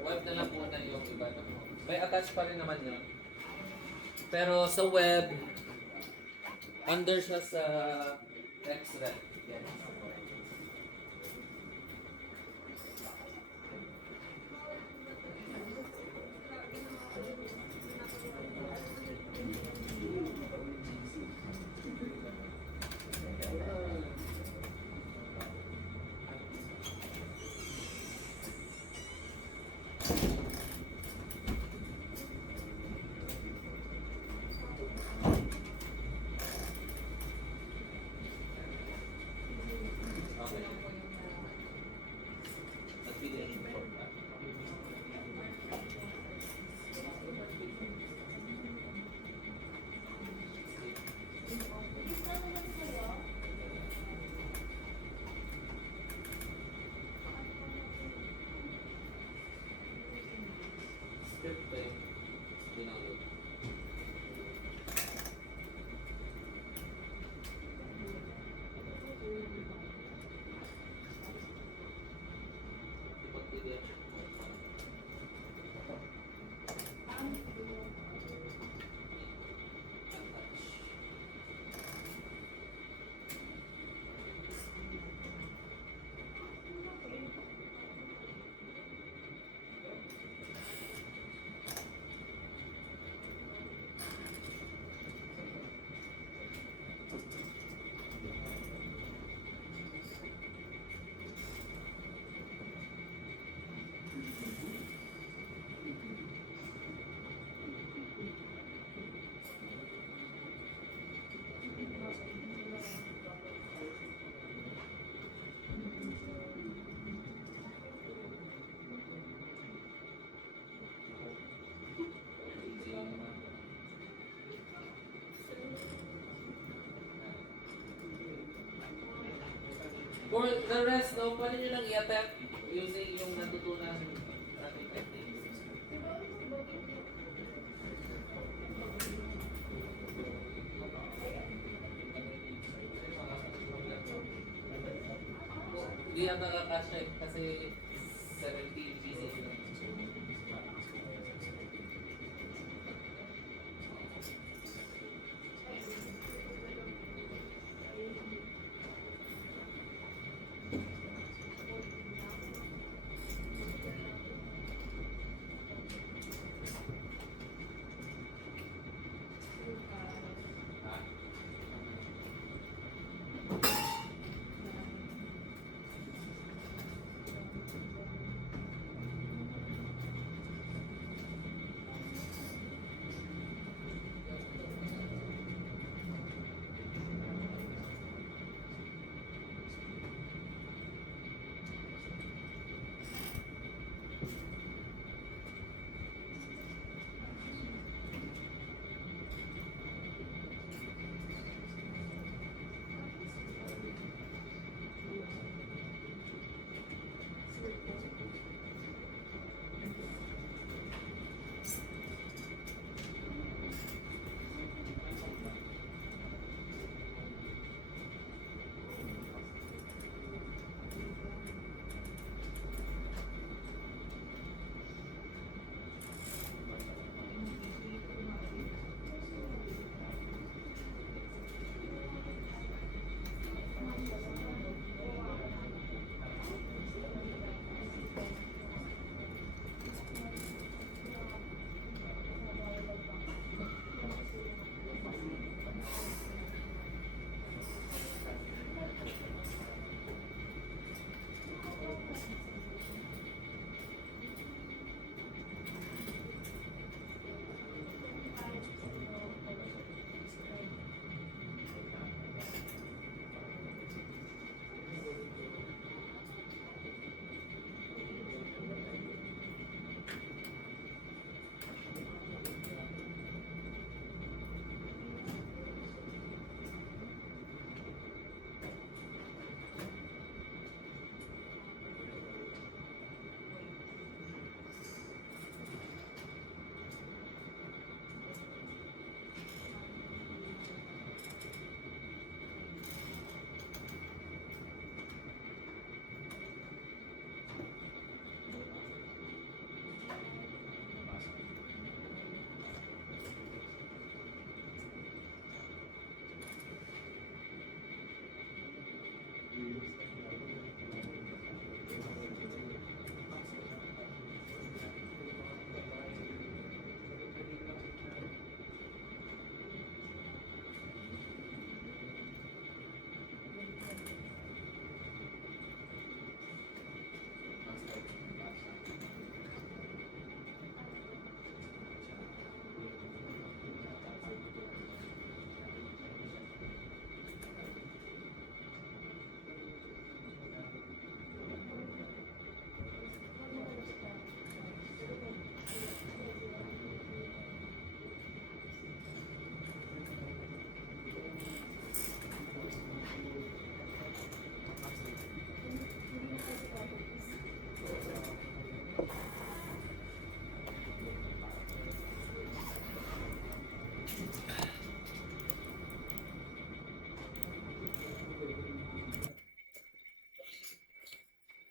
Wipe na lang muna yung iba. May attach pa rin naman yun. Pero sa web, under siya sa X-ray. Yan. Okay. Nagbigay ng report ka. Script ba yung download? Ipag-PDF. For the rest, no, pwede nyo lang i-attempt using yung natutunan natin techniques. Hindi yan nakakasya kasi 17 pieces lang.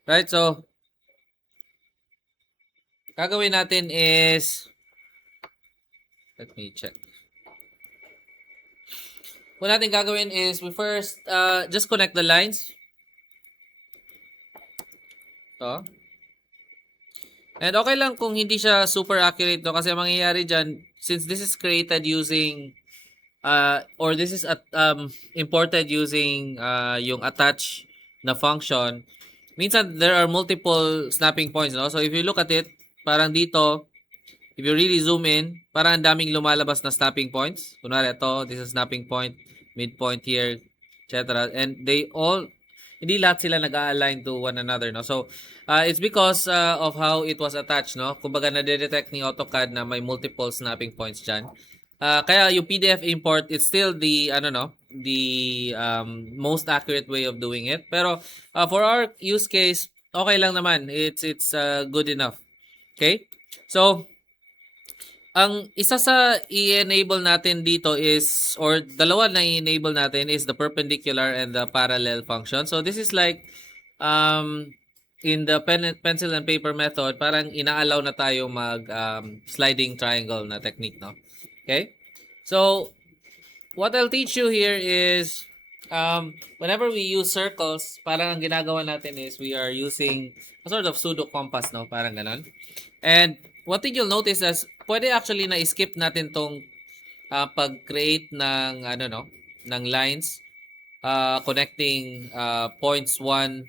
Right? So, gagawin natin is, let me check. What natin gagawin is, we first, just connect the lines. To. And okay lang kung hindi siya super accurate, no? Kasi ang mangyayari dyan, since this is created using, or this is imported using yung attach na function, minsan there are multiple snapping points, no? So if you look at it, parang dito, if you really zoom in, parang ang daming lumalabas na snapping points. Kunwari ito, this is snapping point, midpoint here, etc. And they all, hindi lahat sila nag-align to one another, no? So, it's because of how it was attached, no? Kumbaga, na-detect ni AutoCAD na may multiple snapping points dyan. Kaya yung PDF import, it's still the, the most accurate way of doing it. Pero, for our use case, okay lang naman. It's good enough. Okay? So, ang isa sa i-enable natin dito is, or dalawa na i-enable natin is the perpendicular and the parallel function. So this is like, in the pencil and paper method, parang ina-allow na tayo mag sliding triangle na technique, no? Okay? So, what I'll teach you here is, whenever we use circles, parang ang ginagawa natin is we are using a sort of pseudo compass, no? Parang ganon. And what thing you'll notice is, pwede actually na skip natin tong pag-create ng ng lines connecting points 1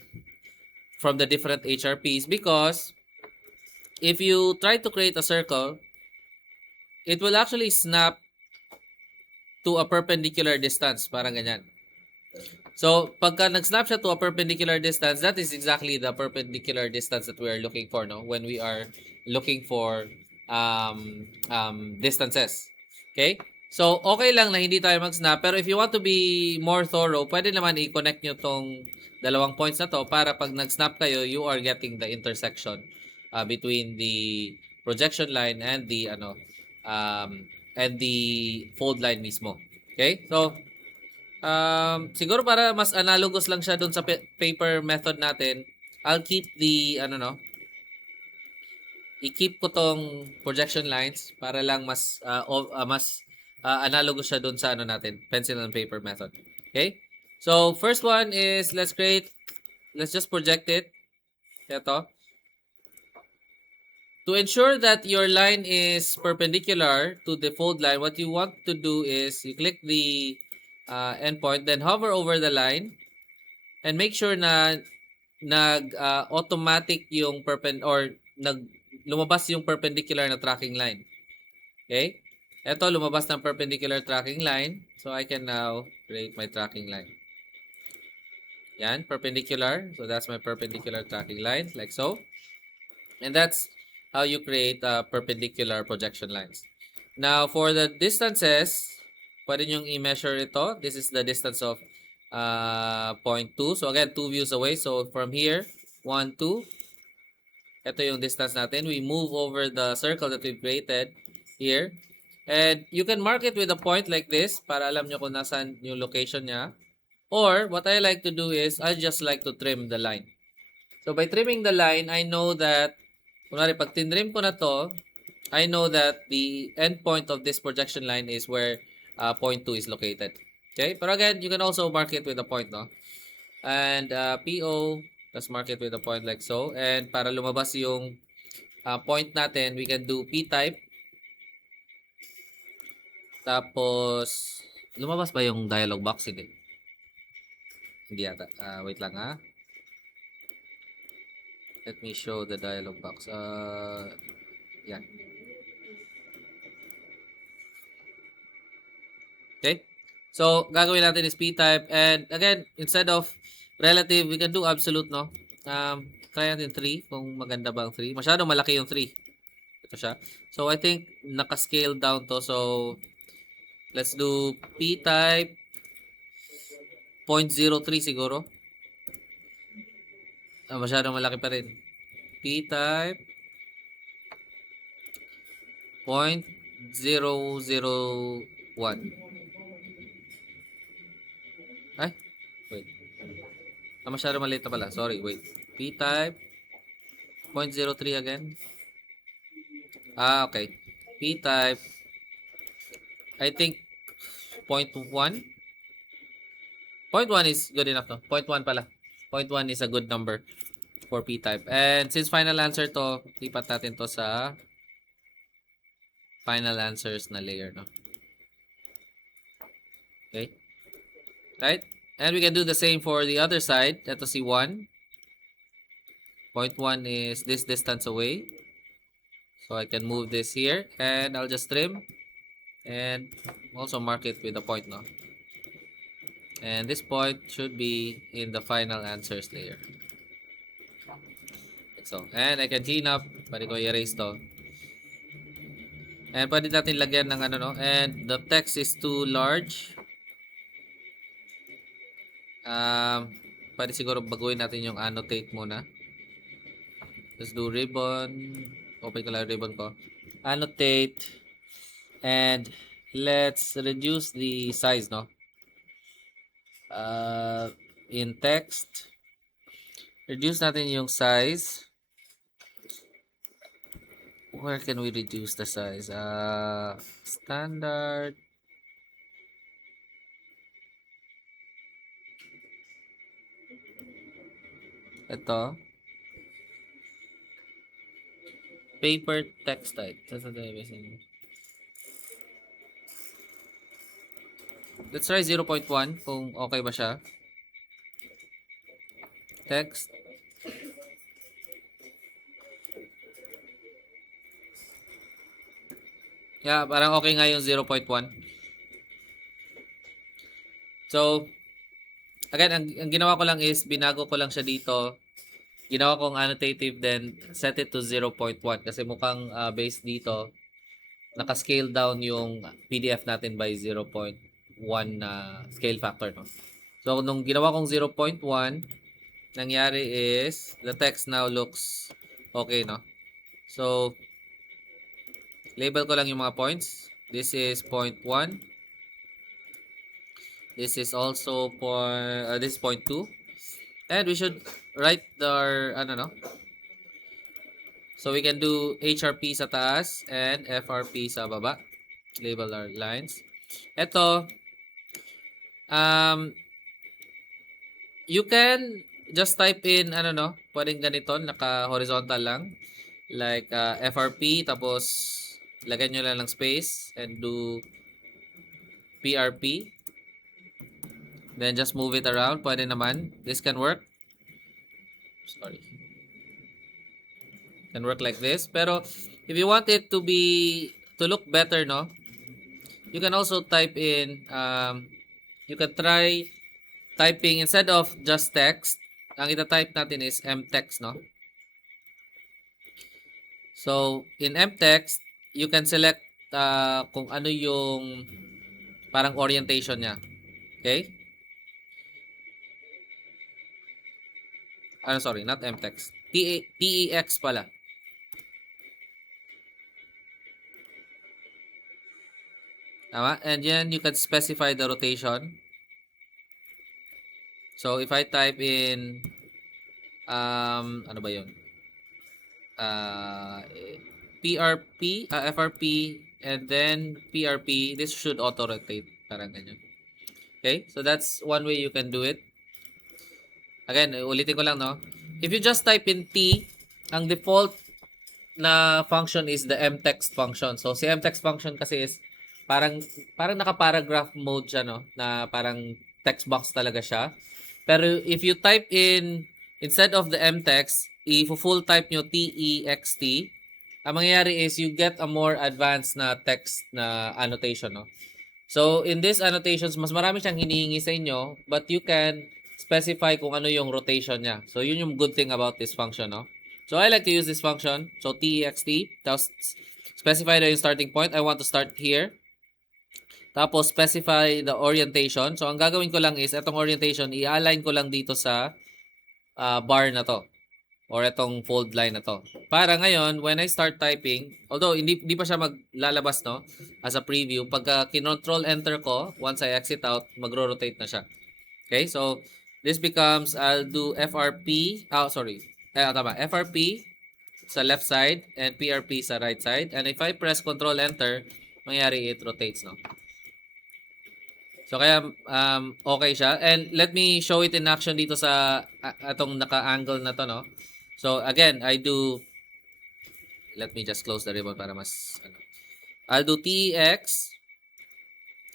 from the different HRPs, because if you try to create a circle, it will actually snap to a perpendicular distance, parang ganyan. So, pagka nag-snap siya to a perpendicular distance, that is exactly the perpendicular distance that we are looking for, no? When we are looking for distances. Okay? So, okay lang na hindi tayo mag-snap, pero if you want to be more thorough, pwede naman i-connect nyo tong dalawang points na to para pag nag-snap kayo, you are getting the intersection between the projection line and the fold line mismo. Okay? So, siguro para mas analogous lang siya dun sa paper method natin, I'll keep the, i-keep ko tong projection lines para lang mas, analogous siya dun sa natin, pencil and paper method. Okay? So, first one is, let's just project it. Ito. To ensure that your line is perpendicular to the fold line, what you want to do is, you click the endpoint, then hover over the line, and make sure na automatic yung lumabas yung perpendicular na tracking line. Okay? Ito, lumabas ng perpendicular tracking line. So, I can now create my tracking line. Yan, perpendicular. So, that's my perpendicular tracking line, like so. And that's how you create perpendicular projection lines. Now, for the distances, pwede nyong i-measure ito. This is the distance of 0.2. So, again, 2 views away. So, from here, 1, 2. Ito yung distance natin. We move over the circle that we've created here. And you can mark it with a point like this para alam nyo kung nasan yung location niya. Or, what I like to do is, I just like to trim the line. So, by trimming the line, I know that, kunwari, pag tinrim ko na to, I know that the endpoint of this projection line is where 0.2 is located. Okay? But again, you can also mark it with a point, no? And PO, let's mark it with a point like so. And para lumabas yung point natin, we can do P-type. Tapos, lumabas ba yung dialog box? Hindi. Hindi yata. Wait lang ha. Let me show the dialog box. Yan. Okay? So, gagawin natin is P-type. And again, instead of relative, we can do absolute, no? Try natin 3 kung maganda ba ang 3. Masyadong malaki yung 3. Ito siya. So, I think naka-scale down to. So, let's do P-type 0.03 siguro. Masyadong malaki pa rin. P-type 0.001. Ay, wait. Masyadong maliit na pala. Sorry, wait. P-type. 0.03 again. Okay. P-type. I think 0.1. 0.1 is good enough, no? 0.1 pala. 0.1 is a good number for P-type. And since final answer to, lipat natin to sa final answers na layer, no? Okay. Right? And we can do the same for the other side. Ito si 1. 0.1 is this distance away. So I can move this here and I'll just trim and also mark it with a point, no? And this point should be in the final answers layer. So, and I can clean up. Pwede ko i-erase to. And pwede natin lagyan ng ano, no? And the text is too large. Pwede siguro baguhin natin yung annotate muna. Let's do ribbon. Open ko lang ribbon ko. Annotate. And let's reduce the size, no? In text. Reduce natin yung size. Where can we reduce the size? Standard. Ito. Paper text type. Let's try 0.1 kung okay ba siya. Text. Yeah, parang okay nga yung 0.1. So, again, ang ginawa ko lang is, binago ko lang siya dito. Ginawa kong annotative, then set it to 0.1. Kasi mukhang based dito, naka-scale down yung PDF natin by 0.1 na scale factor, no? So, nung ginawa kong 0.1, nangyari is, the text now looks okay, no? So, label ko lang yung mga points. This is 0.1. This is also this is 0.2. And we should write our, ano, no? So, we can do HRP sa taas and FRP sa baba. Label our lines. Ito, you can just type in, ano, no? Pwedeng ganito, naka-horizontal lang. Like, FRP, tapos, lagyan nyo lang ng space and do PRP. Then, just move it around. Pwede naman. This can work. Sorry. Can work like this. Pero, if you want it to look better, no? You can also type in, you can try typing, instead of just text, ang ita-type natin is mtext, no? So, in mtext, you can select kung ano yung parang orientation niya. Okay? Sorry, not mtext. TEX pala. Tama? And then, you can specify the rotation. So, if I type in, ano ba yun? PRP, FRP, and then PRP, this should auto-rotate. Parang ganyan. Okay? So, that's one way you can do it. Again, ulitin ko lang, no? If you just type in T, ang default na function is the mtext function. So, si mtext function kasi is parang naka-paragraph mode siya, no? Na parang text box talaga siya. Pero if you type in, instead of the mtext, i-full type nyo TEXT, ang mangyayari is you get a more advanced na text na annotation, no? So, in these annotations, mas marami siyang hinihingi sa inyo, but you can specify kung ano yung rotation niya. So, yun yung good thing about this function, no? So, I like to use this function. So, TEXT, tapos specify na yung starting point. I want to start here. Tapos, specify the orientation. So, ang gagawin ko lang is, itong orientation, i-align ko lang dito sa bar na to. Or itong fold line na to. Para ngayon, when I start typing, although hindi pa siya maglalabas, no? As a preview, pagka kinontrol enter ko, once I exit out, magro-rotate na siya. Okay? So, This becomes, I'll do FRP, sorry, tama, FRP sa left side and PRP sa right side. And if I press Control Enter, mangyari it rotates, no? So kaya okay siya. And let me show it in action dito sa atong naka-angle na to, no? So again, let me just close the ribbon para mas I'll do TEX,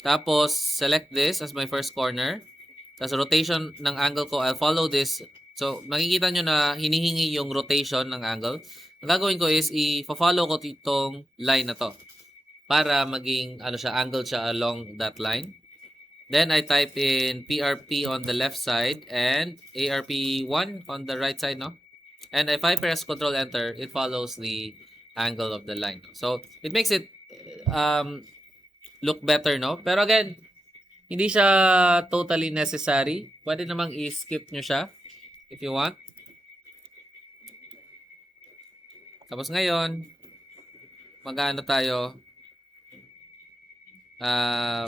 tapos select this as my first corner. Tapos rotation ng angle ko, I'll follow this. So makikita nyo na hinihingi yung rotation ng angle. Ang gagawin ko is i-follow ko itong line na to para maging angle siya along that line. Then I type in PRP on the left side and ARP1 on the right side, no? And if I press Control Enter, it follows the angle of the line. So it makes it look better, no? Pero again, hindi siya totally necessary. Pwede namang i-skip nyo siya if you want. Tapos ngayon, mag-ano tayo,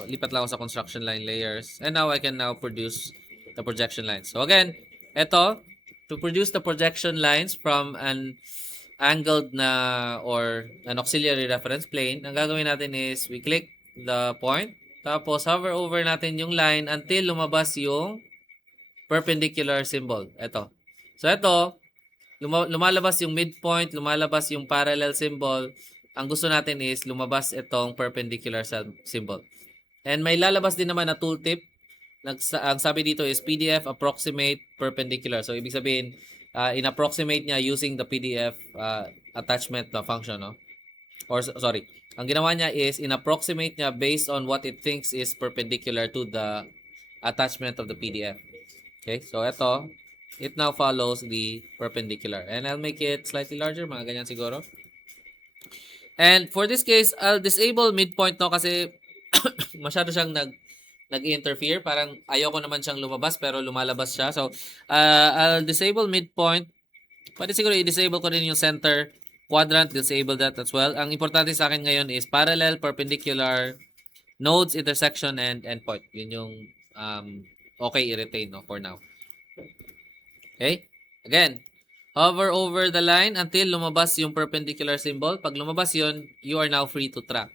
lipat lang ako sa construction line layers. And now I can now produce the projection lines. So again, ito, to produce the projection lines from an angled na or an auxiliary reference plane, ang gagawin natin is we click the point, tapos hover over natin yung line until lumabas yung perpendicular symbol. Ito. So ito, lumalabas yung midpoint, lumalabas yung parallel symbol. Ang gusto natin is lumabas itong perpendicular symbol. And may lalabas din naman na tooltip. Ang sabi dito is PDF approximate perpendicular. So ibig sabihin, in-approximate niya using the PDF attachment function, no? Or sorry, ang ginawa niya is in-approximate niya based on what it thinks is perpendicular to the attachment of the PDF. Okay, so ito, it now follows the perpendicular. And I'll make it slightly larger, mga ganyan siguro. And for this case, I'll disable midpoint, no, kasi masyado siyang nag-interfere. Parang ayoko naman siyang lumabas pero lumalabas siya. So, I'll disable midpoint. Pwede siguro i-disable ko rin yung center quadrant. Disable that as well. Ang importante sa akin ngayon is parallel, perpendicular, nodes, intersection, and endpoint. Yun yung okay i-retain, no, for now. Okay? Again, hover over the line until lumabas yung perpendicular symbol. Pag lumabas yun, you are now free to track.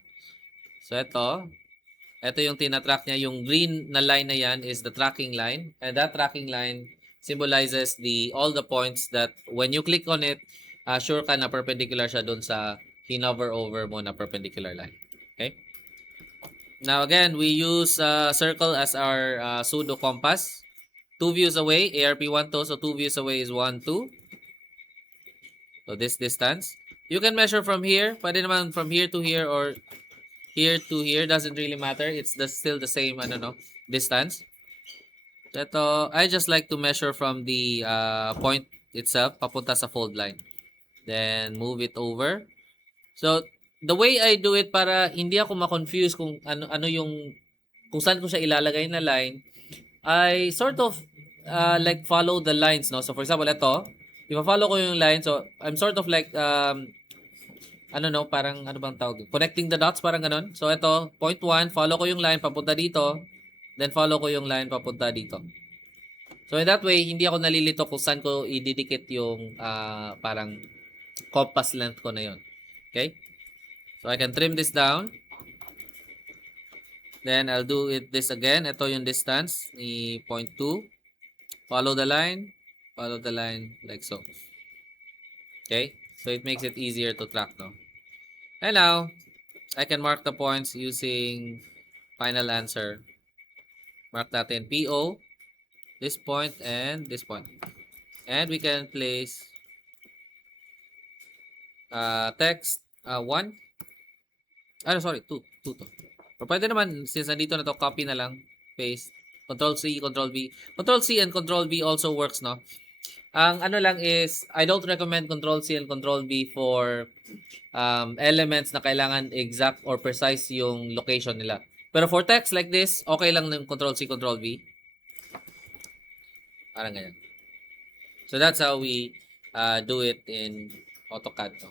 So, ito yung tinatrack niya. Yung green na line na yan is the tracking line. And that tracking line symbolizes all the points that when you click on it, sure ka na perpendicular siya dun sa hinover over mo na perpendicular line. Okay? Now again, we use circle as our pseudo compass. 2 views away, ARP1 to. So 2 views away is 1, 2. So this distance. You can measure from here. Pwede naman from here to here or here to here. Doesn't really matter. It's still the same distance. Ito, I just like to measure from the point itself papunta sa fold line. Then move it over. So the way I do it para hindi ako ma-confuse kung ano yung kung saan ko siya ilalagay na line, I sort of like follow the lines, no? So for example, ito, i-follow ko yung line. So I'm sort of like parang ano bang tawag? Connecting the dots, parang ganun. So ito, point 1, follow ko yung line papunta dito. Then follow ko yung line papunta dito. So in that way, hindi ako nalilito kung saan ko ididikit yung parang compass length ko na yon. Okay? So I can trim this down. Then I'll do this again. Ito yung distance ni point 2. Follow the line like so. Okay? So it makes it easier to track, no? And now, I can mark the points using final answer. Mark natin PO, this point, and this point. And we can place text 1. 2 to. Pero pwede naman, since nandito na to, copy na lang, paste, Control C, Control V. Control C and Control V also works, no? Ang lang is, I don't recommend Control C and Control V for elements na kailangan exact or precise yung location nila. Pero for text like this, okay lang ng Control C, Control V. Parang ganyan. So that's how we do it in AutoCAD. No?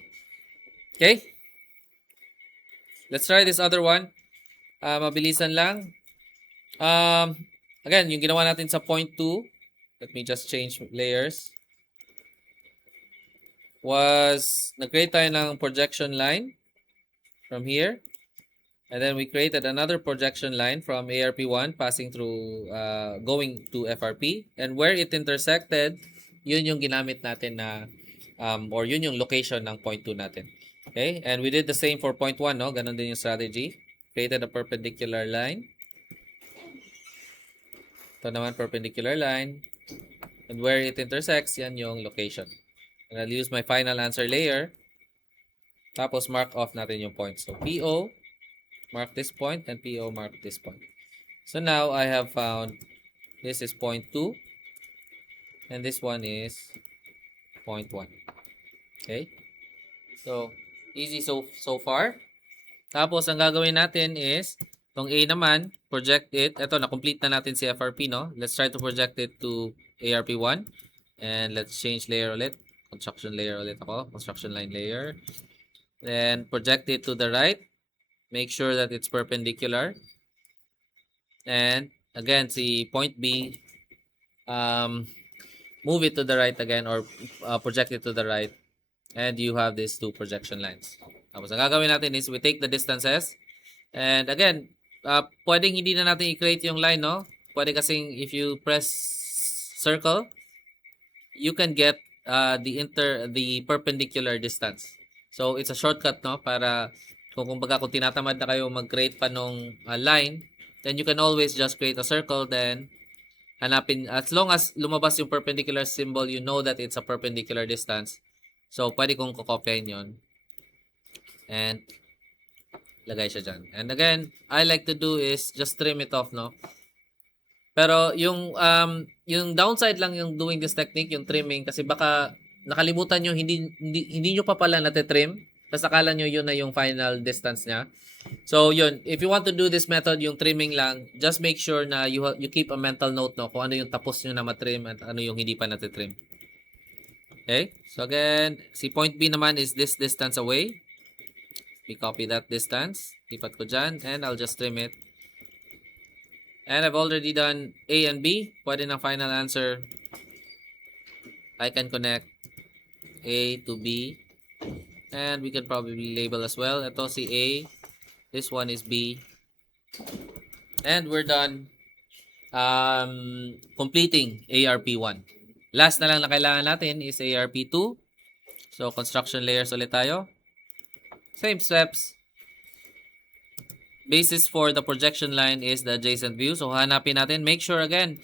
Okay? Let's try this other one. Mabilisan lang. Again, yung ginawa natin sa point 2. let me just change layers, was nag-create tayo ng projection line from here. And then we created another projection line from ARP1 passing through, going to FRP. And where it intersected, yun yung ginamit natin na, or yun yung location ng point 2 natin. Okay? And we did the same for point 1, no? Ganon din yung strategy. Created a perpendicular line. Ito naman, perpendicular line. And where it intersects, yan yung location. And I'll use my final answer layer. Tapos mark off natin yung points. So PO, mark this point, and PO, mark this point. So now I have found this is point 2, and this one is point 1. Okay? So, easy so far. Tapos, ang gagawin natin is, itong A naman, project it. Ito, na-complete na natin si FRP, no? Let's try to project it to ARP1. And let's change layer ulit. Construction layer ulit ako. Construction line layer. Then, project it to the right. Make sure that it's perpendicular. And, again, si point B, move it to the right again or project it to the right. And you have these two projection lines. Tapos, ang gagawin natin is we take the distances. And again, pwedeng hindi na natin i-create yung line, no? Pwede kasing if you press circle, you can get the perpendicular distance. So, it's a shortcut, no? Para kung tinatamad na kayo mag-create pa nung line, then you can always just create a circle, then hanapin, as long as lumabas yung perpendicular symbol, you know that it's a perpendicular distance. So, pwede kong kokopyahin yun. And, lagay siya dyan. And again, I like to do is just trim it off, no? Pero, yung downside lang yung doing this technique, yung trimming, kasi baka nakalimutan nyo, hindi nyo pa pala natetrim. Tapos akala nyo yun na yung final distance niya. So, yun. If you want to do this method, yung trimming lang, just make sure na you keep a mental note, no? Kung ano yung tapos nyo na matrim at ano yung hindi pa natetrim. Okay? So, again, si point B naman is this distance away. We copy that distance. Lipat ko dyan. And I'll just trim it. And I've already done A and B. Pwede na final answer. I can connect A to B. And we can probably label as well. Ito si A. This one is B. And we're done completing ARP1. Last na lang na kailangan natin is ARP2. So, construction layers ulit tayo. Same steps. Basis for the projection line is the adjacent view. So, hanapin natin. Make sure again,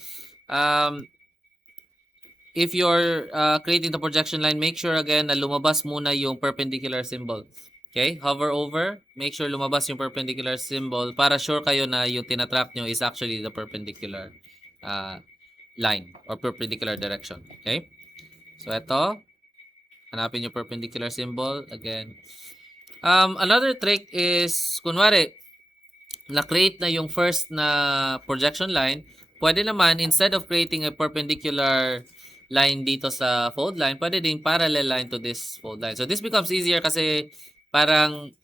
if you're creating the projection line, make sure again na lumabas muna yung perpendicular symbol. Okay? Hover over. Make sure lumabas yung perpendicular symbol para sure kayo na yung tinatrack nyo is actually the perpendicular line or perpendicular direction. Okay? So, ito. Hanapin yung perpendicular symbol. Again. Another trick is, kunwari, na-create na yung first na projection line, pwede naman, instead of creating a perpendicular line dito sa fold line, pwede din parallel line to this fold line. So, this becomes easier kasi parang,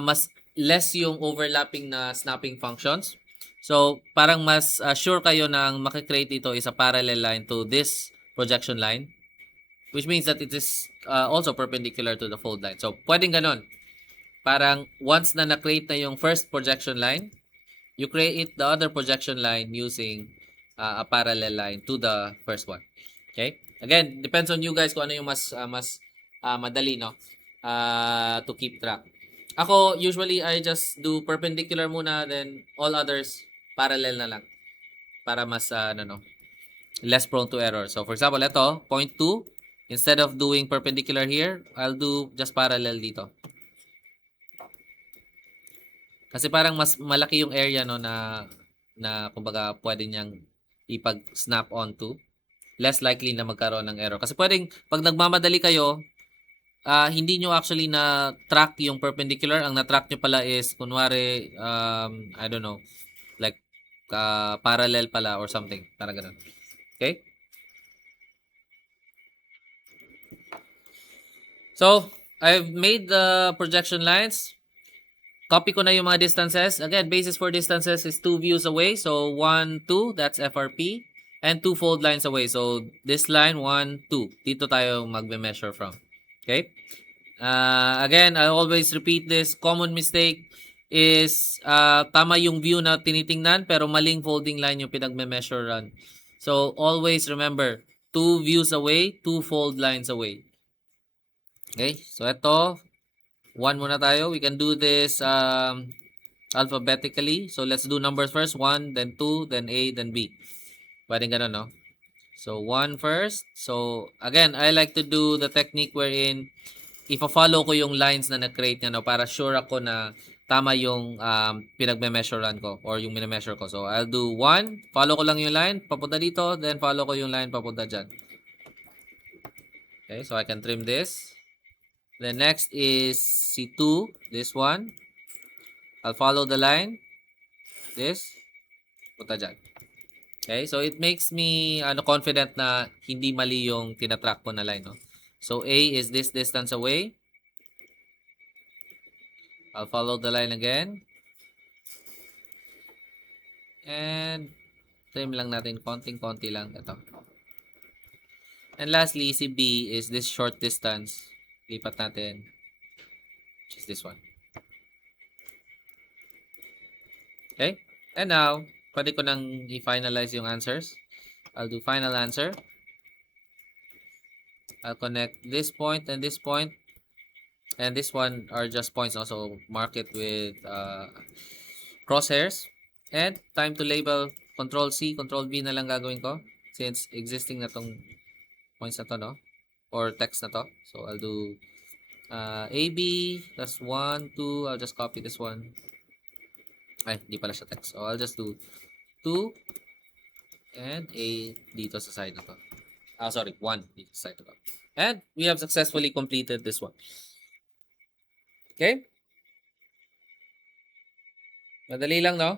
mas less yung overlapping na snapping functions. So, parang mas sure kayo na ang makikreate dito is a parallel line to this projection line, which means that it is also perpendicular to the fold line. So, pwedeng ganon. Parang once na na-create na yung first projection line, you create the other projection line using a parallel line to the first one. Okay? Again, depends on you guys kung ano yung mas madali, no? To keep track. Ako, usually, I just do perpendicular muna, then all others, parallel na lang. Para mas, less prone to error. So, for example, ito, point 2, instead of doing perpendicular here, I'll do just parallel dito. Kasi parang mas malaki yung area, no, na kumbaga pwede niyang ipag-snap onto. Less likely na magkaroon ng error. Kasi pwedeng, pag nagmamadali kayo, hindi nyo actually na-track yung perpendicular. Ang na-track nyo pala is, kunwari, I don't know, like, parallel pala or something. Parang ganun. Okay? So, I've made the projection lines. Copy ko na yung mga distances. Again, basis for distances is 2 views away. So, 1, 2, that's FRP. and 2 fold lines away. So, this line, 1, 2. Dito tayo magme-measure from. Okay? Again, I always repeat this. Common mistake is tama yung view na tinitingnan pero maling folding line yung pinagme-measurean. So, always remember, 2 views away, 2 fold lines away. Okay? So, ito, 1 muna tayo. We can do this alphabetically. So, let's do numbers first. 1, then 2, then A, then B. Pwedeng ganun, no? So, 1 first. So, again, I like to do the technique wherein ipa-follow ko yung lines na na-create niya, no, para sure ako na tama yung pinagme-measurean ko or yung mine-measure ko. So, I'll do 1. Follow ko lang yung line, papunta dito. Then, follow ko yung line, papunta dyan. Okay, so I can trim this. Then, next is C2. This one. I'll follow the line. This. Punta dyan. Okay, so it makes me confident na hindi mali yung tinatrack ko na line. No? So, A is this distance away. I'll follow the line again. And trim lang natin. Konting-konti lang. Ito. And lastly, si B is this short distance. Lipat natin. Which is this one. Okay? And now, pwede ko nang i-finalize yung answers. I'll do final answer. I'll connect this point and this point. And this one are just points also. Mark it with crosshairs. And time to label. Control C, Control V na lang gagawin ko. Since existing na tong points na to, no? Or text na to. So, I'll do AB. That's 1, 2. I'll just copy this one. Ay, hindi pala siya text. So, I'll just do 2. And A dito sa side na to. Sorry, 1 dito sa side na to. And we have successfully completed this one. Okay? Madali lang, no?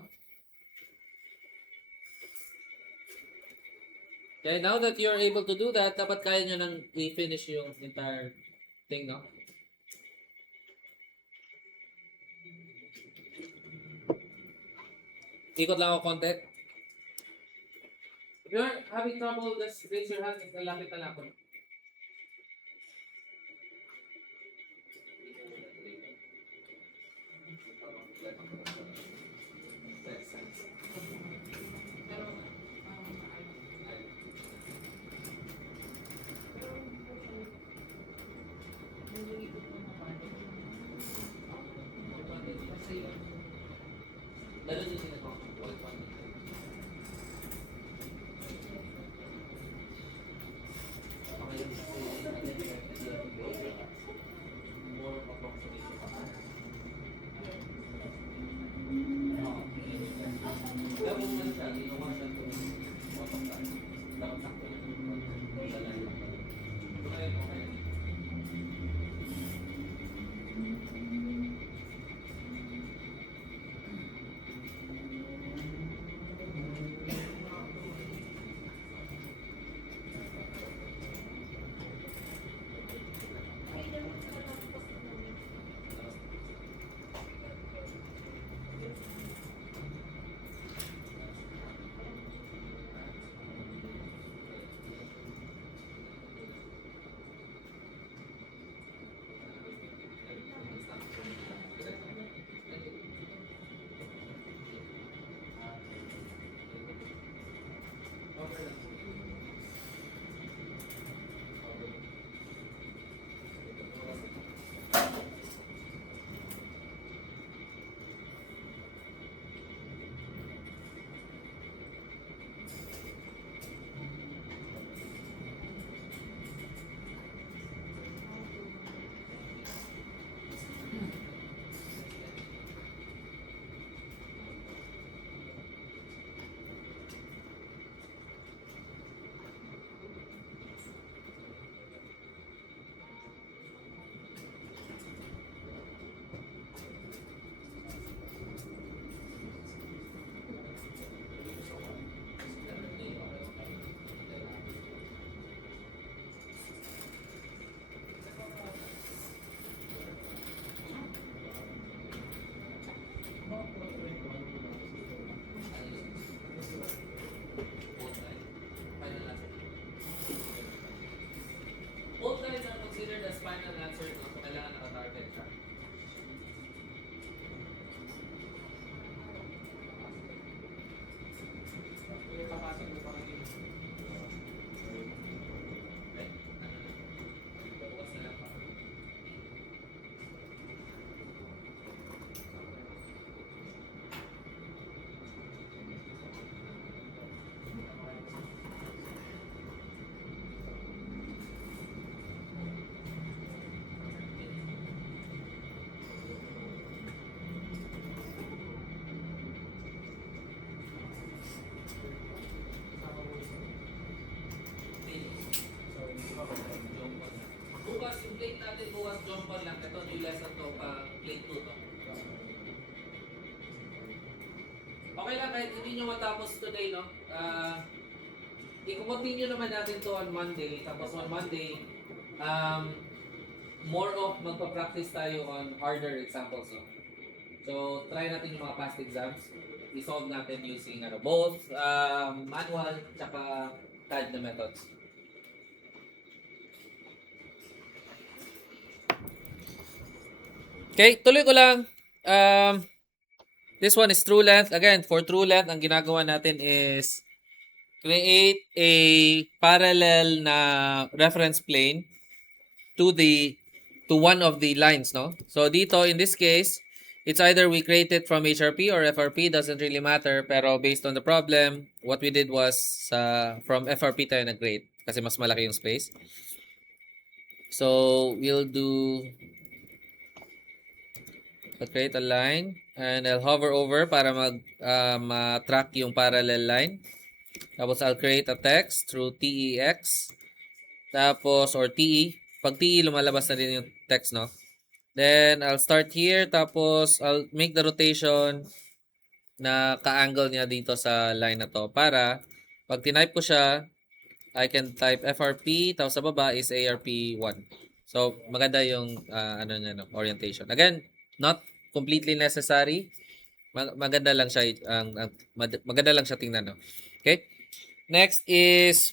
Okay, now that you're able to do that, dapat kaya nyo nang i-finish yung entire thing, no? Ikot lang ako konti. If you're having trouble, just raise your hand. Lalapit na lang ako. final answer, no? So, kailangan naka-target siya. Papasok mo pa kayo. Bukas na lang pa. Bukas, yung plate natin bukas, jump on lang. Ito, new lesson to, pa plate 2 to. Okay lang, kahit hindi nyo matapos today, no? I-continue naman natin to on Monday. Tapos on Monday, more of magpa-practice tayo on harder examples, no? So, try natin yung mga past exams. I-solve natin using both manual tsaka CAD na methods. Okay, tuloy ko lang. This one is true length. Again, for true length, ang ginagawa natin is create a parallel na reference plane to one of the lines, no? So dito, in this case, it's either we create it from HRP or FRP, doesn't really matter. Pero based on the problem, what we did was from FRP tayo nag-create kasi mas malaki yung space. So we'll create a line and I'll hover over para ma-track yung parallel line. Tapos I'll create a text through TEX. Tapos, or TE. Pag TE, lumalabas na din yung text, no? Then, I'll start here. Tapos, I'll make the rotation na ka-angle niya dito sa line na to. Para, pag tinype ko siya, I can type FRP. Tapos sa baba is ARP1. So, maganda yung orientation. Again, not completely necessary. Maganda lang siya maganda lang siya tingnan, no? Okay? Next is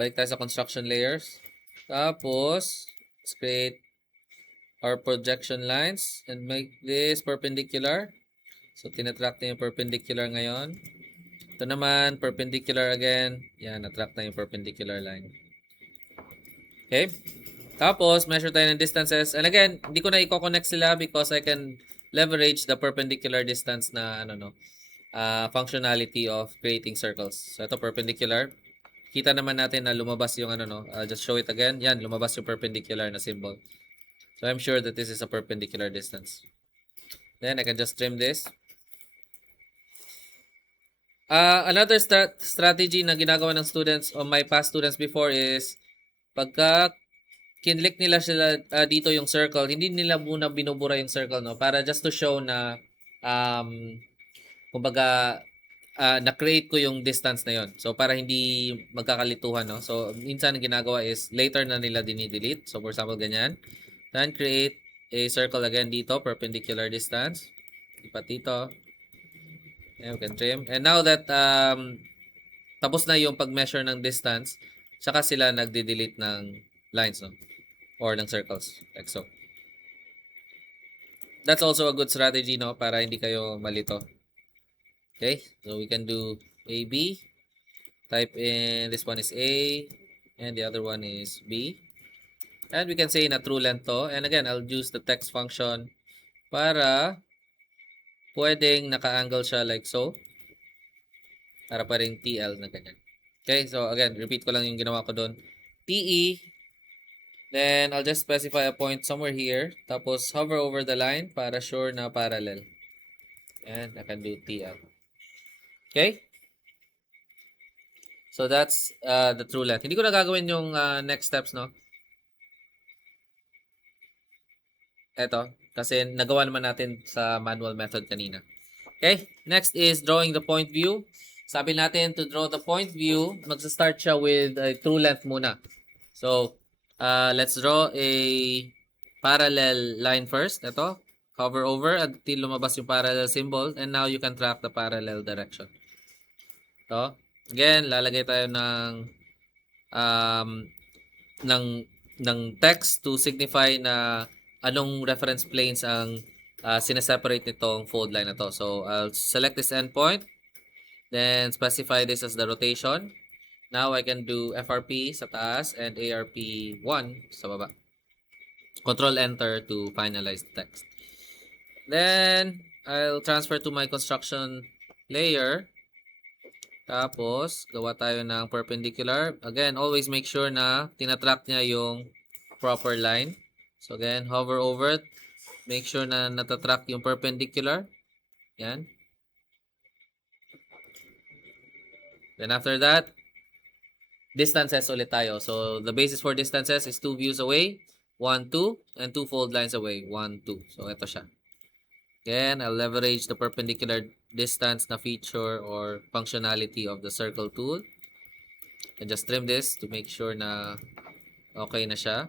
balik tayo sa construction layers. Tapos let's create our projection lines and make this perpendicular. So tinatrack na yung perpendicular ngayon. Ito naman perpendicular again. Yan, natrack na yung perpendicular line. Okay? Tapos, measure tayo ng distances. And again, hindi ko na i-connect sila because I can leverage the perpendicular distance na functionality of creating circles. So, ito perpendicular. Kita naman natin na lumabas yung I'll just show it again. Yan, lumabas yung perpendicular na symbol. So, I'm sure that this is a perpendicular distance. Then, I can just trim this. Another strategy na ginagawa ng students or my past students before is pagka kinlik nila sila dito yung circle, hindi nila muna binubura yung circle, no? Para just to show na kumbaga na-create ko yung distance na yon. So para hindi magkakalituhan, no? So minsan ang ginagawa is later na nila dinidelete. So for example, ganyan. Then create a circle again dito, perpendicular distance. Ipat dito. And we can trim. And now that tapos na yung pag-measure ng distance, saka sila nagde-delete ng lines, no? Or ng circles, like so. That's also a good strategy, no? Para hindi kayo malito. Okay, so we can do AB. Type in, this one is A, and the other one is B. And we can say na true length to. And again, I'll use the text function para pwedeng naka-angle siya like so. Para pa rin TL na ganyan. Okay, so again, repeat ko lang yung ginawa ko doon. TE. Then, I'll just specify a point somewhere here. Tapos, hover over the line para sure na parallel. And I can do TL. Okay? So, that's the true length. Hindi ko na gagawin yung next steps, no? Eto. Kasi nagawa naman natin sa manual method kanina. Okay? Next is drawing the point view. Sabi natin to draw the point view, magsa-start siya with a true length muna. So, let's draw a parallel line first. Ito, hover over until lumabas yung parallel symbol and now you can track the parallel direction. Ito, again, lalagay tayo ng text to signify na anong reference planes ang sineseparate nitong fold line na to. So, I'll select this endpoint, then specify this as the rotation. Now, I can do FRP sa taas and ARP1 sa baba. Control-Enter to finalize the text. Then, I'll transfer to my construction layer. Tapos, gawa tayo ng perpendicular. Again, always make sure na tinatrack niya yung proper line. So, again, hover over it. Make sure na natatrack yung perpendicular. Yan. Then, after that, distances ulit tayo. So, the basis for distances is 2 views away, 1, 2, and 2 fold lines away, 1, 2. So, ito siya. Again, I'll leverage the perpendicular distance na feature or functionality of the circle tool. And just trim this to make sure na okay na siya.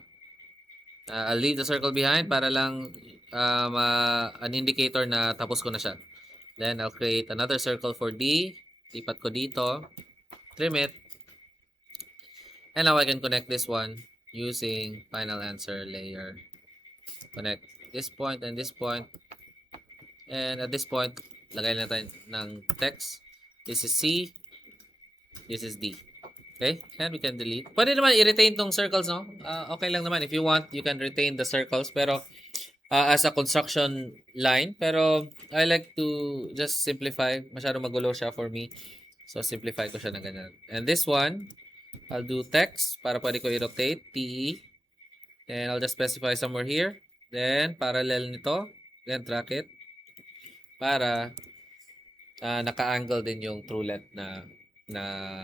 I'll leave the circle behind para lang an indicator na tapos ko na siya. Then, I'll create another circle for D. Lipat ko dito. Trim it. And now I can connect this one using final answer layer. Connect this point and this point. And at this point, lagay na tayo ng text. This is C. This is D. Okay? And we can delete. Pwede naman i-retain tong circles, no? Okay lang naman. If you want, you can retain the circles. Pero, as a construction line. Pero, I like to just simplify. Masyado magulo siya for me. So, simplify ko siya na ganyan. And this one, I'll do text para pwede ko i-rotate. TE. Then, I'll just specify somewhere here. Then, parallel nito. Then, track it. Para naka-angle din yung true length na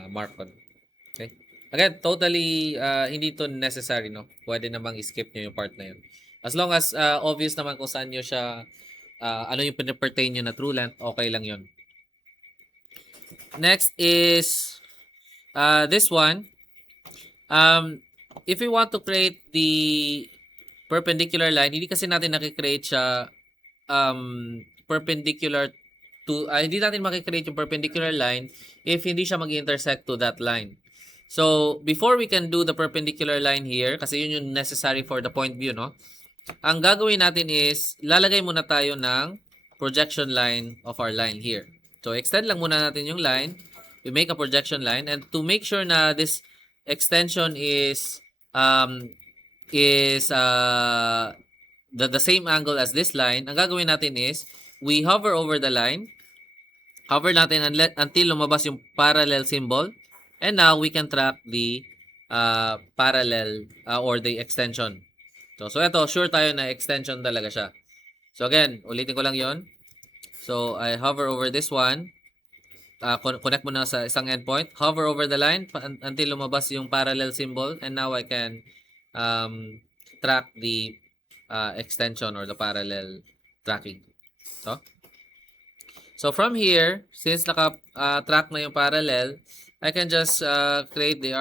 mark on. Okay? Again, totally hindi to necessary, no? Pwede namang i-skip nyo yung part na yun. As long as obvious naman kung saan nyo siya, ano yung pinapertain nyo na true length, okay lang yun. Next is this one. If we want to create the perpendicular line, hindi kasi natin nakikreate siya perpendicular to, hindi natin makikreate yung perpendicular line if hindi siya mag-intersect to that line. So, before we can do the perpendicular line here, kasi yun yung necessary for the point view, no? Ang gagawin natin is, lalagay muna tayo ng projection line of our line here. So, extend lang muna natin yung line. We make a projection line. And to make sure na this extension is the same angle as this line, ang gagawin natin is, we hover over the line. Hover natin until lumabas yung parallel symbol. And now, we can track the parallel or the extension. So ito, sure tayo na extension talaga siya. So again, ulitin ko lang yon. So, I hover over this one. Connect mo na sa isang endpoint. Hover over the line until lumabas yung parallel symbol. And now, I can track the extension or the parallel tracking. So from here, since naka-track na yung parallel, I can just create the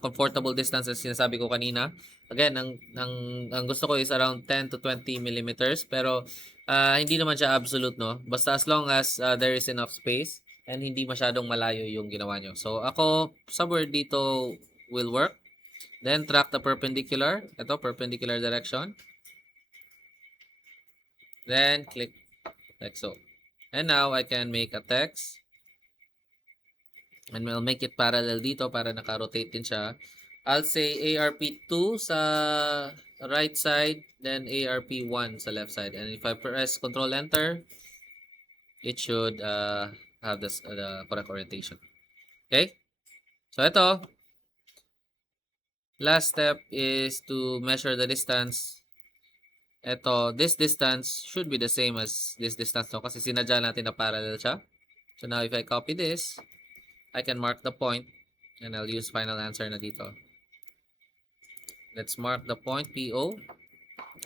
comfortable distances sinasabi ko kanina. Again, ang gusto ko is around 10 to 20 millimeters. Pero hindi naman siya absolute, no? Basta as long as there is enough space and hindi masyadong malayo yung ginawa nyo. So ako, somewhere dito will work. Then track the perpendicular. Ito, perpendicular direction. Then click like so. And now, I can make a text. And we'll make it parallel dito para naka-rotate din siya. I'll say ARP2 sa right side, then ARP1 sa left side. And if I press Control-Enter, it should have the correct orientation. Okay? So, ito. Last step is to measure the distance. Ito, this distance should be the same as this distance, no? Kasi sinadya natin na parallel siya. So now, if I copy this, I can mark the point and I'll use final answer na dito. Let's mark the point, PO.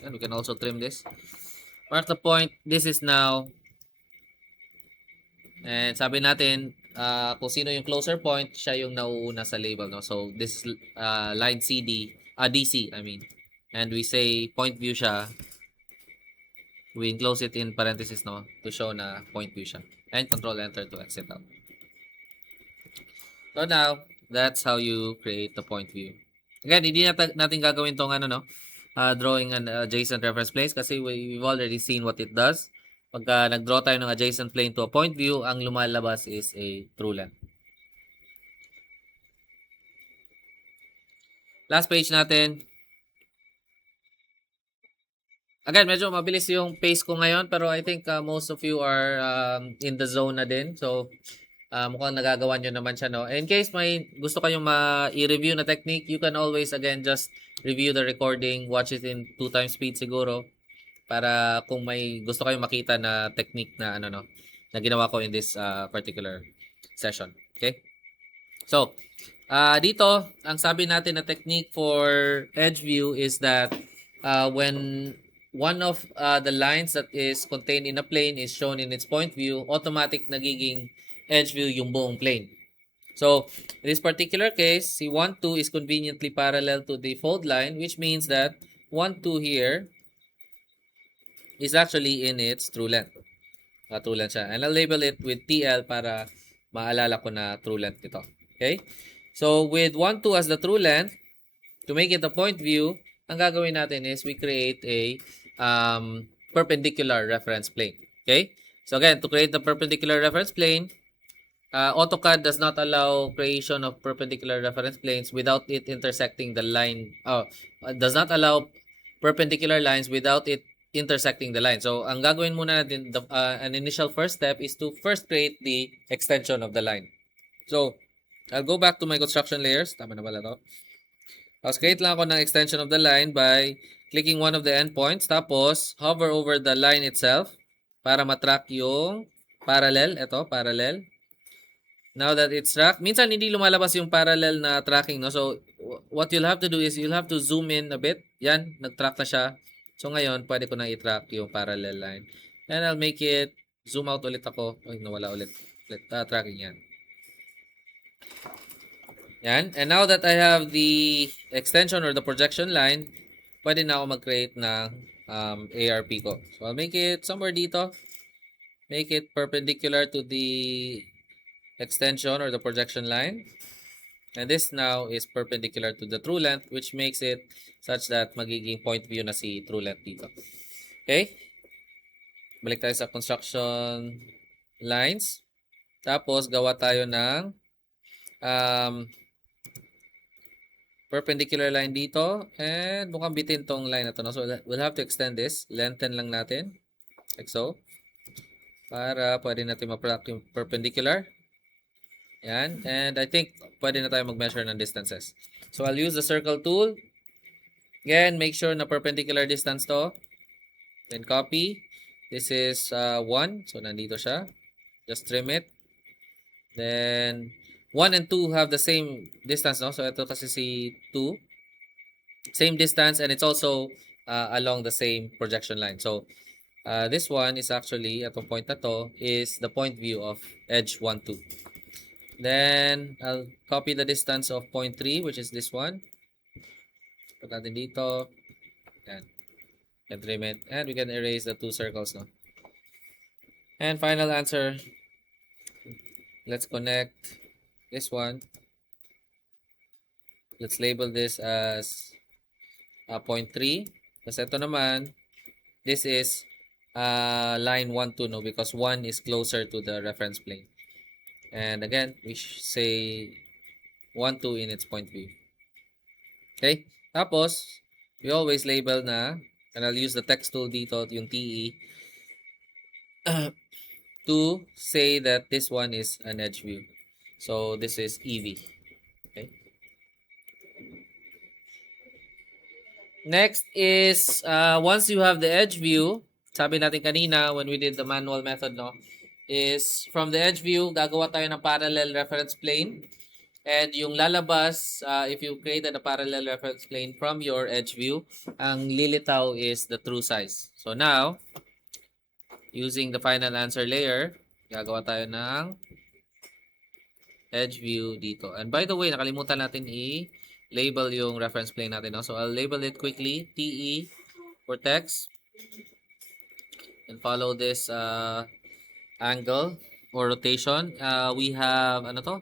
And we can also trim this. Mark the point. This is now. And sabi natin, kung sino yung closer point, siya yung nauuna sa label, no? So, this is line CD, DC, I mean. And we say point view siya. We enclose it in parentheses, no, to show na point view siya. And Control-Enter to exit out. So now, that's how you create the point view. Again, hindi natin gagawin tong ano, no? Drawing an adjacent reference planes kasi we've already seen what it does. Pagka nag-draw tayo ng adjacent plane to a point view, ang lumalabas is a true length. Last page natin. Again, medyo mabilis yung pace ko ngayon pero I think most of you are in the zone na din. So, mukhang nagagawa nyo naman siya, no? In case may gusto kayong i-review na technique, you can always, again, just review the recording, watch it in 2 times speed siguro para kung may gusto kayong makita na technique na, ano, no, na ginawa ko in this particular session. Okay? So, dito, ang sabi natin na technique for edge view is that when one of the lines that is contained in a plane is shown in its point view, automatic nagiging edge view yung buong plane. So, in this particular case, si 1, 2 is conveniently parallel to the fold line, which means that 1, 2 here is actually in its true length. True length siya. And I'll label it with TL para maalala ko na true length nito. Okay? So, with 1, 2 as the true length, to make it a point view, ang gagawin natin is we create a perpendicular reference plane. Okay? So, again, to create the perpendicular reference plane, AutoCAD does not allow creation of perpendicular reference planes without it intersecting the line. Does not allow perpendicular lines without it intersecting the line. So, ang gagawin muna natin, an initial first step is to first create the extension of the line. So, I'll go back to my construction layers. Tama na pala to. Tapos, create lang ako ng extension of the line by clicking one of the endpoints. Tapos, hover over the line itself para matrack yung parallel. Ito, parallel. Now that it's tracked, minsan hindi lumalabas yung parallel na tracking, no? So, what you'll have to do is you'll have to zoom in a bit. Yan, nag-track na siya. So, ngayon, pwede ko na i-track yung parallel line. And I'll make it, zoom out ulit ako. Ay, nawala ulit. Tracking yan. Yan. And now that I have the extension or the projection line, pwede na ako mag-create ng ARP ko. So, I'll make it somewhere dito. Make it perpendicular to the extension or the projection line. And this now is perpendicular to the true length, which makes it such that magiging point view na si true length dito. Okay? Balik tayo sa construction lines. Tapos, gawa tayo ng perpendicular line dito. And mukhang bitin tong line na to. No? So, we'll have to extend this. Lengthen lang natin. Like so. Para pwede natin ma-product yung perpendicular. Yan. And I think pwede na tayo mag-measure ng distances. So, I'll use the circle tool. Again, make sure na perpendicular distance to. Then copy. This is 1. So, nandito siya. Just trim it. Then, 1 and 2 have the same distance, no? So, ito kasi si 2. Same distance and it's also along the same projection line. So, this one is actually, itong point na to, is the point view of edge 1, 2. Then, I'll copy the distance of point 3, which is this one. Put natin dito. Yan. Can trim it. And we can erase the 2 circles, no? And final answer. Let's connect this one. Let's label this as point 3. Kasi ito naman, this is line 1, 2, no? Because 1 is closer to the reference plane. And again, we say 1, 2 in its point view. Okay? Tapos, we always label na, and I'll use the text tool dito, yung TE, to say that this one is an edge view. So, this is EV. Okay? Next is, once you have the edge view, sabi natin kanina when we did the manual method, no, is from the edge view, gagawa tayo ng parallel reference plane. And yung lalabas, if you created a parallel reference plane from your edge view, ang lilitaw is the true size. So now, using the final answer layer, gagawa tayo ng edge view dito. And by the way, nakalimutan natin i-label yung reference plane natin. No? So I'll label it quickly, TE for text. And follow this angle or rotation. We have, ano to?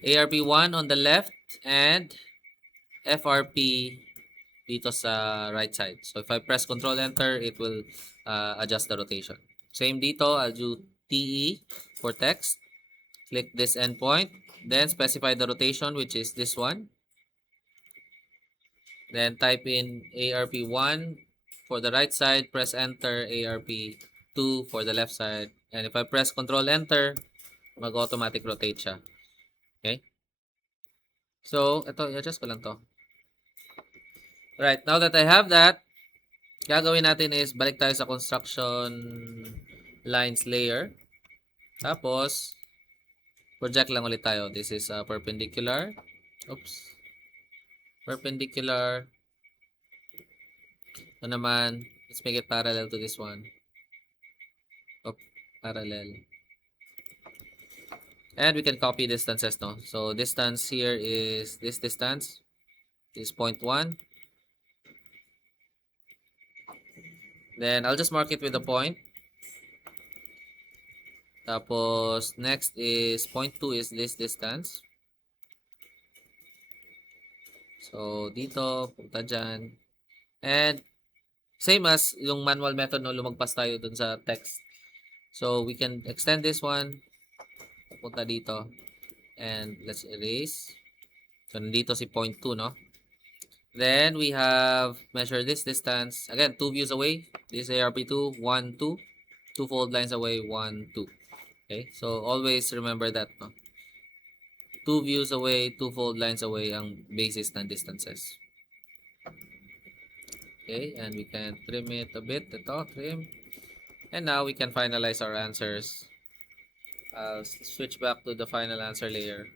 ARP1 on the left and FRP dito sa right side. So if I press Control Enter, it will adjust the rotation. Same dito, I'll do TE for text. Click this endpoint. Then specify the rotation, which is this one. Then type in ARP1 for the right side. Press Enter. ARP2 for the left side. And if I press Control Enter, mag-automatic rotate siya. Okay? So, ito, i-adjust ko lang to. Right, now that I have that, gagawin natin is balik tayo sa construction lines layer. Tapos, project lang ulit tayo. This is perpendicular. Oops. Perpendicular. Ito naman, let's make it parallel to this one. Oops, parallel. And we can copy distances, no? So, distance here is this distance. This is 0.1. Then, I'll just mark it with a point. Tapos, next is 0.2 is this distance. So, dito, punta dyan. And, same as yung manual method, no, lumagpas tayo dun sa text. So, we can extend this one. Punta dito. And, let's erase. So, nandito si 0.2, no? Then, we have measure this distance. Again, 2 views away. This is ARP2, 1, 2. 2 fold lines away, 1, 2. Okay? So, always remember that, no? 2 views away, 2 fold lines away ang basis ng distances. Okay, and we can trim it a bit. Ito, trim. And now we can finalize our answers. I'll switch back to the final answer layer.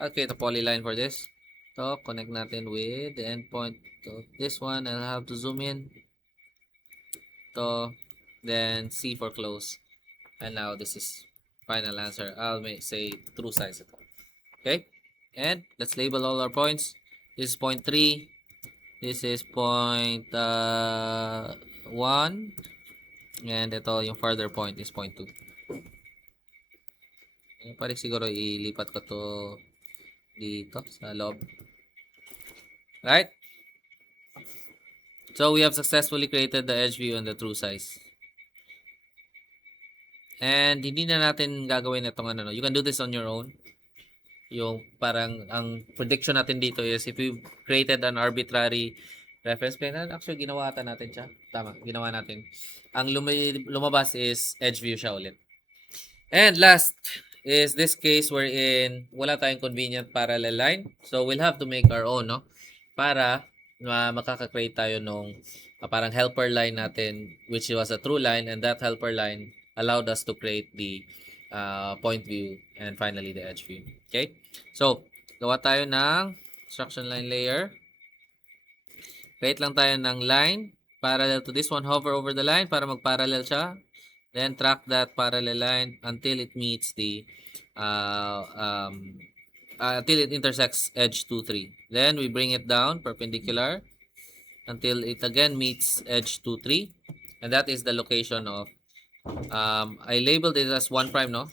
I'll create a polyline for this. Ito, connect natin with the endpoint. So, this one, I'll have to zoom in. Ito, then C for close. And now this is final answer. I'll say true size ito. Okay, and let's label all our points. This is 0.3. This is 0.1. And ito, yung further point is 0.2. Pwede siguro ilipat ko to dito sa loob. Right? So, we have successfully created the edge view and the true size. And hindi na natin gagawin itong ano. You can do this on your own. Yung parang ang prediction natin dito is if we created an arbitrary reference plane, actually ginawa natin siya. Tama, ginawa natin. Ang lumabas is edge view siya ulit. And last is this case wherein wala tayong convenient parallel line. So we'll have to make our own, no? Para makaka-create tayo nung parang helper line natin, which was a true line, and that helper line allowed us to create the point view and finally the edge view. Okay? So, gawa tayo ng construction line layer. Create lang tayo ng line parallel to this one. Hover over the line para mag-parallel siya. Then, track that parallel line until it meets the until it intersects edge 2, 3. Then, we bring it down perpendicular until it again meets edge 2, 3. And that is the location of I labeled it as 1 prime, no?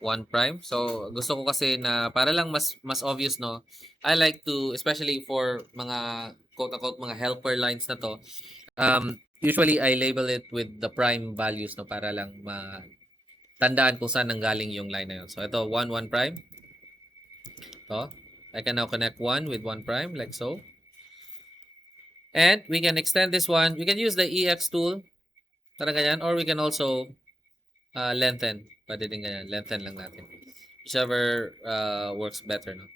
1 prime. So, gusto ko kasi na para lang mas obvious, no? I like to, especially for mga quote-unquote mga helper lines na to, usually I label it with the prime values, no? Para lang tandaan kung saan nanggaling yung line na yun. So, ito, 1, 1 prime. Ito. I can now connect 1 with 1 prime, like so. And we can extend this one. We can use the EX tool. Parang ganyan. Or we can also lengthen. Pwede din ganyan. Lengthen lang natin. Whichever works better. No?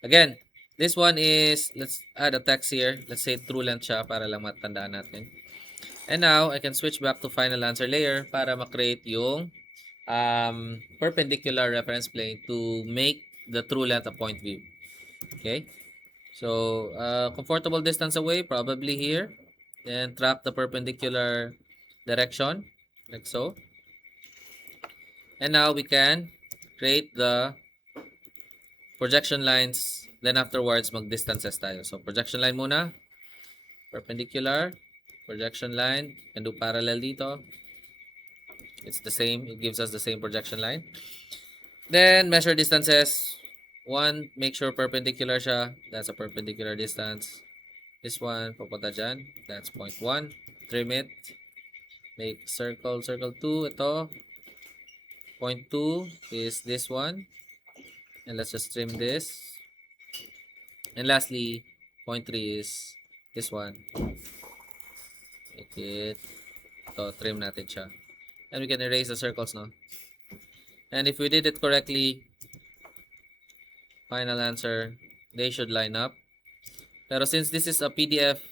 Again, this one is, let's add a text here. Let's say true length siya para lang matandaan natin. And now, I can switch back to final answer layer para ma-create yung perpendicular reference plane to make the true length a point view. Okay? So, comfortable distance away, probably here. Then, track the perpendicular direction, like so. And now, we can create the projection lines. Then, afterwards, mag-distances tayo. So, projection line muna. Perpendicular. Projection line. Can do parallel dito. It's the same. It gives us the same projection line. Then, measure distances. 1, make sure perpendicular siya. That's a perpendicular distance. This one, papunta dyan. That's 0.1. Trim it. Make circle 2. Ito. 0.2 is this one. And let's just trim this. And lastly, 0.3 is this one. Make it. Ito, trim natin siya. And we can erase the circles, no? And if we did it correctly, final answer, they should line up. Pero since this is a PDF,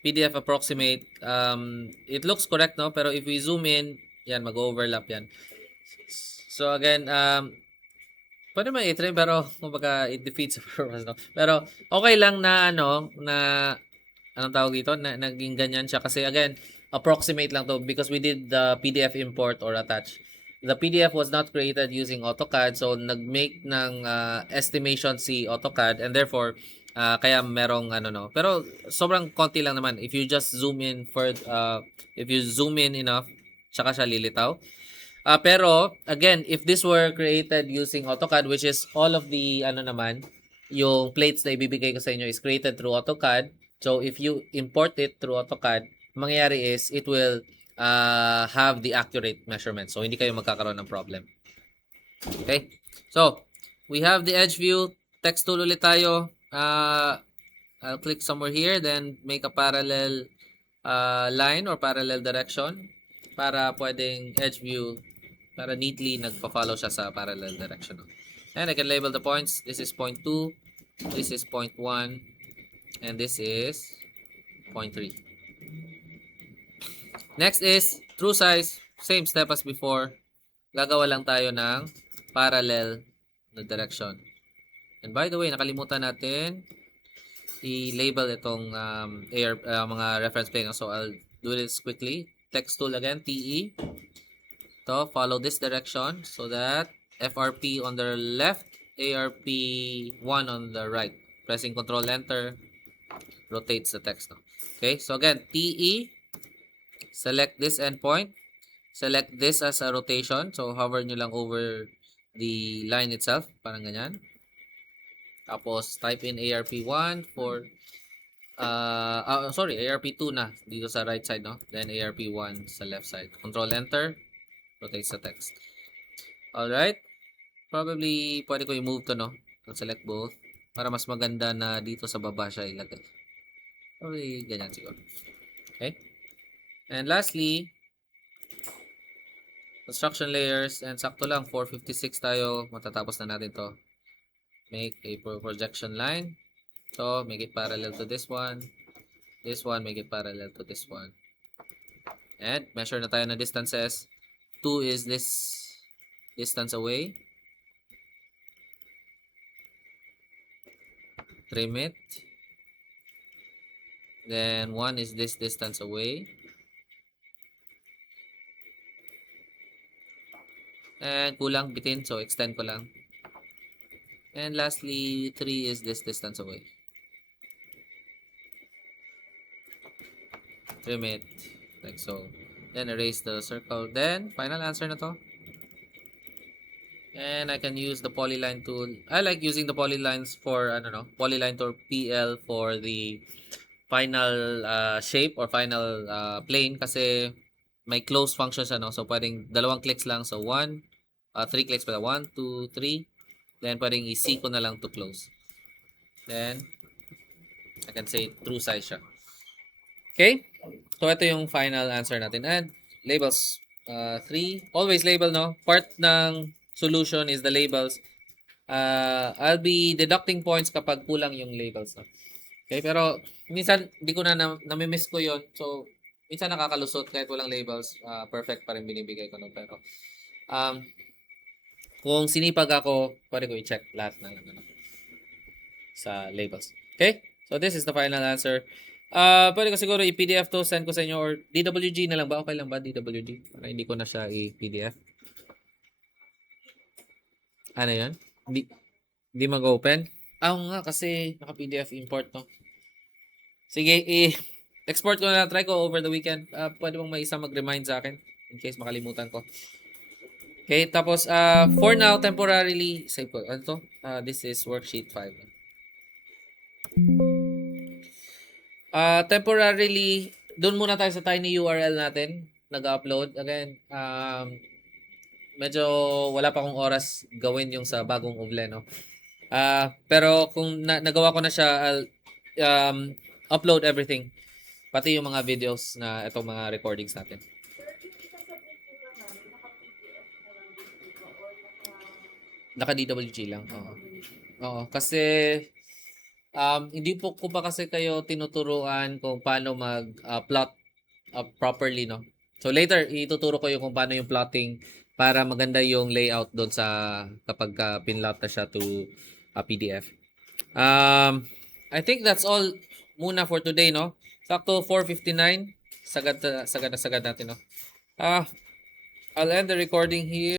PDF approximate, it looks correct, no? Pero if we zoom in, yan, mag-overlap yan. So again, pwede man i-trim pero kumbaga it defeats the purpose, no? Pero okay lang na anong tawag dito? Naging ganyan siya kasi again, approximate lang to because we did the PDF import or attach. The PDF was not created using AutoCAD, so nag-make ng estimation si AutoCAD, and therefore kaya merong no. Pero sobrang konti lang naman if you just zoom in if you zoom in enough, tsaka siya lilitaw. Pero again, if this were created using AutoCAD, which is all of the yung plates na ibibigay ko sa inyo is created through AutoCAD. So if you import it through AutoCAD, mangyayari is it will have the accurate measurement. So hindi kayo magkakaroon ng problem. Okay? So, we have the edge view. Text tool ulit tayo. I'll click somewhere here, then make a parallel line or parallel direction para pwedeng edge view, para neatly nagpa-follow siya sa parallel direction. And I can label the points. This is 0.2, this is 0.1, and this is 0.3. Next is true size. Same step as before. Gagawa lang tayo ng parallel na direction. And by the way, nakalimutan natin i-label itong mga reference plane. So I'll do this quickly. Text tool again, TE. To follow this direction so that FRP on the left, ARP1 on the right. Pressing Control Enter rotates the text. Okay, so again, TE. Select this endpoint. Select this as a rotation. So hover nyo lang over the line itself. Parang ganyan. Tapos type in ARP1 for ARP2 na dito sa right side, no? Then ARP1 sa left side. Control Enter. Rotates the text. Alright. Probably pwede ko i-move to, no? So select both. Para mas maganda na dito sa baba siya ilagay. Probably ganyan siguro. Okay. And lastly, construction layers, and sakto lang 456 tayo, matatapos na natin to. Make a projection line. So make it parallel to this one, make it parallel to this one, and measure na tayo ng distances. 2 is this distance away. Trim it. Then 1 is this distance away. And kulang bitin, so extend ko lang. And lastly, 3 is this distance away. Trim it like so. Then erase the circle. Then final answer na to. And I can use the polyline tool. I like using the polylines for polyline tool PL for the final shape or final plane kasi may close functions so pwedeng dalawang clicks lang, so 3 clicks pala, 1, 2, 3, then pwedeng i-C ko na lang to close, then I can say true size siya. Okay, so ito yung final answer natin. And labels, 3, always label, no? Part ng solution is the labels. I'll be deducting points kapag kulang yung labels, no? Okay, pero minsan hindi ko na namimiss ko yon. So minsan nakakalusot kahit walang labels, perfect pa rin binibigay ko, no? Pero kung sinipag ako, pwede ko i-check lahat ng sa labels. Okay? So this is the final answer. Pwede ko siguro i-PDF to, send ko sa inyo, or DWG na lang ba? Okay lang ba DWG? Para hindi ko na siya i-PDF. Ano yan? Hindi mag-open? Nga, kasi naka-PDF import, no? Sige, export ko na lang. Try ko over the weekend. Pwede mong may isa mag-remind sa akin in case makalimutan ko. Okay, tapos for now, temporarily, save ko. Ano to? This is worksheet 5. Temporarily, doon muna tayo sa tiny URL natin. Nag-upload. Again, medyo wala pa akong oras gawin yung sa bagong Uble, no? Pero kung nagawa ko na siya, I'll upload everything. Pati yung mga videos na itong mga recordings natin. Naka-DWG lang. Oo. Oo. Kasi hindi po ko pa kasi kayo tinuturuan kung paano mag-plot properly, no? So later, ituturo ko yung kung paano yung plotting para maganda yung layout doon sa kapag pinlot na siya to PDF. I think that's all muna for today, no? Sakto 4:59. Sagad na sagad natin, no? I'll end the recording here.